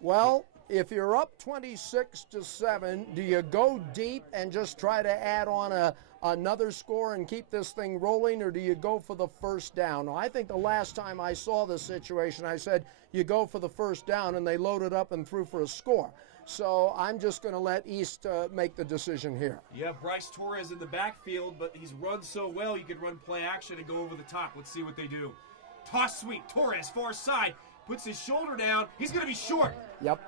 Well, if you're up 26-7, do you go deep and just try to add on another score and keep this thing rolling, or do you go for the 1st down? Now, I think the last time I saw this situation, I said you go for the 1st down, and they loaded up and threw for a score. So I'm just going to let East make the decision here. You have Bryce Torres in the backfield, but he's run so well you could run play action and go over the top. Let's see what they do. Toss sweep. Torres, far side, puts his shoulder down. He's going to be short. Yep.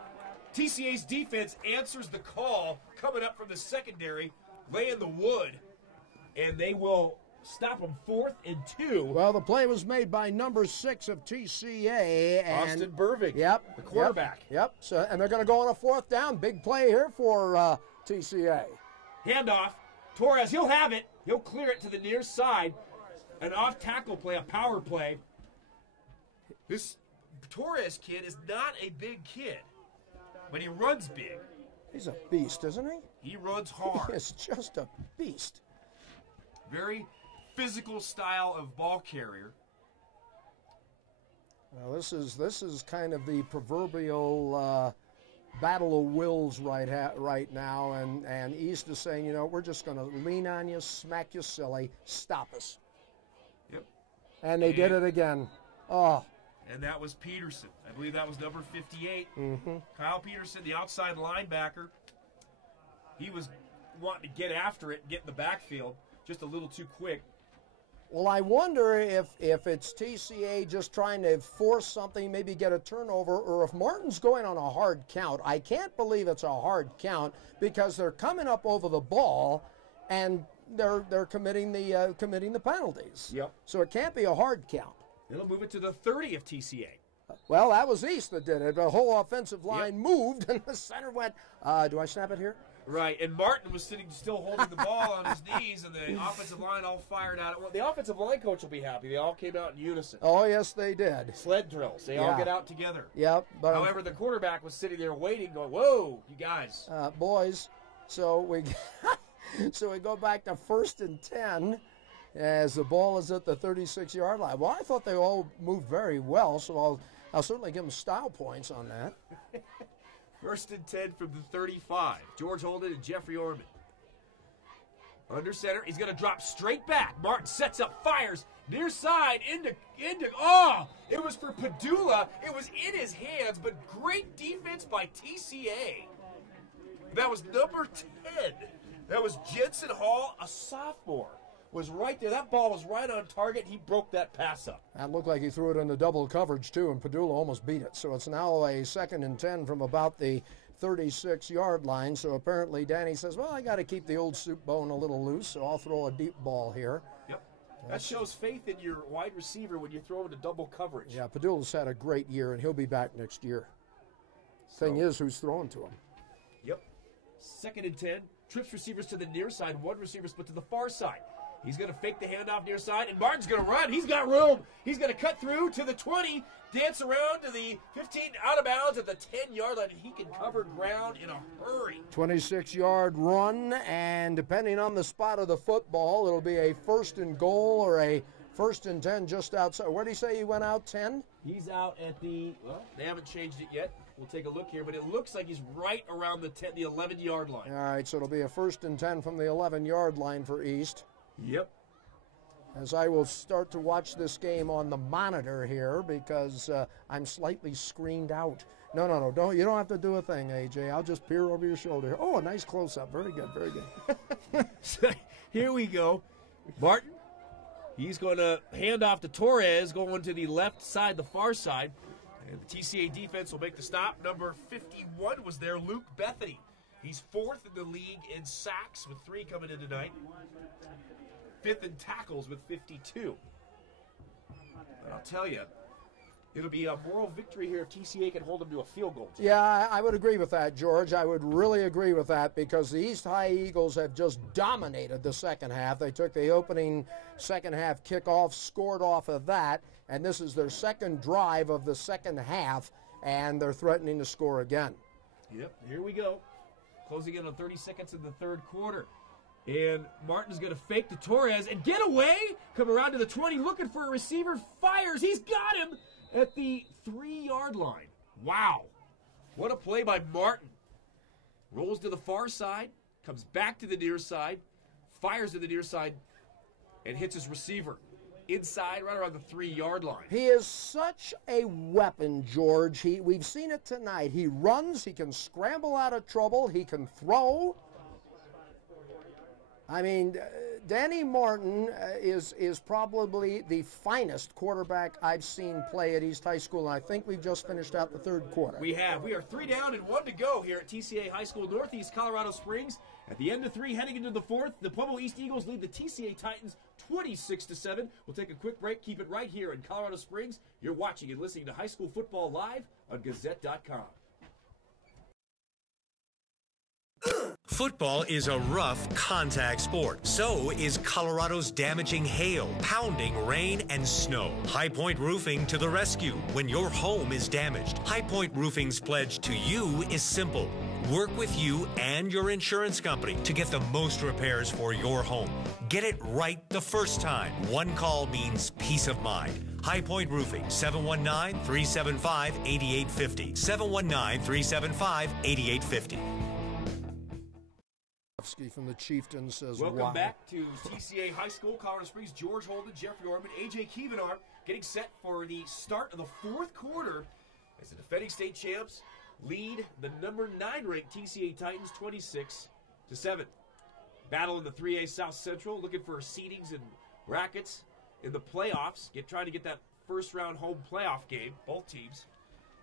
TCA's defense answers the call coming up from the secondary, laying the wood, and they will stop them 4th and 2. Well, the play was made by number 6 of TCA. And Austin Burvig, yep, the quarterback. Yep. So, and they're going to go on a 4th down. Big play here for TCA. Handoff. Torres, he'll have it. He'll clear it to the near side. An off-tackle play, a power play. This Torres kid is not a big kid, but he runs big. He's a beast, isn't he? He runs hard. He is just a beast. Very physical style of ball carrier. Well, this is kind of the proverbial battle of wills right now, and East is saying, you know, we're just going to lean on you, smack you silly, stop us. Yep. And they did it again. Oh. And that was Peterson. I believe that was number 58. Mm-hmm. Kyle Peterson, the outside linebacker. He was wanting to get after it, get in the backfield, just a little too quick. Well, I wonder if it's TCA just trying to force something, maybe get a turnover, or if Martin's going on a hard count. I can't believe it's a hard count because they're coming up over the ball, and they're committing the penalties. Yep. So it can't be a hard count. It'll move it to the 30 of TCA. Well, that was East that did it. The whole offensive line moved, and the center went, do I snap it here? Right, and Martin was sitting still holding the ball on his knees, and the offensive line all fired out. Well, the offensive line coach will be happy. They all came out in unison. Oh, yes, they did. Sled drills. They all get out together. Yep. But however, the quarterback was sitting there waiting, going, whoa, you guys. Boys, so we go back to 1st and 10 as the ball is at the 36-yard line. Well, I thought they all moved very well, so I'll certainly give them style points on that. 1st and 10 from the 35. George Holden and Jeffrey Orman. Under center, he's going to drop straight back. Martin sets up, fires, near side, into, it was for Padula. It was in his hands, but great defense by TCA. That was number 10. That was Jensen Hall, a sophomore. Was right there. That ball was right on target. He broke that pass up. That looked like he threw it into double coverage, too, and Padula almost beat it. So it's now a 2nd and 10 from about the 36-yard line. So apparently Danny says, well, I got to keep the old soup bone a little loose, so I'll throw a deep ball here. Yep. That shows faith in your wide receiver when you throw into double coverage. Yeah, Padula's had a great year, and he'll be back next year. Thing is, who's throwing to him? Yep. 2nd and 10. Trips receivers to the near side. One receiver split to the far side. He's going to fake the handoff near side, and Martin's going to run. He's got room. He's going to cut through to the 20, dance around to the 15, out of bounds at the 10-yard line. He can cover ground in a hurry. 26-yard run, and depending on the spot of the football, it'll be a 1st and goal or a 1st and 10 just outside. Where did he say he went out, 10? He's out at the, well, they haven't changed it yet. We'll take a look here, but it looks like he's right around the 11-yard line. All right, so it'll be a 1st and 10 from the 11-yard line for East. Yep. As I will start to watch this game on the monitor here because I'm slightly screened out. No, you don't have to do a thing, AJ. I'll just peer over your shoulder. Oh, a nice close-up. Very good, very good. Here we go. Martin, he's going to hand off to Torres, going to the left side, the far side. And the TCA defense will make the stop. Number 51 was there, Luke Bethany. He's 4th in the league in sacks with 3 coming in tonight. 5th in tackles with 52. But I'll tell you, it'll be a moral victory here if TCA can hold them to a field goal. Yeah, I would agree with that, George. I would really agree with that because the East High Eagles have just dominated the second half. They took the opening second half kickoff, scored off of that, and this is their second drive of the second half, and they're threatening to score again. Yep, here we go. Closing in on 30 seconds in the third quarter. And Martin's going to fake to Torres and get away. Come around to the 20, looking for a receiver. Fires. He's got him at the 3-yard line. Wow. What a play by Martin. Rolls to the far side. Comes back to the near side. Fires to the near side. And hits his receiver inside, right around the 3-yard line. He is such a weapon, George. We've seen it tonight. He runs, he can scramble out of trouble, he can throw. I mean, Danny Martin is probably the finest quarterback I've seen play at East High School, and I think we've just finished out the third quarter. We have. We are 3 down and 1 to go here at TCA High School, Northeast Colorado Springs. At the end of 3, heading into the 4th, the Pueblo East Eagles lead the TCA Titans 26-7. We'll take a quick break. Keep it right here in Colorado Springs. You're watching and listening to high school football live on Gazette.com. Football is a rough contact sport. So is Colorado's damaging hail, pounding rain, and snow. High Point Roofing to the rescue when your home is damaged. High Point Roofing's pledge to you is simple. Work with you and your insurance company to get the most repairs for your home. Get it right the first time. One call means peace of mind. High Point Roofing, 719-375-8850. 719-375-8850. From the Chieftain says, welcome wow. back to TCA High School, Colorado Springs. George Holden, Jeffrey Orman, AJ Kievanar getting set for the start of the 4th quarter as the defending state champs lead the number 9 ranked TCA Titans 26-7. Battle in the 3A South Central, looking for seedings and brackets in the playoffs. Trying to get that first round home playoff game. Both teams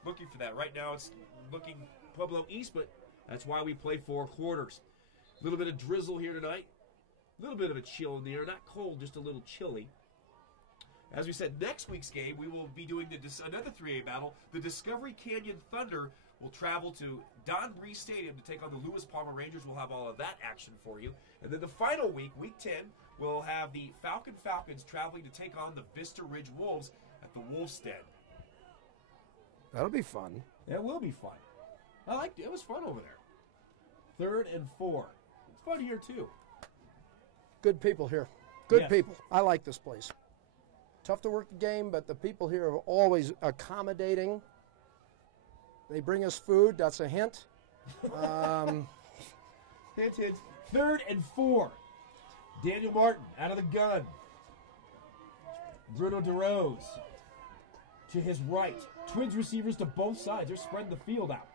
looking for that. Right now it's looking Pueblo East, but that's why we play 4 quarters. A little bit of drizzle here tonight. A little bit of a chill in the air. Not cold, just a little chilly. As we said, next week's game, we will be doing another 3A battle. The Discovery Canyon Thunder will travel to Don Breeze Stadium to take on the Lewis Palmer Rangers. We'll have all of that action for you. And then the final week, week 10, we'll have the Falcons traveling to take on the Vista Ridge Wolves at the Wolf's Den. That'll be fun. That will be fun. I liked it. It was fun over there. 3rd and 4. It's fun here, too. Good people here. Good Yes. people. I like this place. Tough to work the game, but the people here are always accommodating. They bring us food. That's a hint. Hint, hint. 3rd and 4. Daniel Martin out of the gun. Bruno DeRose to his right. Twins receivers to both sides. They're spreading the field out.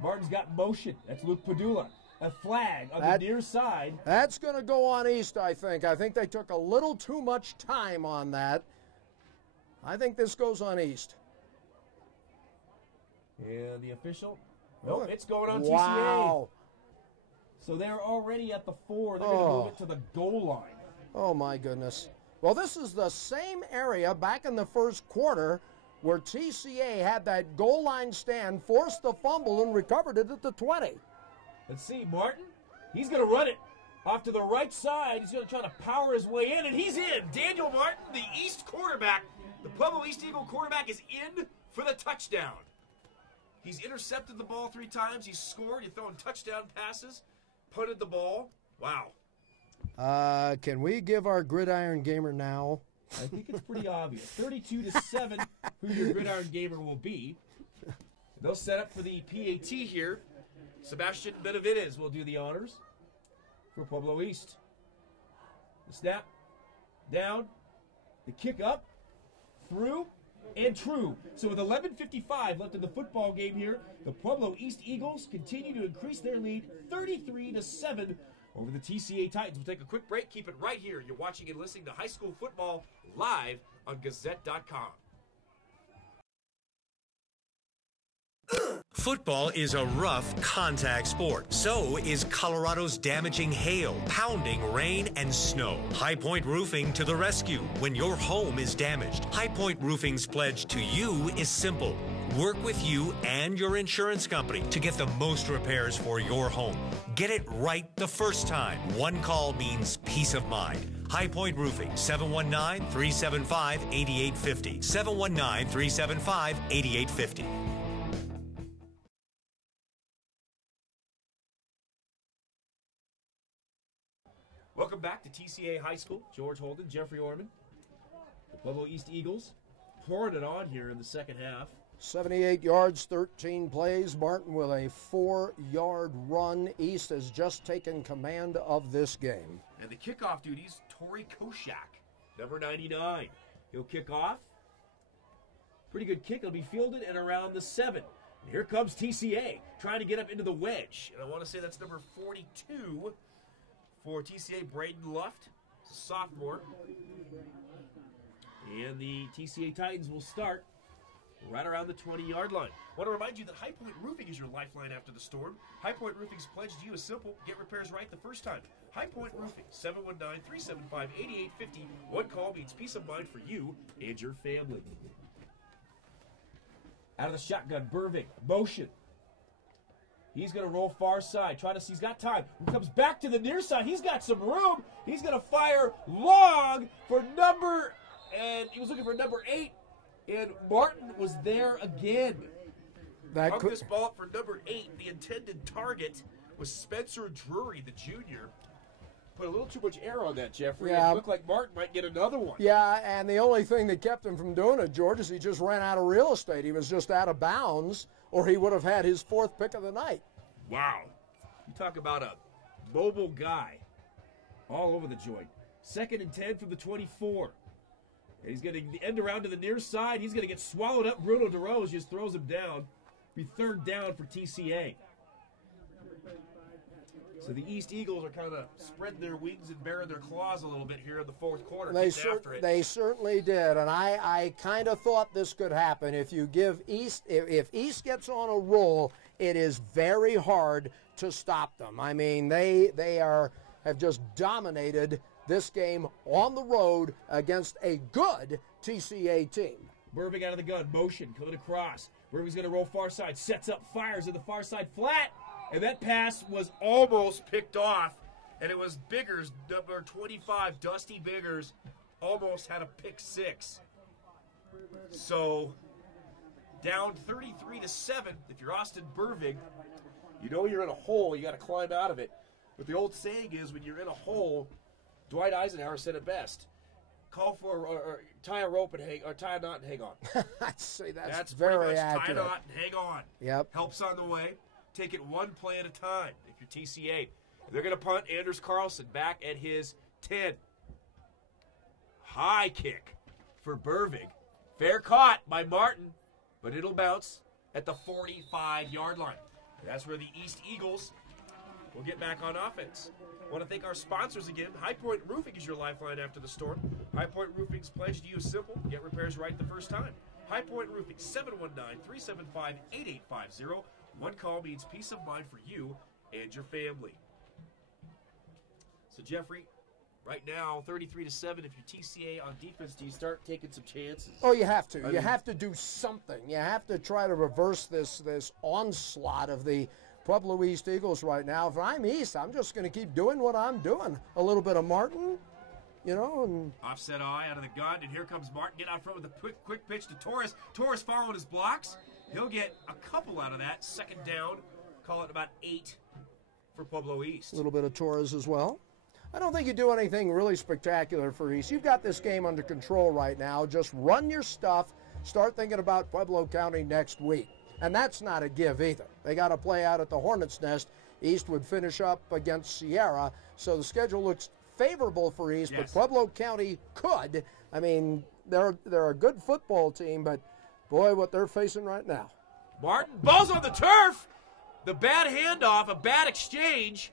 Martin's got motion. That's Luke Padula. A flag on the near side. That's going to go on East, I think. I think they took a little too much time on that. I think this goes on East. And the official? Nope, it's going on wow. TCA. So they're already at the 4. They're going to move it to the goal line. Oh, my goodness. Well, this is the same area back in the first quarter where TCA had that goal line stand, forced the fumble, and recovered it at the 20. Let's see, Martin. He's going to run it off to the right side. He's going to try to power his way in, and he's in. Daniel Martin, the East quarterback, the Pueblo East Eagle quarterback, is in for the touchdown. He's intercepted the ball 3 times. He's scored. He's throwing touchdown passes, punted the ball. Wow. Can we give our gridiron gamer now? I think it's pretty obvious. 32-7, who your gridiron gamer will be. They'll set up for the PAT here. Sebastian Benavides will do the honors for Pueblo East. The snap, down, the kick up, through, and true. So with 11:55 left in the football game here, the Pueblo East Eagles continue to increase their lead 33-7 over the TCA Titans. We'll take a quick break. Keep it right here. You're watching and listening to high school football live on Gazette.com. Football is a rough contact sport. So is Colorado's damaging hail, pounding rain, and snow. High Point Roofing to the rescue when your home is damaged. High Point Roofing's pledge to you is simple. Work with you and your insurance company to get the most repairs for your home. Get it right the first time. One call means peace of mind. High Point Roofing, 719-375-8850. 719-375-8850. Welcome back to TCA High School. George Holden, Jeffrey Orman. The Pueblo East Eagles pouring it on here in the second half. 78 yards, 13 plays. Martin with a 4-yard run. East has just taken command of this game. And the kickoff duties, Tori Koshak number 99. He'll kick off. Pretty good kick. It'll be fielded at around the 7. And here comes TCA trying to get up into the wedge. And I want to say that's number 42 for TCA, Braden Luft, sophomore. And the TCA Titans will start right around the 20-yard line. I want to remind you that High Point Roofing is your lifeline after the storm. High Point Roofing's pledge to you is simple: get repairs right the first time. High Point Roofing, 719-375-8850. One call means peace of mind for you and your family. Out of the shotgun, Burvig, motion. He's going to roll far side. Try to see, he's got time. He comes back to the near side. He's got some room. He's going to fire long for number, and he was looking for number 8. And Martin was there again. Hung this ball up for number 8. The intended target was Spencer Drury, the junior. Put a little too much air on that, Jeffrey. Yeah. It looked like Martin might get another one. Yeah, and the only thing that kept him from doing it, George, is he just ran out of real estate. He was just out of bounds, or he would have had his 4th pick of the night. Wow. You talk about a mobile guy all over the joint. 2nd and 10 from the 24. And he's going to end around to the near side. He's going to get swallowed up. Bruno DeRose just throws him down. Be 3rd down for TCA. So the East Eagles are kind of spreading their wings and baring their claws a little bit here in the 4th quarter. They certainly did, and I kind of thought this could happen. If you give East, if East gets on a roll, it is very hard to stop them. I mean, they have just dominated this game on the road against a good TCA team. Burvig out of the gun, motion, coming across. Burvig's going to roll far side, sets up, fires in the far side flat. And that pass was almost picked off, and it was Biggers, number 25, Dusty Biggers, almost had a pick 6. So, down 33-7. If you're Austin Burvig, you know you're in a hole. You got to climb out of it. But the old saying is, when you're in a hole, Dwight Eisenhower said it best: call for or tie a rope and hang, or tie a knot and hang on. I'd say that's very very much accurate. tie a knot and hang on. Yep. Helps on the way. Take it one play at a time if you're TCA. They're going to punt Anders Carlson back at his 10. High kick for Burvig. Fair caught by Martin, but it'll bounce at the 45-yard line. That's where the East Eagles will get back on offense. I want to thank our sponsors again. High Point Roofing is your lifeline after the storm. High Point Roofing's pledge to you is simple: get repairs right the first time. High Point Roofing, 719-375-8850. One call means peace of mind for you and your family. So, Jeffrey, right now, 33-7. If you're TCA on defense, do you start taking some chances? Oh, you have to. You have to do something. You have to try to reverse this onslaught of the Pueblo East Eagles right now. If I'm East, I'm just going to keep doing what I'm doing. A little bit of Martin, you know. And offset eye out of the gun, and here comes Martin. Get out front with a quick pitch to Torres. Torres following his blocks. He'll get a couple out of that. 2nd down. Call it about 8 for Pueblo East. A little bit of Torres as well. I don't think you do anything really spectacular for East. You've got this game under control right now. Just run your stuff. Start thinking about Pueblo County next week. And that's not a give either. They got to play out at the Hornets' Nest. East would finish up against Sierra. So the schedule looks favorable for East, yes. But Pueblo County could. I mean, they're a good football team, but boy, what they're facing right now. Martin, ball's on the turf. The bad handoff, a bad exchange.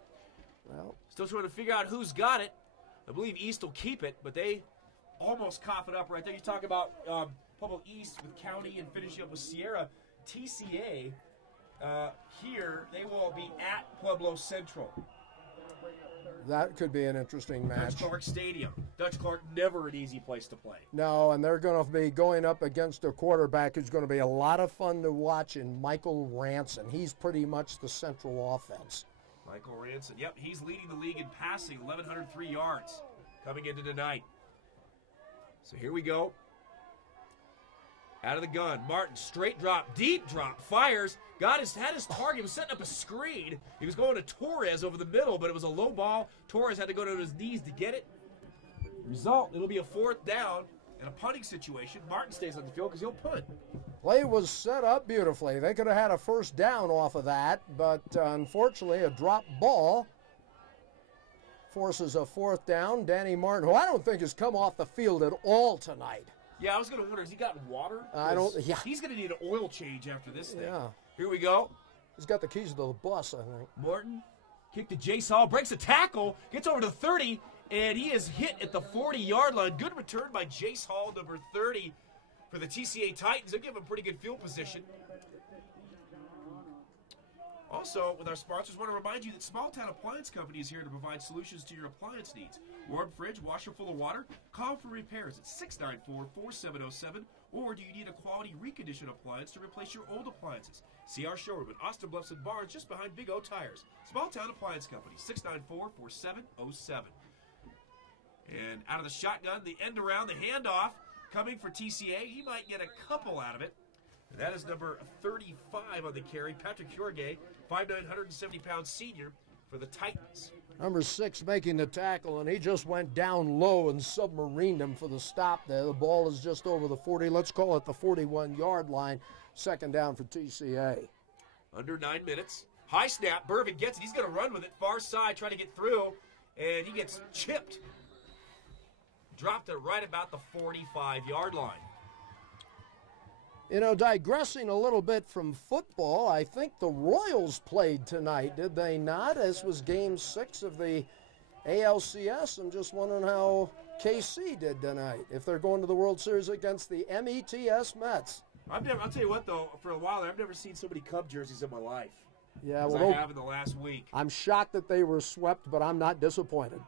Well, still trying to figure out who's got it. I believe East will keep it, but they almost cough it up right there. You talk about Pueblo East with County and finishing up with Sierra. TCA here, they will be at Pueblo Central. That could be an interesting match. Dutch Clark Stadium. Dutch Clark, never an easy place to play. No, and they're going to be going up against a quarterback who's going to be a lot of fun to watch in Michael Ranson. He's pretty much the central offense. Michael Ranson, yep, he's leading the league in passing, 1,103 yards coming into tonight. So here we go. Out of the gun, Martin, straight drop, deep drop, fires, had his target, was setting up a screen. He was going to Torres over the middle, but it was a low ball. Torres had to go to his knees to get it. Result, it'll be a 4th down in a punting situation. Martin stays on the field because he'll punt. Play was set up beautifully. They could have had a 1st down off of that, but unfortunately a drop ball forces a fourth down. Danny Martin, who I don't think has come off the field at all tonight. Yeah, I was going to wonder, has he gotten water? Yeah. He's going to need an oil change after this thing. Yeah. Here we go. He's got the keys to the bus, I think. Morton, kick to Jace Hall, breaks a tackle, gets over to the 30, and he is hit at the 40-yard line. Good return by Jace Hall, number 30, for the TCA Titans. They'll give him pretty good field position. Also, with our sponsors, I want to remind you that Small Town Appliance Company is here to provide solutions to your appliance needs. Warm fridge, washer full of water, call for repairs at 694-4707, or do you need a quality reconditioned appliance to replace your old appliances? See our showroom in Austin Bluffs and Barnes just behind Big O Tires. Small Town Appliance Company, 694-4707. And out of the shotgun, the end around, the handoff coming for TCA. He might get a couple out of it. And that is number 35 on the carry, Patrick Hjorge, 5'9", 170-pound senior for the Titans. Number 6 making the tackle, and he just went down low and submarined him for the stop there. The ball is just over the 40, let's call it the 41-yard line. Second down for TCA. Under 9 minutes. High snap, Burvin gets it. He's going to run with it, far side, trying to get through, and he gets chipped. Dropped it right about the 45-yard line. You know, digressing a little bit from football, I think the Royals played tonight, did they not? This was Game 6 of the ALCS. I'm just wondering how KC did tonight, if they're going to the World Series against the METS Mets. I'll tell you what, though, for a while there, I've never seen so many Cub jerseys in my life. Yeah, as I have in the last week. I'm shocked that they were swept, but I'm not disappointed.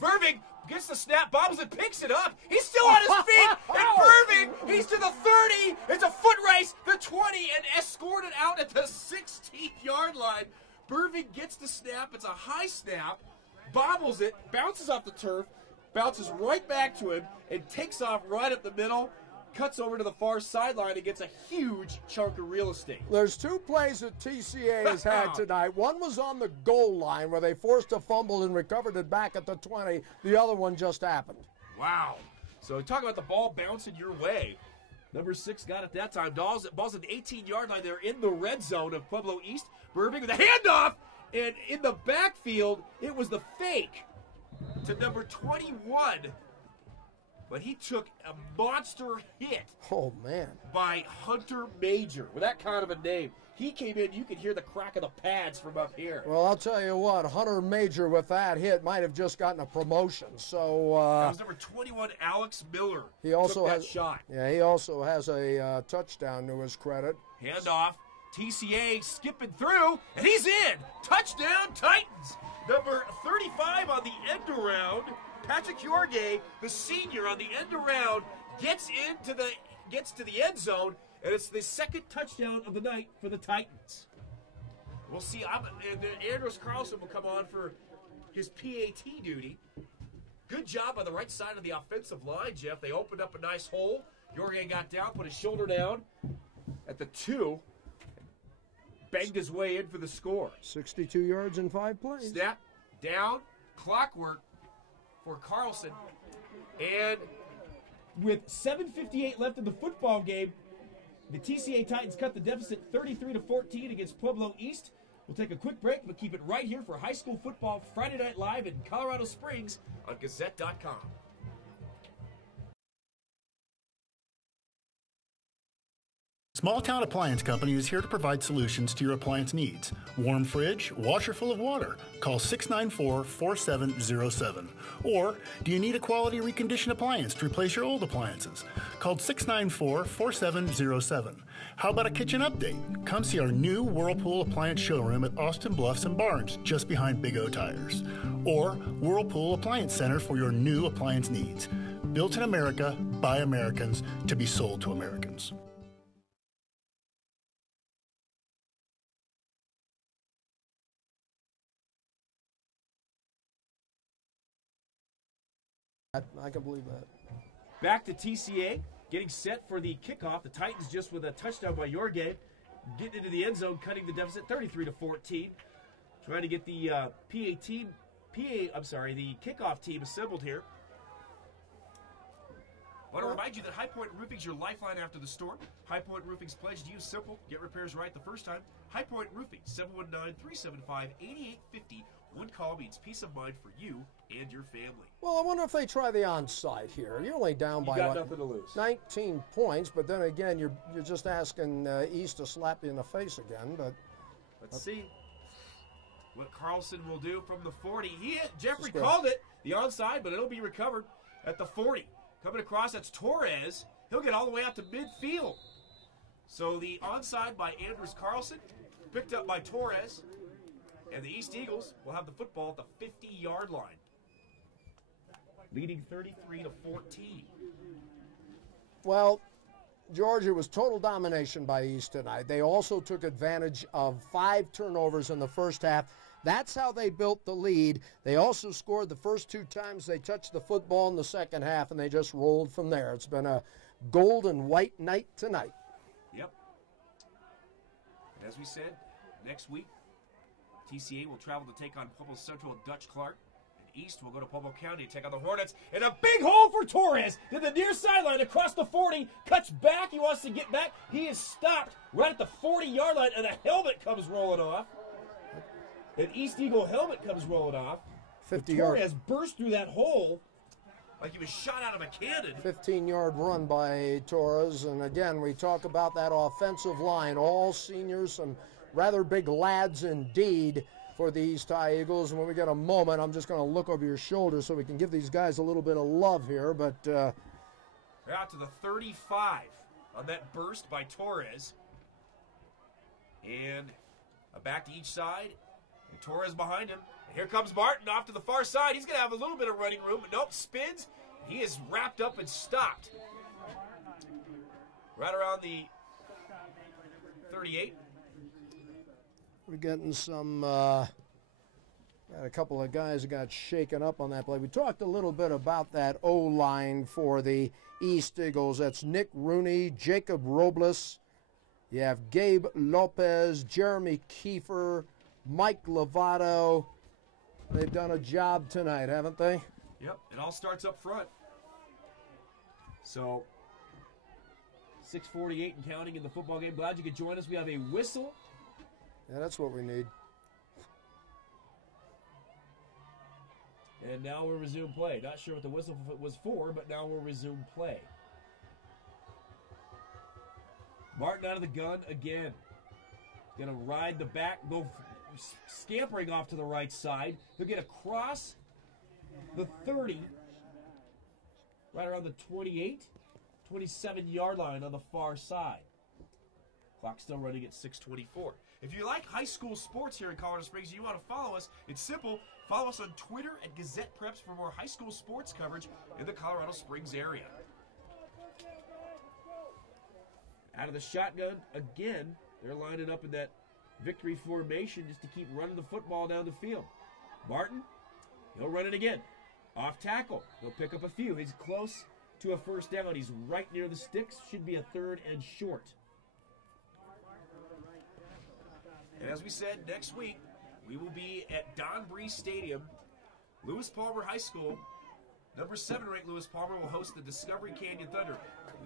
Verving gets the snap, bobbles it, picks it up. He's still on his feet, and Verving, he's to the 30. It's a foot race, the 20, and escorted out at the 16-yard line. Verving gets the snap. It's a high snap, bobbles it, bounces off the turf, bounces right back to him, and takes off right up the middle. Cuts over to the far sideline and gets a huge chunk of real estate. There's 2 plays that TCA has had tonight. One was on the goal line where they forced a fumble and recovered it back at the 20. The other one just happened. Wow. So talk about the ball bouncing your way. Number 6 got it that time. Ball's at the 18-yard line. They're in the red zone of Pueblo East. Burving with a handoff, and in the backfield, it was the fake to number 21. But he took a monster hit. Oh, man. By Hunter Major. With that kind of a name. He came in, you could hear the crack of the pads from up here. Well, I'll tell you what, Hunter Major with that hit might have just gotten a promotion. So that was number 21, Alex Miller. He also took has that shot. Yeah, he also has a touchdown to his credit. Handoff. TCA skipping through, and he's in. Touchdown Titans. Number 35 on the end around. Patrick Hjorge, the senior on the end around, gets to the end zone, and it's the second touchdown of the night for the Titans. We'll see. Andros Carlson will come on for his PAT duty. Good job on the right side of the offensive line, Jeff. They opened up a nice hole. Hjorge got down, put his shoulder down at the 2, banged his way in for the score. 62 yards in 5 plays. Snap, down, clockwork for Carlson, and with 7:58 left in the football game, the TCA Titans cut the deficit 33-14 against Pueblo East. We'll take a quick break, but keep it right here for high school football Friday Night Live in Colorado Springs on Gazette.com. Small Town Appliance Company is here to provide solutions to your appliance needs. Warm fridge, washer full of water. Call 694-4707. Or, do you need a quality reconditioned appliance to replace your old appliances? Call 694-4707. How about a kitchen update? Come see our new Whirlpool appliance showroom at Austin Bluffs and Barnes, just behind Big O Tires. Or Whirlpool Appliance Center for your new appliance needs. Built in America, by Americans, to be sold to Americans. I can believe that. Back to TCA, getting set for the kickoff. The Titans just with a touchdown by Hjorge, getting into the end zone, cutting the deficit 33-14. Trying to get the the kickoff team assembled here. I want to remind you that High Point Roofing is your lifeline after the storm. High Point Roofing's pledge to you is simple: get repairs right the first time. High Point Roofing, 719-375-8850, One call means peace of mind for you and your family. Well, I wonder if they try the onside here. You're only down by got nothing to lose. 19 points, but then again, you're just asking East to slap you in the face again. But let's see what Carlson will do from the 40. Jeffrey called it, the onside, but it'll be recovered at the 40. Coming across, that's Torres. He'll get all the way out to midfield. So the onside by Andrews Carlson, picked up by Torres, and the East Eagles will have the football at the 50-yard line, leading 33-14. Well, Georgia was total domination by East tonight. They also took advantage of 5 turnovers in the first half. That's how they built the lead. They also scored the first 2 times they touched the football in the second half, and they just rolled from there. It's been a gold and white night tonight. Yep. As we said, next week, TCA will travel to take on Pueblo Central and Dutch Clark. And East will go to Pueblo County to take on the Hornets. And a big hole for Torres to the near sideline across the 40. Cuts back. He wants to get back. He is stopped right at the 40-yard line, and a helmet comes rolling off. An East Eagle helmet comes rolling off. 50-yard. Torres burst through that hole like he was shot out of a cannon. 15-yard run by Torres. And again, we talk about that offensive line. All seniors, some rather big lads indeed for the East High Eagles. And when we get a moment, I'm just going to look over your shoulder so we can give these guys a little bit of love here. But they're out to the 35 on that burst by Torres. And a back to each side. And Torres behind him. And here comes Martin off to the far side. He's going to have a little bit of running room, but nope, spins. He is wrapped up and stopped. Right around the 38. we're getting some, got a couple of guys who got shaken up on that play. We talked a little bit about that O-line for the East Eagles. That's Nick Rooney, Jacob Robles. You have Gabe Lopez, Jeremy Kiefer, Mike Lovato. They've done a job tonight, haven't they? Yep, it all starts up front. So, 6:48 and counting in the football game. Glad you could join us. We have a whistle. Yeah, that's what we need. And now we'll resume play. Not sure what the whistle was for, but now we'll resume play. Martin out of the gun again. Going to ride the back, go scampering off to the right side. He'll get across the 30, right around the 28, 27-yard line on the far side. Clock still running at 6:24. If you like high school sports here in Colorado Springs and you want to follow us, it's simple. Follow us on Twitter at Gazette Preps for more high school sports coverage in the Colorado Springs area. Out of the shotgun, again, they're lining up in that victory formation just to keep running the football down the field. Martin, he'll run it again. Off tackle, he'll pick up a few. He's close to a first down. He's right near the sticks. Should be a 3rd and short. And as we said, next week, we will be at Don Breeze Stadium, Lewis Palmer High School. Number 7 ranked Lewis Palmer will host the Discovery Canyon Thunder.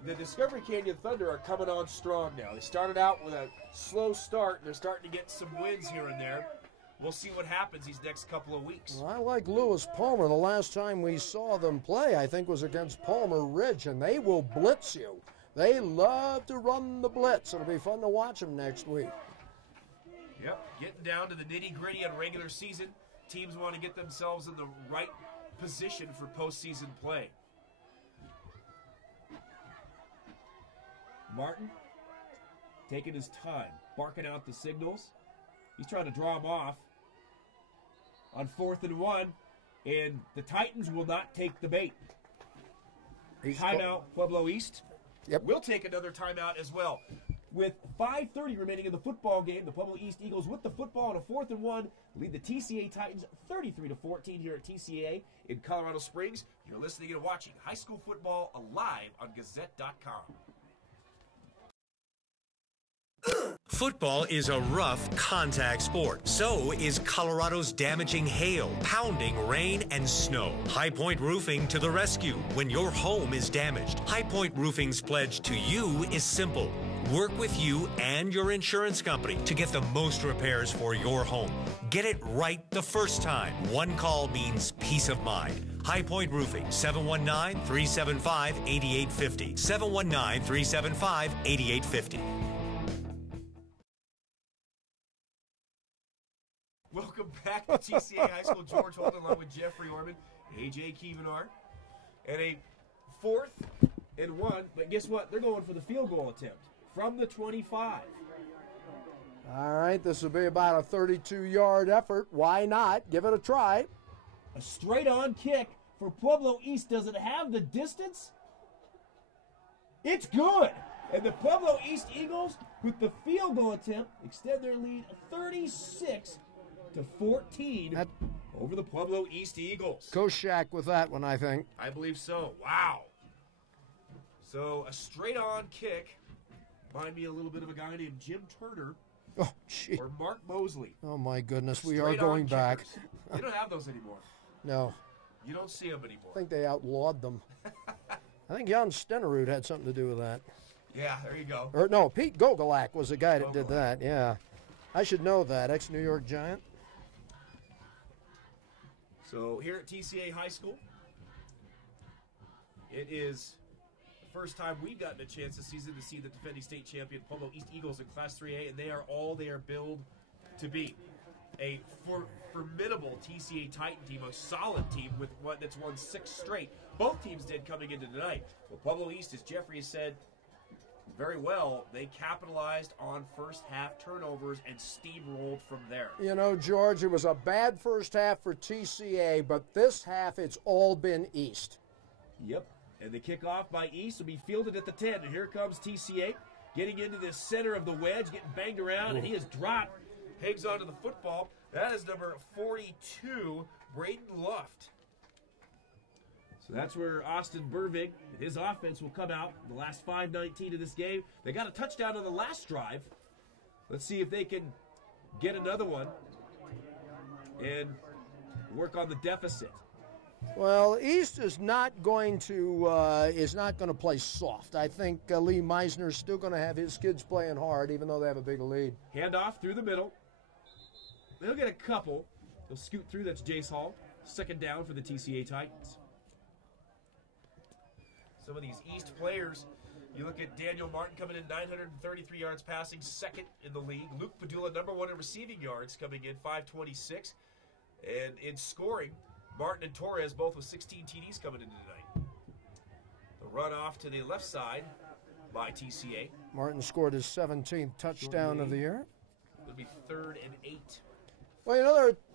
The Discovery Canyon Thunder are coming on strong now. They started out with a slow start, and they're starting to get some wins here and there. We'll see what happens these next couple of weeks. Well, I like Lewis Palmer. The last time we saw them play, I think, was against Palmer Ridge, and they will blitz you. They love to run the blitz. It'll be fun to watch them next week. Yep, getting down to the nitty-gritty on regular season. Teams want to get themselves in the right position for postseason play. Martin taking his time, barking out the signals. He's trying to draw him off on 4th and 1, and the Titans will not take the bait. Timeout, Pueblo East. Yep. We'll take another timeout as well. With 5:30 remaining in the football game, the Pueblo East Eagles with the football on a 4th and 1 lead the TCA Titans 33-14 here at TCA in Colorado Springs. You're listening and watching high school football live on Gazette.com. Football is a rough contact sport. So is Colorado's damaging hail, pounding rain, and snow. High Point Roofing to the rescue when your home is damaged. High Point Roofing's pledge to you is simple. work with you and your insurance company to get the most repairs for your home. Get it right the first time. One call means peace of mind. High Point Roofing, 719-375-8850. 719-375-8850. Welcome back to TCA High School. George Holden along with Jeffrey Orman, AJ Kievanar, and a 4th and 1. But guess what? They're going for the field goal attempt from the 25. All right, this will be about a 32-yard effort. Why not? Give it a try. A straight-on kick for Pueblo East. Does it have the distance? It's good. And the Pueblo East Eagles, with the field goal attempt, extend their lead 36-14 over the Pueblo East Eagles. Koshak with that one, I think. I believe so. Wow. So a straight-on kick. Remind me a little bit of a guy named Jim Turner. Oh, gee. Or Mark Mosley. Oh, my goodness. We are going back. You don't have those anymore. No. You don't see them anymore. I think they outlawed them. I think Jan Stenerud had something to do with that. Yeah, there you go. Or no, Pete Gogolak was the guy that did that. Yeah. I should know that. Ex-New York Giant. So here at TCA High School, it is the first time we've gotten a chance this season to see the defending state champion Pueblo East Eagles in Class 3A, and they are all they are billed to be. A formidable TCA Titan team, a solid team with one that's won 6 straight. Both teams did coming into tonight. Well, Pueblo East, as Jeffrey has said very well, they capitalized on first half turnovers and steamrolled from there. You know, George, it was a bad first half for TCA, but this half it's all been East. Yep. And the kickoff by East will be fielded at the 10. And here comes TCA getting into the center of the wedge, getting banged around, and he has dropped. Hangs onto the football. That is number 42, Braden Luft. So that's where Austin Burvig, his offense will come out the last 5:19 of this game. They got a touchdown on the last drive. Let's see if they can get another one and work on the deficit. Well, East is not going to play soft. I think Lee Meisner is still going to have his kids playing hard, even though they have a big lead. Handoff through the middle. They'll get a couple. They'll scoot through. That's Jace Hall. 2nd down for the TCA Titans. Some of these East players, you look at Daniel Martin coming in 933 yards passing, 2nd in the league. Luke Padula, number 1 in receiving yards, coming in 526. And in scoring, Martin and Torres both with 16 TDs coming into tonight. The run off to the left side by TCA. Martin scored his 17th touchdown of the year. It'll be 3rd and 8. Well, you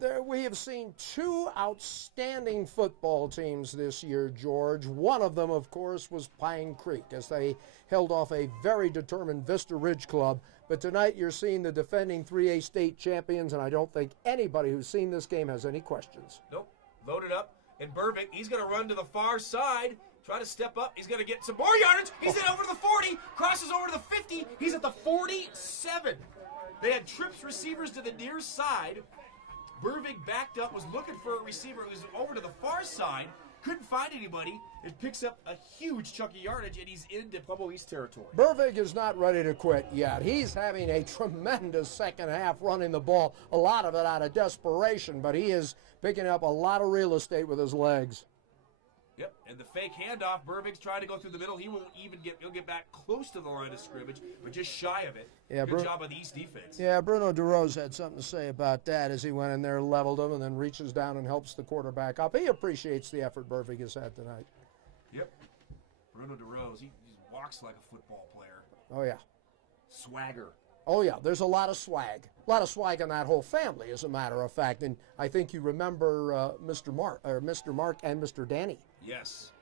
know, we have seen 2 outstanding football teams this year, George. One of them, of course, was Pine Creek, as they held off a very determined Vista Ridge club. But tonight you're seeing the defending 3A state champions, and I don't think anybody who's seen this game has any questions. Nope. Loaded up. And Burbick, he's going to run to the far side, try to step up. He's going to get some more yardage. He's in over to the 40, crosses over to the 50. He's at the 47. They had trips receivers to the near side. Burvig backed up, was looking for a receiver who was over to the far side, couldn't find anybody, and picks up a huge chunk of yardage, and he's into Pueblo East territory. Burvig is not ready to quit yet. He's having a tremendous second half running the ball, a lot of it out of desperation, but he is picking up a lot of real estate with his legs. Yep, and the fake handoff, Burvig's trying to go through the middle. He won't even he'll get back close to the line of scrimmage, but just shy of it. Yeah, Good job of the East defense. Yeah, Bruno DeRose had something to say about that as he went in there, leveled him, and then reaches down and helps the quarterback up. He appreciates the effort Burvig has had tonight. Yep. Bruno DeRose, he walks like a football player. Oh, yeah. Swagger. Oh, yeah, there's a lot of swag. A lot of swag in that whole family, as a matter of fact. And I think you remember Mr. Mark and Mr. Danny. Yes.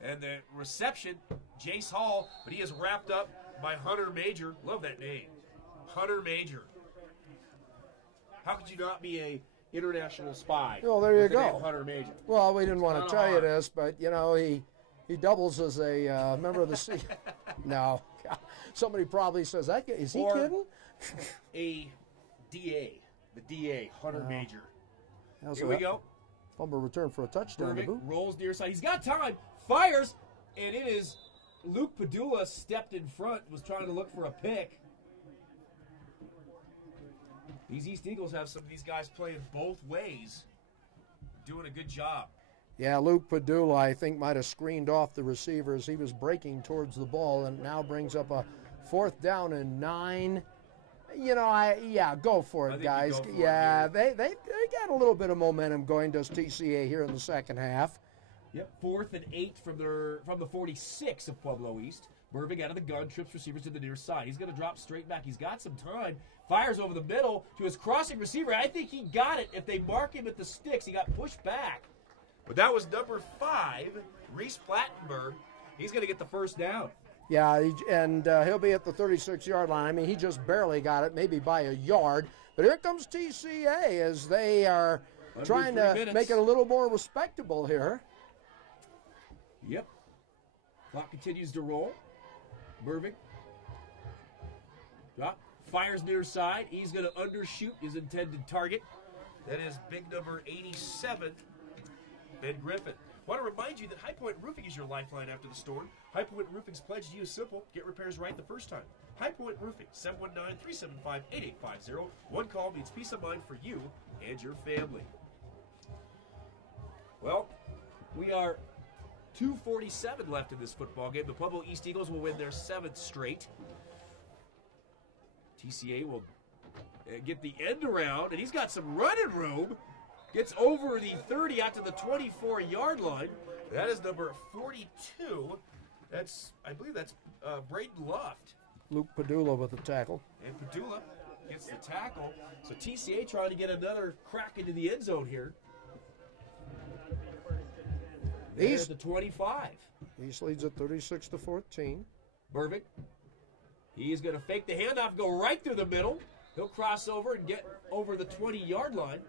And the reception, Jace Hall, but he is wrapped up by Hunter Major. Love that name. Hunter Major. How could you not be a international spy? Well, there you with the go. name Hunter Major. Well, we didn't want to tell you this, but, you know, he doubles as a member of the C. No. Somebody probably says, is he kidding? A DA. The DA, Hunter Major. Here we go. Fumble return for a touchdown. Burbick rolls near side. He's got time. Fires. And it is Luke Padula stepped in front, was trying to look for a pick. These East Eagles have some of these guys playing both ways, doing a good job. Yeah, Luke Padula, I think, might have screened off the receivers. He was breaking towards the ball, and now brings up a 4th down and 9. You know, go for it, guys. Yeah, they got a little bit of momentum going, does TCA here in the second half. Yep, 4th and 8 from the 46 of Pueblo East. Burvig out of the gun, trips receivers to the near side. He's going to drop straight back. He's got some time. Fires over the middle to his crossing receiver. I think he got it. If they mark him at the sticks, he got pushed back. But that was number 5, Reese Plattenberg. He's going to get the first down. Yeah, and he'll be at the 36-yard line. I mean, he just barely got it, maybe by a yard. But here comes TCA as they are trying to make it a little more respectable here. Yep. Clock continues to roll. Burvig. Drop. Fires near side. He's going to undershoot his intended target. That is big number 87, Ben Griffin. Want to remind you that High Point Roofing is your lifeline after the storm. High Point Roofing's pledge to you is simple. Get repairs right the first time. High Point Roofing, 719-375-8850. One call means peace of mind for you and your family. Well, we are 2:47 left in this football game. The Pueblo East Eagles will win their 7th straight. TCA will get the end around, and he's got some running room. Gets over the 30 out to the 24-yard line. That is number 42. I believe that's Braden Luft. Luke Padula with the tackle. And Padula gets the tackle. So TCA trying to get another crack into the end zone here. There's the 25. East leads at 36-14. Burvig. He is going to fake the handoff, go right through the middle. He'll cross over and get over the 20-yard line.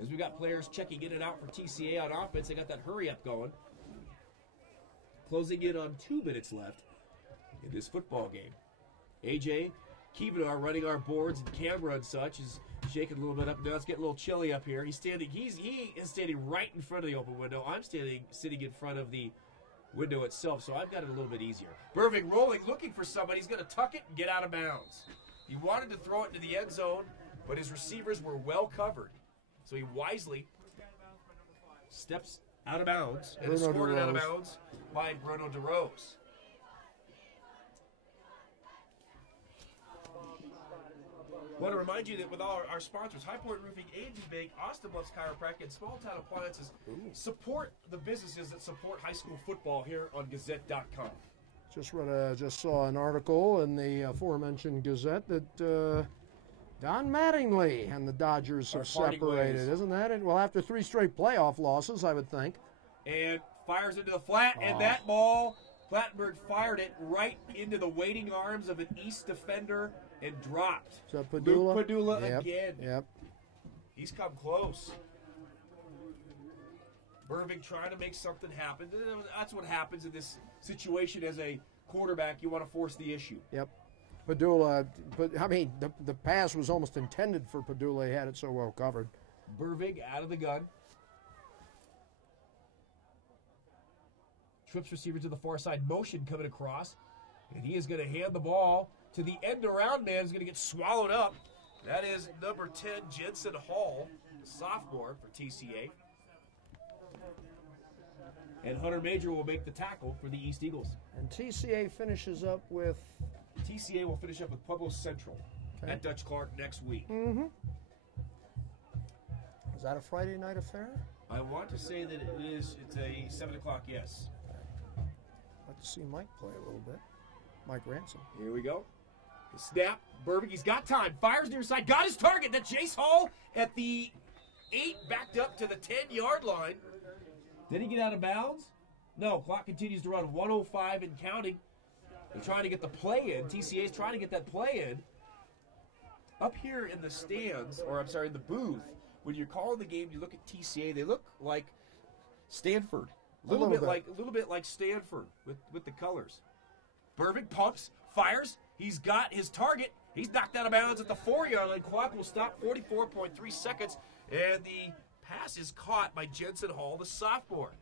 As we've got players checking in and out for TCA on offense, they got that hurry-up going. Closing in on 2 minutes left in this football game. AJ Keevanar running our boards and camera and such is shaking a little bit up. Now it's getting a little chilly up here. He is standing right in front of the open window. I'm sitting in front of the window itself, so I've got it a little bit easier. Burvig rolling, looking for somebody. He's going to tuck it and get out of bounds. He wanted to throw it into the end zone, but his receivers were well covered. So he wisely steps out of bounds and is scored out of bounds by Bruno DeRose. I want to remind you that with all our sponsors, High Point Roofing, A&B Bank, Austin Bluffs Chiropractic, and Small Town Appliances, support the businesses that support high school football here on Gazette.com. Just saw an article in the aforementioned Gazette that Don Mattingly and the Dodgers have separated. Isn't that it? Well, after 3 straight playoff losses, I would think. And fires into the flat, and that ball, Plattenberg fired it right into the waiting arms of an East defender and dropped. So Padula? Luke Padula again. Yep. He's come close. Burvig trying to make something happen. That's what happens in this situation as a quarterback. You want to force the issue. Yep. Padula, but I mean, the pass was almost intended for Padula. He had it so well covered. Burvig out of the gun. Trips receiver to the far side, motion coming across. And he is going to hand the ball to the end around man. Is going to get swallowed up. That is number 10, Jensen Hall, sophomore for TCA. And Hunter Major will make the tackle for the East Eagles. And TCA finishes up with? TCA will finish up with Pueblo Central at Dutch Clark next week. Mm-hmm. Is that a Friday night affair? I want to say that it is. It's a 7 o'clock, yes. I'd like to see Mike play a little bit. Mike Ransom. Here we go. The snap. Burvig, he's got time. Fires near side. Got his target. That's Jace Hall at the 8, backed up to the 10-yard line. Did he get out of bounds? No. Clock continues to run. 1:05 and counting. They're trying to get the play in. TCA is trying to get that play in. Up here in the stands, or I'm sorry, in the booth, when you're calling the game, you look at TCA. They look like Stanford. A little bit like Stanford with the colors. Burvig pumps, fires. He's got his target. He's knocked out of bounds at the 4-yard line. Clock will stop 44.3 seconds, and the pass is caught by Jensen Hall, the sophomore.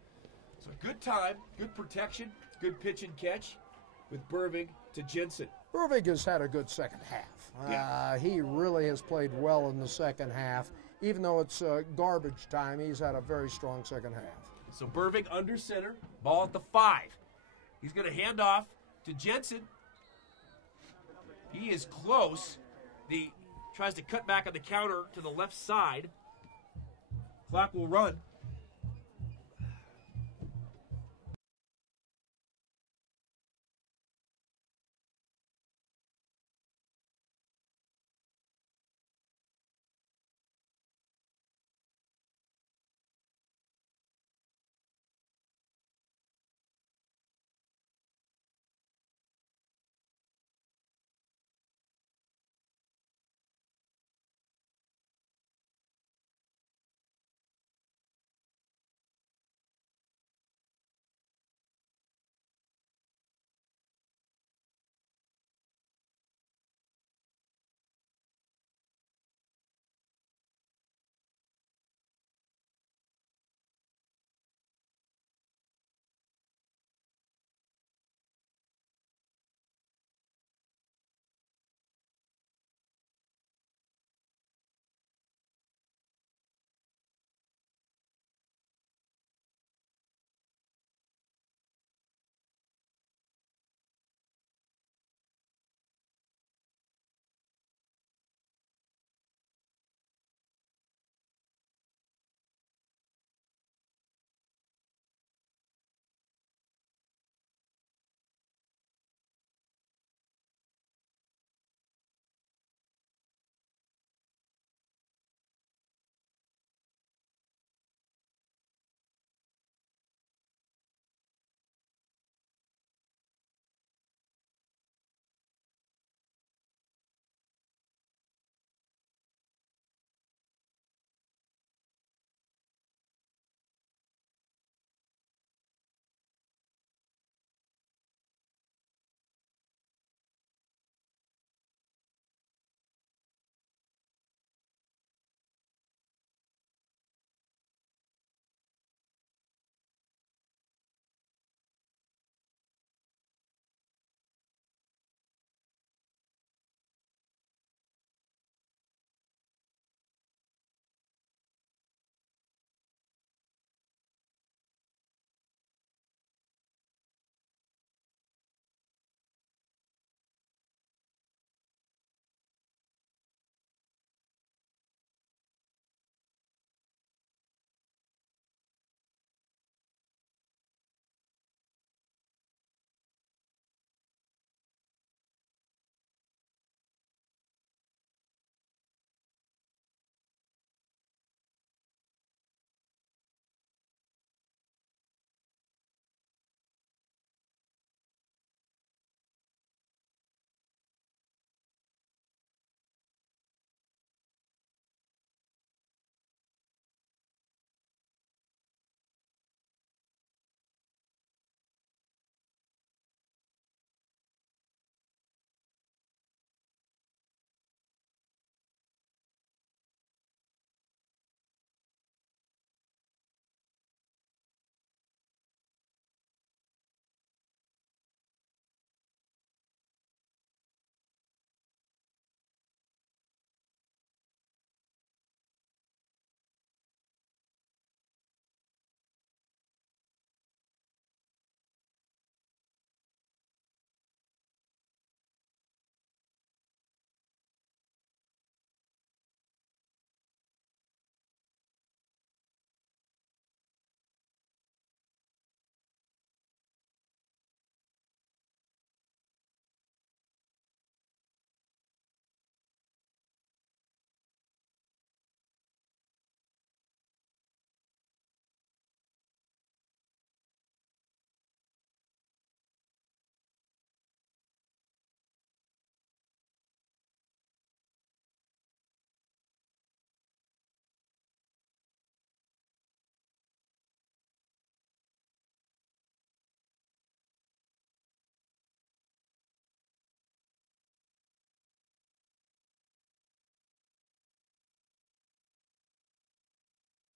So good time, good protection, good pitch and catch with Burvig to Jensen. Burvig has had a good second half. He really has played well in the second half. Even though it's garbage time, he's had a very strong second half. So Burvig under center, ball at the 5. He's going to hand off to Jensen. He is close. Tries to cut back on the counter to the left side. Clock will run.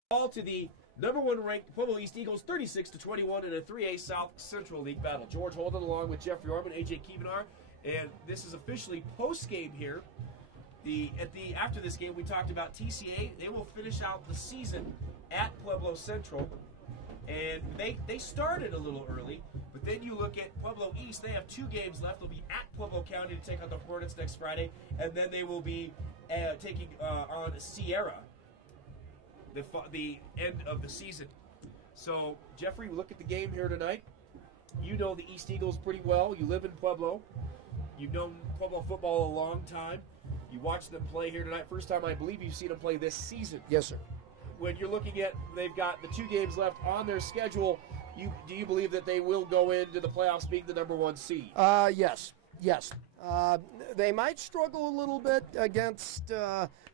Ball to the Number 1 ranked Pueblo East Eagles 36-21 in a 3A South Central League battle. George Holden along with Jeffrey Orman, AJ Kievanar, and this is officially post-game here. After this game, we talked about TCA. They will finish out the season at Pueblo Central, and they started a little early. But then you look at Pueblo East; they have 2 games left. They'll be at Pueblo County to take on the Hornets next Friday, and then they will be taking on Sierra the end of the season. So, Jeffrey, look at the game here tonight. You know the East Eagles pretty well. You live in Pueblo. You've known Pueblo football a long time. You watched them play here tonight. First time I believe you've seen them play this season. Yes, sir. When you're looking at, they've got the 2 games left on their schedule. Do you believe that they will go into the playoffs being the number 1 seed? Yes. They might struggle a little bit against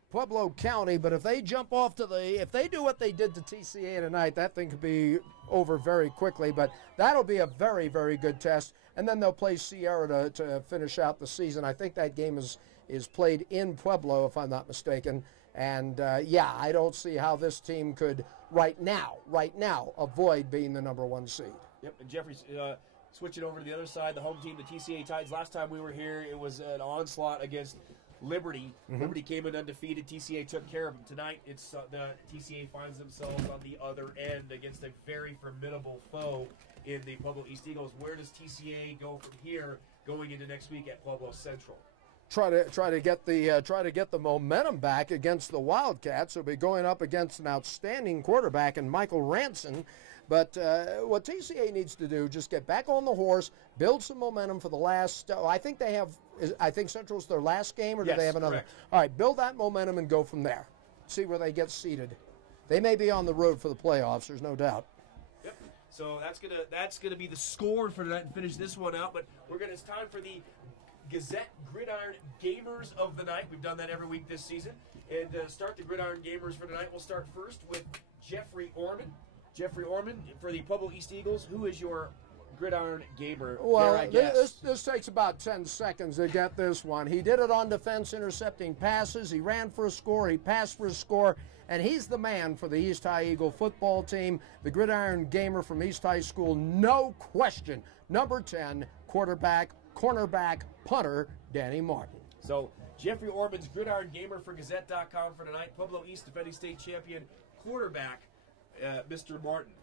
Pueblo County, but if they jump off if they do what they did to TCA tonight, that thing could be over very quickly. But that'll be a very, very good test. And then they'll play Sierra to finish out the season. I think that game is played in Pueblo, if I'm not mistaken. And I don't see how this team could right now avoid being the number 1 seed. Yep, and Jeffrey's switching over to the other side, the home team, the TCA Titans. Last time we were here, it was an onslaught against Liberty. Liberty came in undefeated. TCA took care of them. Tonight, it's the TCA finds themselves on the other end against a very formidable foe in the Pueblo East Eagles. Where does TCA go from here going into next week at Pueblo Central? Try to get the momentum back against the Wildcats. They'll be going up against an outstanding quarterback in Michael Ranson. But what TCA needs to do, just get back on the horse, build some momentum for the last. I think Central's their last game, or do they have another? Correct. All right, build that momentum and go from there. See where they get seated. They may be on the road for the playoffs. There's no doubt. Yep. So that's gonna be the score for tonight and finish this one out. But it's time for the Gazette Gridiron Gamers of the Night. We've done that every week this season. And to start the Gridiron Gamers for tonight, we'll start first with Jeffrey Orman. Jeffrey Orman, for the Pueblo East Eagles, who is your Gridiron Gamer? Well, this takes about 10 seconds to get this one. He did it on defense, intercepting passes. He ran for a score. He passed for a score. And he's the man for the East High Eagle football team. The Gridiron Gamer from East High School, no question. Number 10, quarterback, cornerback, punter, Danny Martin. So, Jeffrey Orman's Gridiron Gamer for Gazette.com for tonight. Pueblo East defending state champion quarterback, Mr. Martin.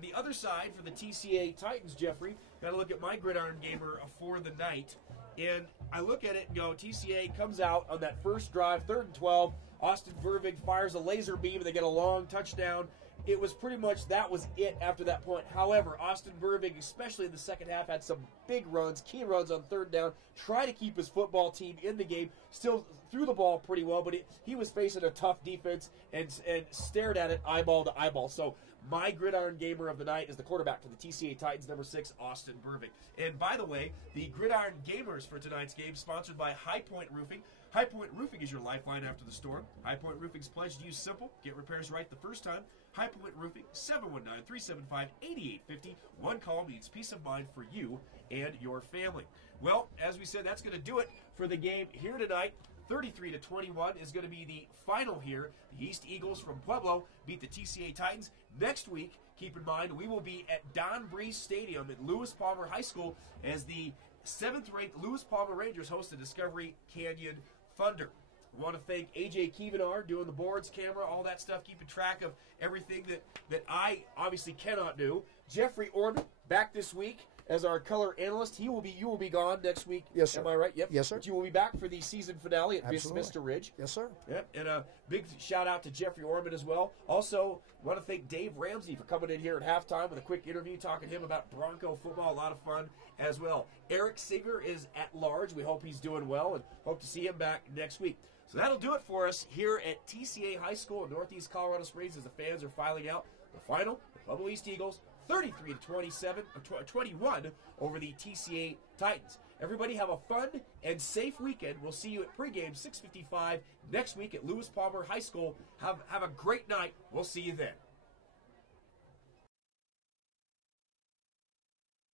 The other side for the TCA Titans, Jeffrey, got to look at my Gridiron Gamer for the night. And I look at it and go, TCA comes out on that first drive, 3rd and 12. Austin Vervig fires a laser beam, and they get a long touchdown. It was pretty much, that was it after that point. However, Austin Vervig, especially in the second half, had some big runs, key runs on 3rd down, try to keep his football team in the game, still threw the ball pretty well, but he was facing a tough defense and stared at it eyeball to eyeball. So my Gridiron Gamer of the night is the quarterback for the TCA Titans, number 6, Austin Vervig. And by the way, the Gridiron Gamers for tonight's game, sponsored by High Point Roofing. High Point Roofing is your lifeline after the storm. High Point Roofing's pledge to use simple, get repairs right the first time. High Point Roofing, 719-375-8850. One call means peace of mind for you and your family. Well, as we said, that's going to do it for the game here tonight. 33-21 is going to be the final here. The East Eagles from Pueblo beat the TCA Titans. Next week, keep in mind, we will be at Don Breeze Stadium at Lewis Palmer High School as the 7th-ranked Lewis Palmer Rangers host the Discovery Canyon Thunder. I want to thank AJ Kievanar doing the boards, camera, all that stuff, keeping track of everything that I obviously cannot do. Jeffrey Orman back this week as our color analyst. You will be gone next week. Yes, sir. Am I right? Yep. Yes, sir. But you will be back for the season finale at Vista Ridge. Yes, sir. Yep. And a big shout out to Jeffrey Orman as well. Also, want to thank Dave Ramsey for coming in here at halftime with a quick interview, talking to him about Bronco football. A lot of fun as well. Eric Singer is at large. We hope he's doing well and hope to see him back next week. So that'll do it for us here at TCA High School in Northeast Colorado Springs as the fans are filing out the final. The Pueblo East Eagles 33-21 over the TCA Titans. Everybody have a fun and safe weekend. We'll see you at pregame 6:55 next week at Lewis Palmer High School. Have a great night. We'll see you then.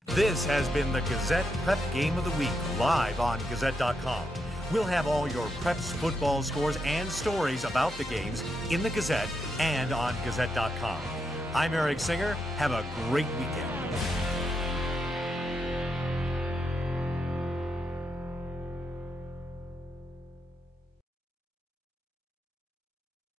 This has been the Gazette Prep Game of the Week, live on Gazette.com. We'll have all your Preps football scores and stories about the games in the Gazette and on Gazette.com. I'm Eric Singer. Have a great weekend.